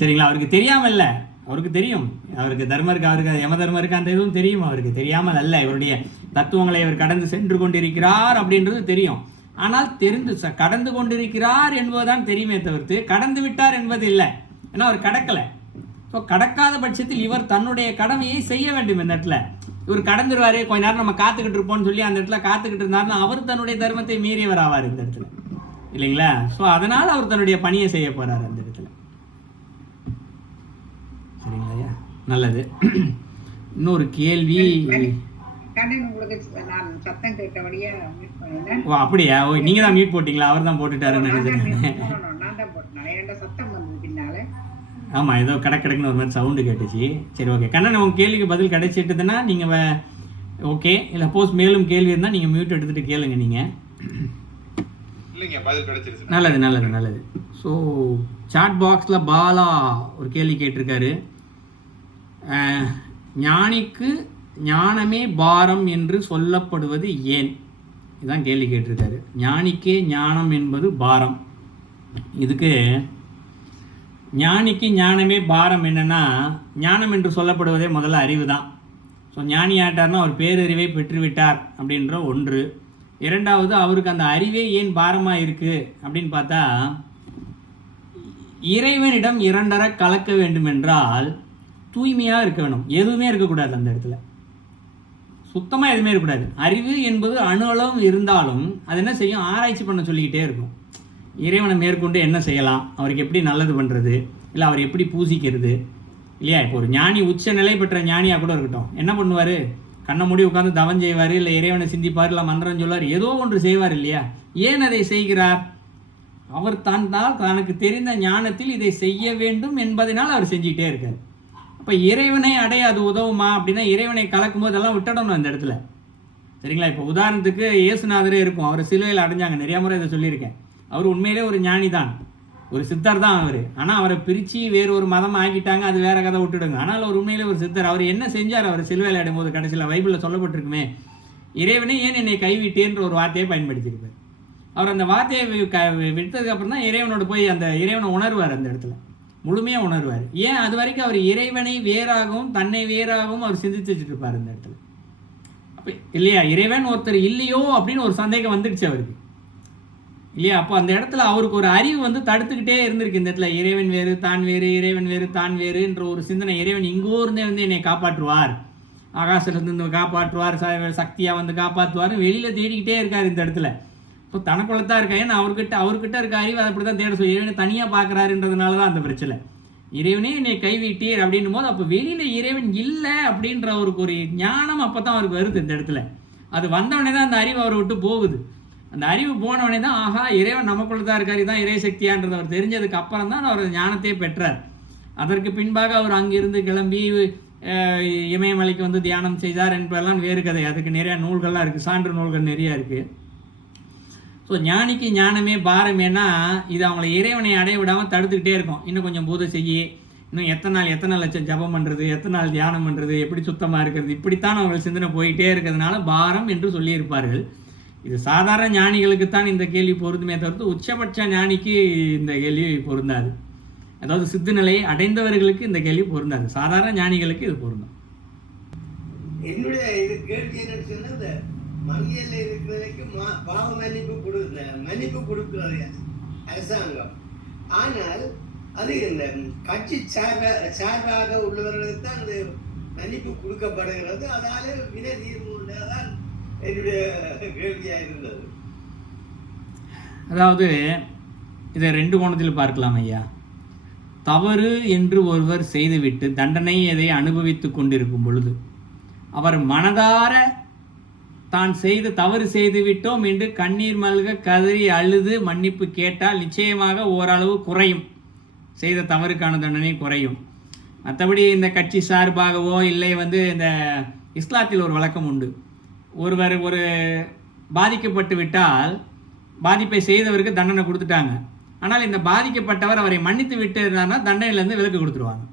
சரிங்களா? அவருக்கு தெரியாமல் இல்லை, அவருக்கு தெரியும். அவருக்கு தர்மருக்கு, அவருக்கு யம தர்மருக்கு அந்த இதுவும் தெரியும். அவருக்கு தெரியாமல் அல்ல, இவருடைய தத்துவங்களை அவர் கடந்து சென்று கொண்டிருக்கிறார் அப்படின்றது தெரியும். ஆனால் கடந்து கொண்டிருக்கிறார் என்பதுதான் தெரியுமே தவிர்த்து கடந்து விட்டார் என்பது இல்லை. ஏன்னா அவர் கடக்கலை. ஸோ கடக்காத பட்சத்தில் இவர் தன்னுடைய கடமையை செய்ய வேண்டும். இந்த இடத்துல இவர் கடந்துருவாரு, கொஞ்ச நேரம் நம்ம காத்துக்கிட்டு இருப்போம்னு சொல்லி அந்த இடத்துல காத்துக்கிட்டு இருந்தாருன்னா அவர் தன்னுடைய தர்மத்தை மீறியவர் ஆவார் இந்த இடத்துல இல்லைங்களா? ஸோ அதனால் அவர் தன்னுடைய பணியை செய்ய போகிறார் அந்த இடத்துல. சரிங்களா? நல்லது. இன்னொரு கேள்வி. உங்களுக்கு நான் சத்தம் கேட்டபடியே மியூட் பண்ணினேன். ஓ அப்படியா? ஓ நீங்கள் தான் மியூட் போட்டிங்களா? அவர் தான் போட்டுட்டாருன்னு நினைச்சேன். நான் தான் போட்டேன். என்கிட்ட சத்தம் வந்து பின்னால. ஆமாம், ஏதோ கடக்குன்னு ஒரு மாதிரி சவுண்டு கேட்டுச்சு. சரி, ஓகே கண்ணன், உங்கள் கேள்விக்கு பதில் கிடைச்சிட்டுதுன்னா நீங்கள் ஓகே. இல்லை சப்போஸ் மேலும் கேள்வி இருந்தால் நீங்கள் மியூட் எடுத்துகிட்டு கேளுங்க நீங்கள். இல்லைங்க, பதில் கிடைச்சிருச்சு. நல்லது நல்லது நல்லது. ஸோ சாட் பாக்ஸில் பாலா ஒரு கேள்வி கேட்டிருக்காரு. ஞானிக்கு ஞானமே பாரம் என்று சொல்லப்படுவது ஏன்? இதுதான் கேள்வி கேட்டிருக்காரு. ஞானிக்கே ஞானம் என்பது பாரம். இதுக்கு ஞானிக்கு ஞானமே பாரம் என்னென்னா, ஞானம் என்று சொல்லப்படுவதே முதல்ல அறிவு தான். ஸோ ஞானி ஆட்டார்னா அவர் பேரறிவை பெற்றுவிட்டார் அப்படின்ற ஒன்று. இரண்டாவது, அவருக்கு அந்த அறிவே ஏன் பாரமாக இருக்குது அப்படின்னு பார்த்தா, இறைவனிடம் இரண்டரை கலக்க வேண்டும் என்றால் தூய்மையாக இருக்க வேணும். எதுவுமே இருக்கக்கூடாது அந்த இடத்துல, சுத்தமாக எதுவுமே இருக்கக்கூடாது. அறிவு என்பது அணு அளவு இருந்தாலும் அது என்ன செய்யும்? ஆராய்ச்சி பண்ண சொல்லிக்கிட்டே இருக்கும். இறைவனை மேற்கொண்டு என்ன செய்யலாம், அவருக்கு எப்படி நல்லது பண்ணுறது, இல்லை அவர் எப்படி பூசிக்கிறது இல்லையா? இப்போ ஒரு ஞானி, உச்ச நிலை பெற்ற ஞானியாக கூட இருக்கட்டும், என்ன பண்ணுவார்? கண்ணை மூடி உட்காந்து தவம் செய்வார், இல்லை இறைவனை சிந்திப்பார், இல்லை மந்திரம் சொல்வார், ஏதோ ஒன்று செய்வார் இல்லையா? ஏன் அதை செய்கிறார்? அவர் தனக்கு தெரிந்த ஞானத்தில் இதை செய்ய வேண்டும் என்பதனால் அவர் செஞ்சுக்கிட்டே இருக்கார். அப்போ இறைவனை அடைய அது உதவுமா அப்படின்னா, இறைவனை கலக்கும் போதெல்லாம் விட்டுடணும் அந்த இடத்துல. சரிங்களா? இப்போ உதாரணத்துக்கு இயேசுநாதரே இருக்கும், அவர் சிலுவையில் அடைஞ்சாங்க. நிறையா முறை இதை சொல்லியிருக்கேன். அவர் உண்மையிலே ஒரு ஞானி தான், ஒரு சித்தர் தான் அவர். ஆனால் அவரை பிரித்து வேறு ஒரு மதம் ஆக்கிட்டாங்க, அது வேறு கதை விட்டுடுங்க. ஆனால் அவர் உண்மையிலே ஒரு சித்தர். அவர் என்ன செஞ்சார்? அவர் சிலுவையில் அடையும்போது கடைசியில் பைபிளில் சொல்லப்பட்டிருக்குமே, இறைவனை ஏன் என்னை கைவிட்டேன்ற ஒரு வார்த்தையை பயன்படுத்தியிருப்பார். அவர் அந்த வார்த்தையை விட்டதுக்கப்புறம் தான் இறைவனோடு போய் அந்த இறைவனை உணர்வார், அந்த இடத்துல முழுமையாக உணர்வார். ஏன்? அது வரைக்கும் அவர் இறைவனை வேறாகவும் தன்னை வேறாகவும் அவர் சிந்தித்து வச்சுட்டு இருப்பார் அந்த இடத்துல. அப்போ இல்லையா, இறைவன் ஒருத்தர் இல்லையோ அப்படின்னு ஒரு சந்தேகம் வந்துடுச்சு அவருக்கு இல்லையா? அப்போ அந்த இடத்துல அவருக்கு ஒரு அறிவு வந்து தடுத்துக்கிட்டே இருந்திருக்கு இந்த இடத்துல. இறைவன் வேறு தான் வேறு, இறைவன் வேறு தான் வேறுன்ற ஒரு சிந்தனை. இறைவன் இங்கோ இருந்தே வந்து என்னை காப்பாற்றுவார், ஆகாசத்துலேருந்து காப்பாற்றுவார், சக்தியாக வந்து காப்பாற்றுவார், வெளியில் தேடிக்கிட்டே இருக்கார் இந்த இடத்துல. ஸோ தனக்குள்ளத்தான் இருக்கா. ஏன்னா அவர்கிட்ட இருக்க அறிவு அதை அப்படி தான் தேட சொல்லி இறைவனை தனியாக பார்க்குறாருன்றதுனால தான் அந்த பிரச்சனை. இறைவனே என்னை கைவிட்டீர் அப்படின்னும் போது அப்போ வெளியில் இறைவன் இல்லை அப்படின்ற அவருக்கு ஒரு ஞானம் அப்போ தான் அவருக்கு வருது இந்த இடத்துல. அது வந்தவனே தான் அந்த அறிவு அவரை விட்டு போகுது. அந்த அறிவு போனவனே தான் ஆஹா இறைவன் நமக்குள்ள தான் இருக்கார், இதுதான் இறை சக்தியான்றது அவர் தெரிஞ்சதுக்கு அப்புறம் தான் அவர் ஞானத்தையே பெற்றார். அதற்கு பின்பாக அவர் அங்கிருந்து கிளம்பி இமயமலைக்கு வந்து தியானம் செய்தார் என்பதெல்லாம் வேறு கதை. அதுக்கு நிறையா நூல்கள்லாம் இருக்குது, சான்று நூல்கள் நிறையா இருக்குது. ஸோ ஞானிக்கு ஞானமே பாரம். ஏன்னா இது அவங்கள இறைவனை அடைய விடாமல் தடுத்துக்கிட்டே இருக்கும். இன்னும் கொஞ்சம் பூஜை செய்ய, இன்னும் எத்தனை லட்சம் ஜபம் பண்ணுறது, எத்தனை நாள் தியானம் பண்ணுறது, எப்படி சுத்தமாக இருக்கிறது, இப்படித்தான் அவங்க சிந்தனை போயிட்டே இருக்கிறதுனால பாரம் என்று சொல்லியிருப்பார்கள். இது சாதாரண ஞானிகளுக்குத்தான் இந்த கேள்வி பொருந்துமே தவிர்த்து உச்சபட்ச ஞானிக்கு இந்த கேள்வி பொருந்தாது. அதாவது சித்து நிலையை அடைந்தவர்களுக்கு இந்த கேள்வி பொருந்தாது, சாதாரண ஞானிகளுக்கு இது பொருந்தும். என்னுடைய இது கேள்வி என்னன்னு சொன்னா, மனிதன்ல இருக்கிறதுக்கு பாவ மன்னிப்பு கொடுக்கிறது அரசாங்கம். ஆனால் அது இந்த கட்சி சார்பாக உள்ளவர்களுக்கு தான் அது மன்னிப்பு கொடுக்கப்படுகிறது. அதால வினை தீர்வு உண்டாதான் என்னுடைய கேள்வியா இருந்தது. அதாவது இதை ரெண்டு கோணத்தில் பார்க்கலாம் ஐயா. தவறு என்று ஒருவர் செய்துவிட்டு தண்டனை அதை அனுபவித்து கொண்டிருக்கும் பொழுது அவர் மனதார தான் தவறு செய்து விட்டோம் என்று கண்ணீர் மல்க கதறி அழுது மன்னிப்பு கேட்டால் நிச்சயமாக ஓரளவு குறையும், செய்த தவறுக்கான தண்டனை குறையும். மற்றபடி இந்த கட்சி சார்பாகவோ இல்லை வந்து இந்த இஸ்லாத்தில் ஒரு வழக்கம் உண்டு. ஒருவர் ஒரு பாதிக்கப்பட்டு விட்டால் பாதிப்பை செய்தவருக்கு தண்டனை கொடுத்துட்டாங்க, ஆனால் இந்த பாதிக்கப்பட்டவர் அவரை மன்னித்து விட்டு இருந்தார்னா தண்டனையிலேருந்து விலக்கு கொடுத்துருவாங்க.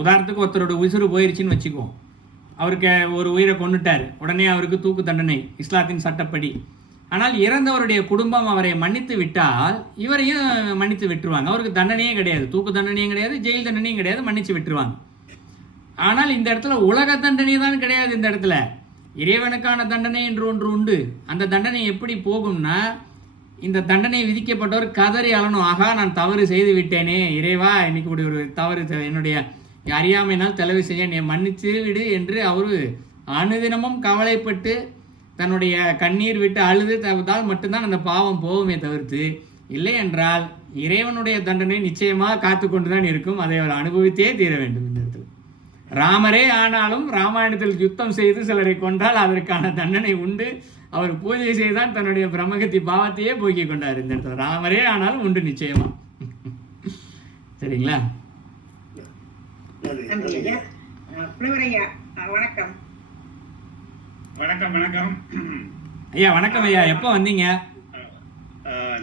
உதாரணத்துக்கு ஒருத்தரோட உசுறு போயிருச்சுன்னு வச்சுக்குவோம், அவருக்கு ஒரு உயிரை கொண்டுட்டார், உடனே அவருக்கு தூக்கு தண்டனை இஸ்லாத்தின் சட்டப்படி. ஆனால் இறந்தவருடைய குடும்பம் அவரை மன்னித்து விட்டால் இவரையும் மன்னித்து விட்டுருவாங்க. அவருக்கு தண்டனையே கிடையாது, தூக்கு தண்டனையும் கிடையாது, ஜெயில் தண்டனையும் கிடையாது, மன்னித்து விட்டுருவாங்க. ஆனால் இந்த இடத்துல உலக தண்டனை தான் கிடையாது. இந்த இடத்துல இறைவனுக்கான தண்டனை என்று ஒன்று உண்டு. அந்த தண்டனை எப்படி போகும்னா, இந்த தண்டனை விதிக்கப்பட்டவர் கதறி அழணும், ஆகா நான் தவறு செய்து விட்டேனே இறைவா, இன்னைக்கு இப்படி ஒரு தவறு என்னுடைய அறியாமையினால் தலைவி செய்ய என்னை மன்னித்து விடு என்று அவர் அனுதினமும் கவலைப்பட்டு தன்னுடைய கண்ணீர் விட்டு அழுது தவிர்த்தால் மட்டும்தான் அந்த பாவம் போகுமே தவிர்த்து, இல்லை என்றால் இறைவனுடைய தண்டனை நிச்சயமாக காத்து கொண்டு தான் இருக்கும். அதை அவர் அனுபவித்தே தீர வேண்டும். இந்த இடத்துல ராமரே ஆனாலும் ராமாயணத்தில் யுத்தம் செய்து சிலரை கொண்டால் அதற்கான தண்டனை உண்டு. அவர் பூஜை செய்தான் தன்னுடைய பிரம்மகத்தி பாவத்தையே போக்கிக் கொண்டார். இந்த இடத்துல ராமரே ஆனாலும் உண்டு நிச்சயமா. சரிங்களா? வணக்கம் வணக்கம் வணக்கம் ஐயா. வணக்கம் ஐயா. எப்போ வந்தீங்க?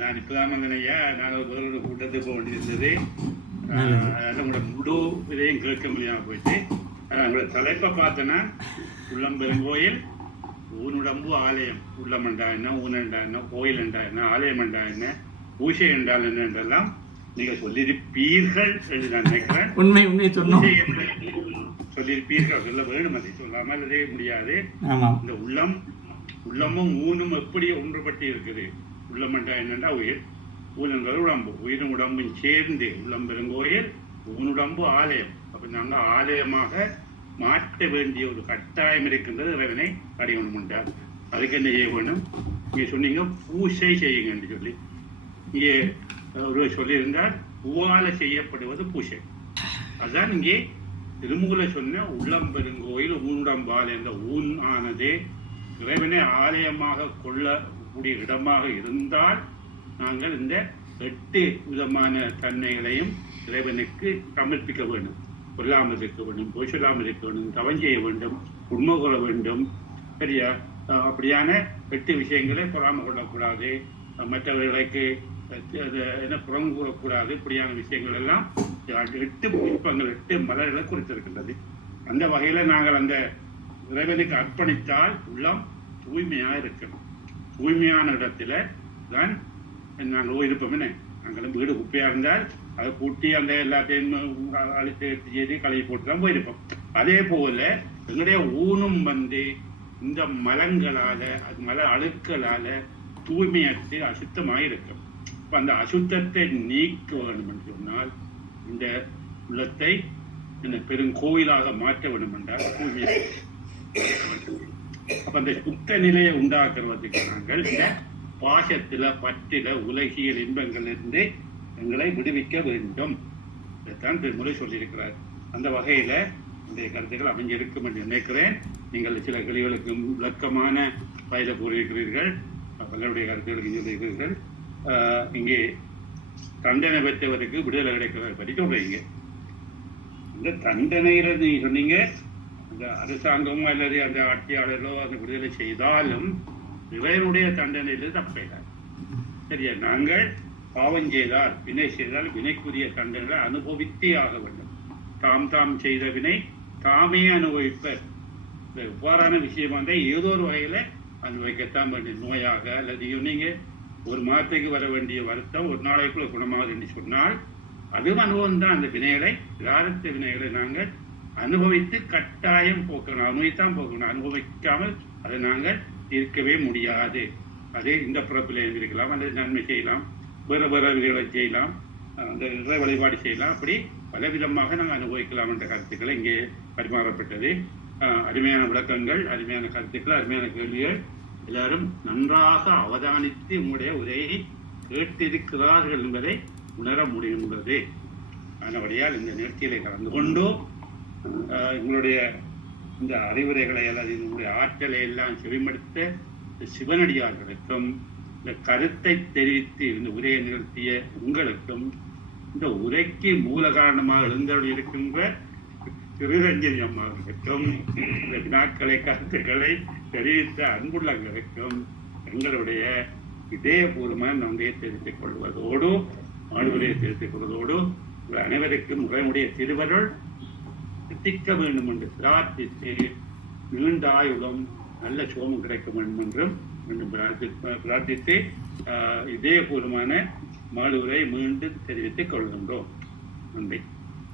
நான் இப்பதான் வந்தேன் ஐயா. நாங்கள் முதலோட கூட்டத்துக்கு போக வேண்டியிருந்தது. உங்களோட முழு இதையும் கேட்க முடியாமல் போயிட்டு உங்களோட தலைப்பை பார்த்தேன்னா உள்ளம்பெருங்கோயில் ஊனுடம்பு ஆலயம். உள்ளமண்டா என்ன, ஊனண்டா என்ன, கோயில் என்றா என்ன, ஆலயம் என்றா என்ன, பூஜை என்றால் என்ன என்றெல்லாம் நீங்க சொல்லியிருப்பீர்கள் என்று நான் நினைக்கிறேன். உண்மை சொன்னோம். சொல்லியிருப்பீர்கள். சொல்ல வேணும், அதை சொல்லாமல் அதே முடியாது. இந்த உள்ளமும் ஊனும் எப்படி ஒன்றுபட்டு இருக்குது. உள்ளமண்டா என்னண்டா உயிர், ஊன் என்பது உடம்பு. உயிரும் உடம்பும் சேர்ந்து உள்ளம் பெருங்கோயில், ஊனுடம்பு ஆலயம். அப்ப நாங்க ஆலயமாக மாற்ற வேண்டிய ஒரு கட்டாயம் இருக்கின்றது. இறைவனை அடையணும் என்றார். அதுக்கு என்ன செய்ய வேணும்? இங்கே சொன்னீங்க பூசை செய்யுங்க என்று சொல்லி. இங்கே ஒரு சொல்லியிருந்தால் பூவால செய்யப்படுவது பூசை. அதுதான் இங்கே திருமூல சொன்ன உள்ளம் பெருங்கோயில் ஊனுடம்பால் என்ற ஊன் ஆனது இறைவனை ஆலயமாக கொள்ளக்கூடிய இடமாக இருந்தால் நாங்கள் இந்த 8 விதமான தன்மைகளையும் இறைவனுக்கு சமர்ப்பிக்க வேண்டும். கொல்லாமல் இருக்க வேண்டும், பொய் சொல்லாமல் இருக்க வேண்டும், தவம் செய்ய வேண்டும், உண்மை கொள்ள வேண்டும். சரியா? அப்படியான 8 விஷயங்களை பொறாமல் கொள்ளக்கூடாது, மற்றவர்களுக்கு என்ன புறம் கூறக்கூடாது. இப்படியான விஷயங்கள் எல்லாம் 8 புஷ்பங்கள் 8 மலர்களை குறித்திருக்கின்றது. அந்த வகையில நாங்கள் அந்த இறைவனுக்கு அர்ப்பணித்தால் உள்ளம் தூய்மையா இருக்கணும். தூய்மையான இடத்துல தான் நாங்கள் இருப்போம். என்ன, நாங்களும் வீடு குப்பையா இருந்தால் அதை கூட்டி அந்த எல்லாத்தையும் அழித்து செய்து கழுவி போட்டு தான் போயிருப்போம். அதே போல எங்களுடைய ஊனும் இந்த மலங்களால, மல அழுக்களால தூய்மையற்று அசுத்தமாக இருக்கும். அந்த அசுத்தத்தை நீக்க வேண்டும் என்று சொன்னால் இந்த உள்ளத்தை பெருங்கோயிலாக மாற்ற வேண்டும் என்றால் தூய்மையாக. அப்ப அந்த சுத்த நிலையை உண்டாக்குறதுக்கு நாங்கள் இந்த பாசத்தில பற்றில உலகியல் இன்பங்களிலிருந்து எங்களை விடுவிக்க வேண்டும். இதைத்தான் திருமுறை சொல்லியிருக்கிறார். அந்த வகையில இந்த கருத்துக்கள் அமைஞ்சிருக்கும் என்று நினைக்கிறேன். நீங்கள் சில கேள்விகளுக்கு விளக்கமான வயதை கூறியிருக்கிறீர்கள், பலருடைய கருத்துக்களுக்கு சொல்லியிருக்கிறீர்கள். இங்கே தண்டனை பெற்றவருக்கு விடுதலை கிடைக்கிறத பற்றி சொல்றீங்க. இந்த தண்டனையில நீங்க சொன்னீங்க அந்த அரசாங்கமோ அல்லது அந்த ஆட்சியாளர்களோ அந்த விடுதலை செய்தாலும் இறைவனுடைய தண்டனையில தப்பையில. சரியா? நாங்கள் பாவம் செய்தால், வினை செய்தால் வினைக்குரிய தண்டனை அனுபவித்தே ஆக வேண்டும். தாம் செய்த வினை தாமே அனுபவிப்பர். இவ்வாறான விஷயமா இருந்தால் ஏதோ ஒரு வகையில அனுபவிக்கத்தான் வேண்டும். நோயாக அல்லது நீங்க ஒரு மாதத்துக்கு வர வேண்டிய வருத்தம் ஒரு நாளைக்குள்ள குணமாகுது என்று சொன்னால் அதுவும் அனுபவம் தான். அந்த வினைகளை, பிராரத்த வினைகளை நாங்கள் அனுபவித்து கட்டாயம் போக்கணும். அனுபவித்தான் போக்கணும். அனுபவிக்காமல் அதை நாங்கள் இருக்கவே முடியாது. அது இந்த பிறப்பில் இருந்திருக்கலாம், அல்லது நன்மை செய்யலாம், வேறு வேறு செய்யலாம், அந்த இறை வழிபாடு செய்யலாம். அப்படி பல விதமாக நாங்கள் அனுபவிக்கலாம் என்ற கருத்துக்களை இங்கே பரிமாறப்பட்டது. அருமையான விளக்கங்கள், அருமையான கருத்துக்கள், அருமையான கேள்விகள். எல்லாரும் நன்றாக அவதானித்து உங்களுடைய உரையை கேட்டிருக்கிறார்கள் என்பதை உணர முடிகின்றது. அதனபடியால் இந்த நிகழ்ச்சியிலே கலந்து கொண்டு உங்களுடைய இந்த அறிவுரைகளை அல்லது உங்களுடைய ஆற்றலை எல்லாம் செவிமடுத்த சிவனடியார்களுக்கும், இந்த கருத்தை தெரிவித்து இந்த உரையை நிகழ்த்திய உங்களுக்கும், இந்த உரைக்கு மூல காரணமாக எழுந்தருள் இருக்கின்ற திருரஞ்சனி அம்மாவுக்கும், இந்த வினாக்களை கருத்துக்களை தெரிவித்த அன்புள்ளங்களுக்கும் எங்களுடைய இதயபூர்வமான நன்றியை தெரிவித்துக் கொள்வதோடு, ஆளுநரையை தெரிவித்துக் கொள்வதோடு அனைவருக்கும் உரையுடைய திருவருள் சித்திக்க வேண்டும் என்று பிரார்த்தித்து நீண்ட ஆயுளும் நல்ல சோமம் கிடைக்க வேண்டும் என்றும் மீண்டும் பிரார்த்தித்து இதயபூர்வமான மாலுரை மீண்டும் தெரிவித்துக் கொள்கின்றோம். நன்றி.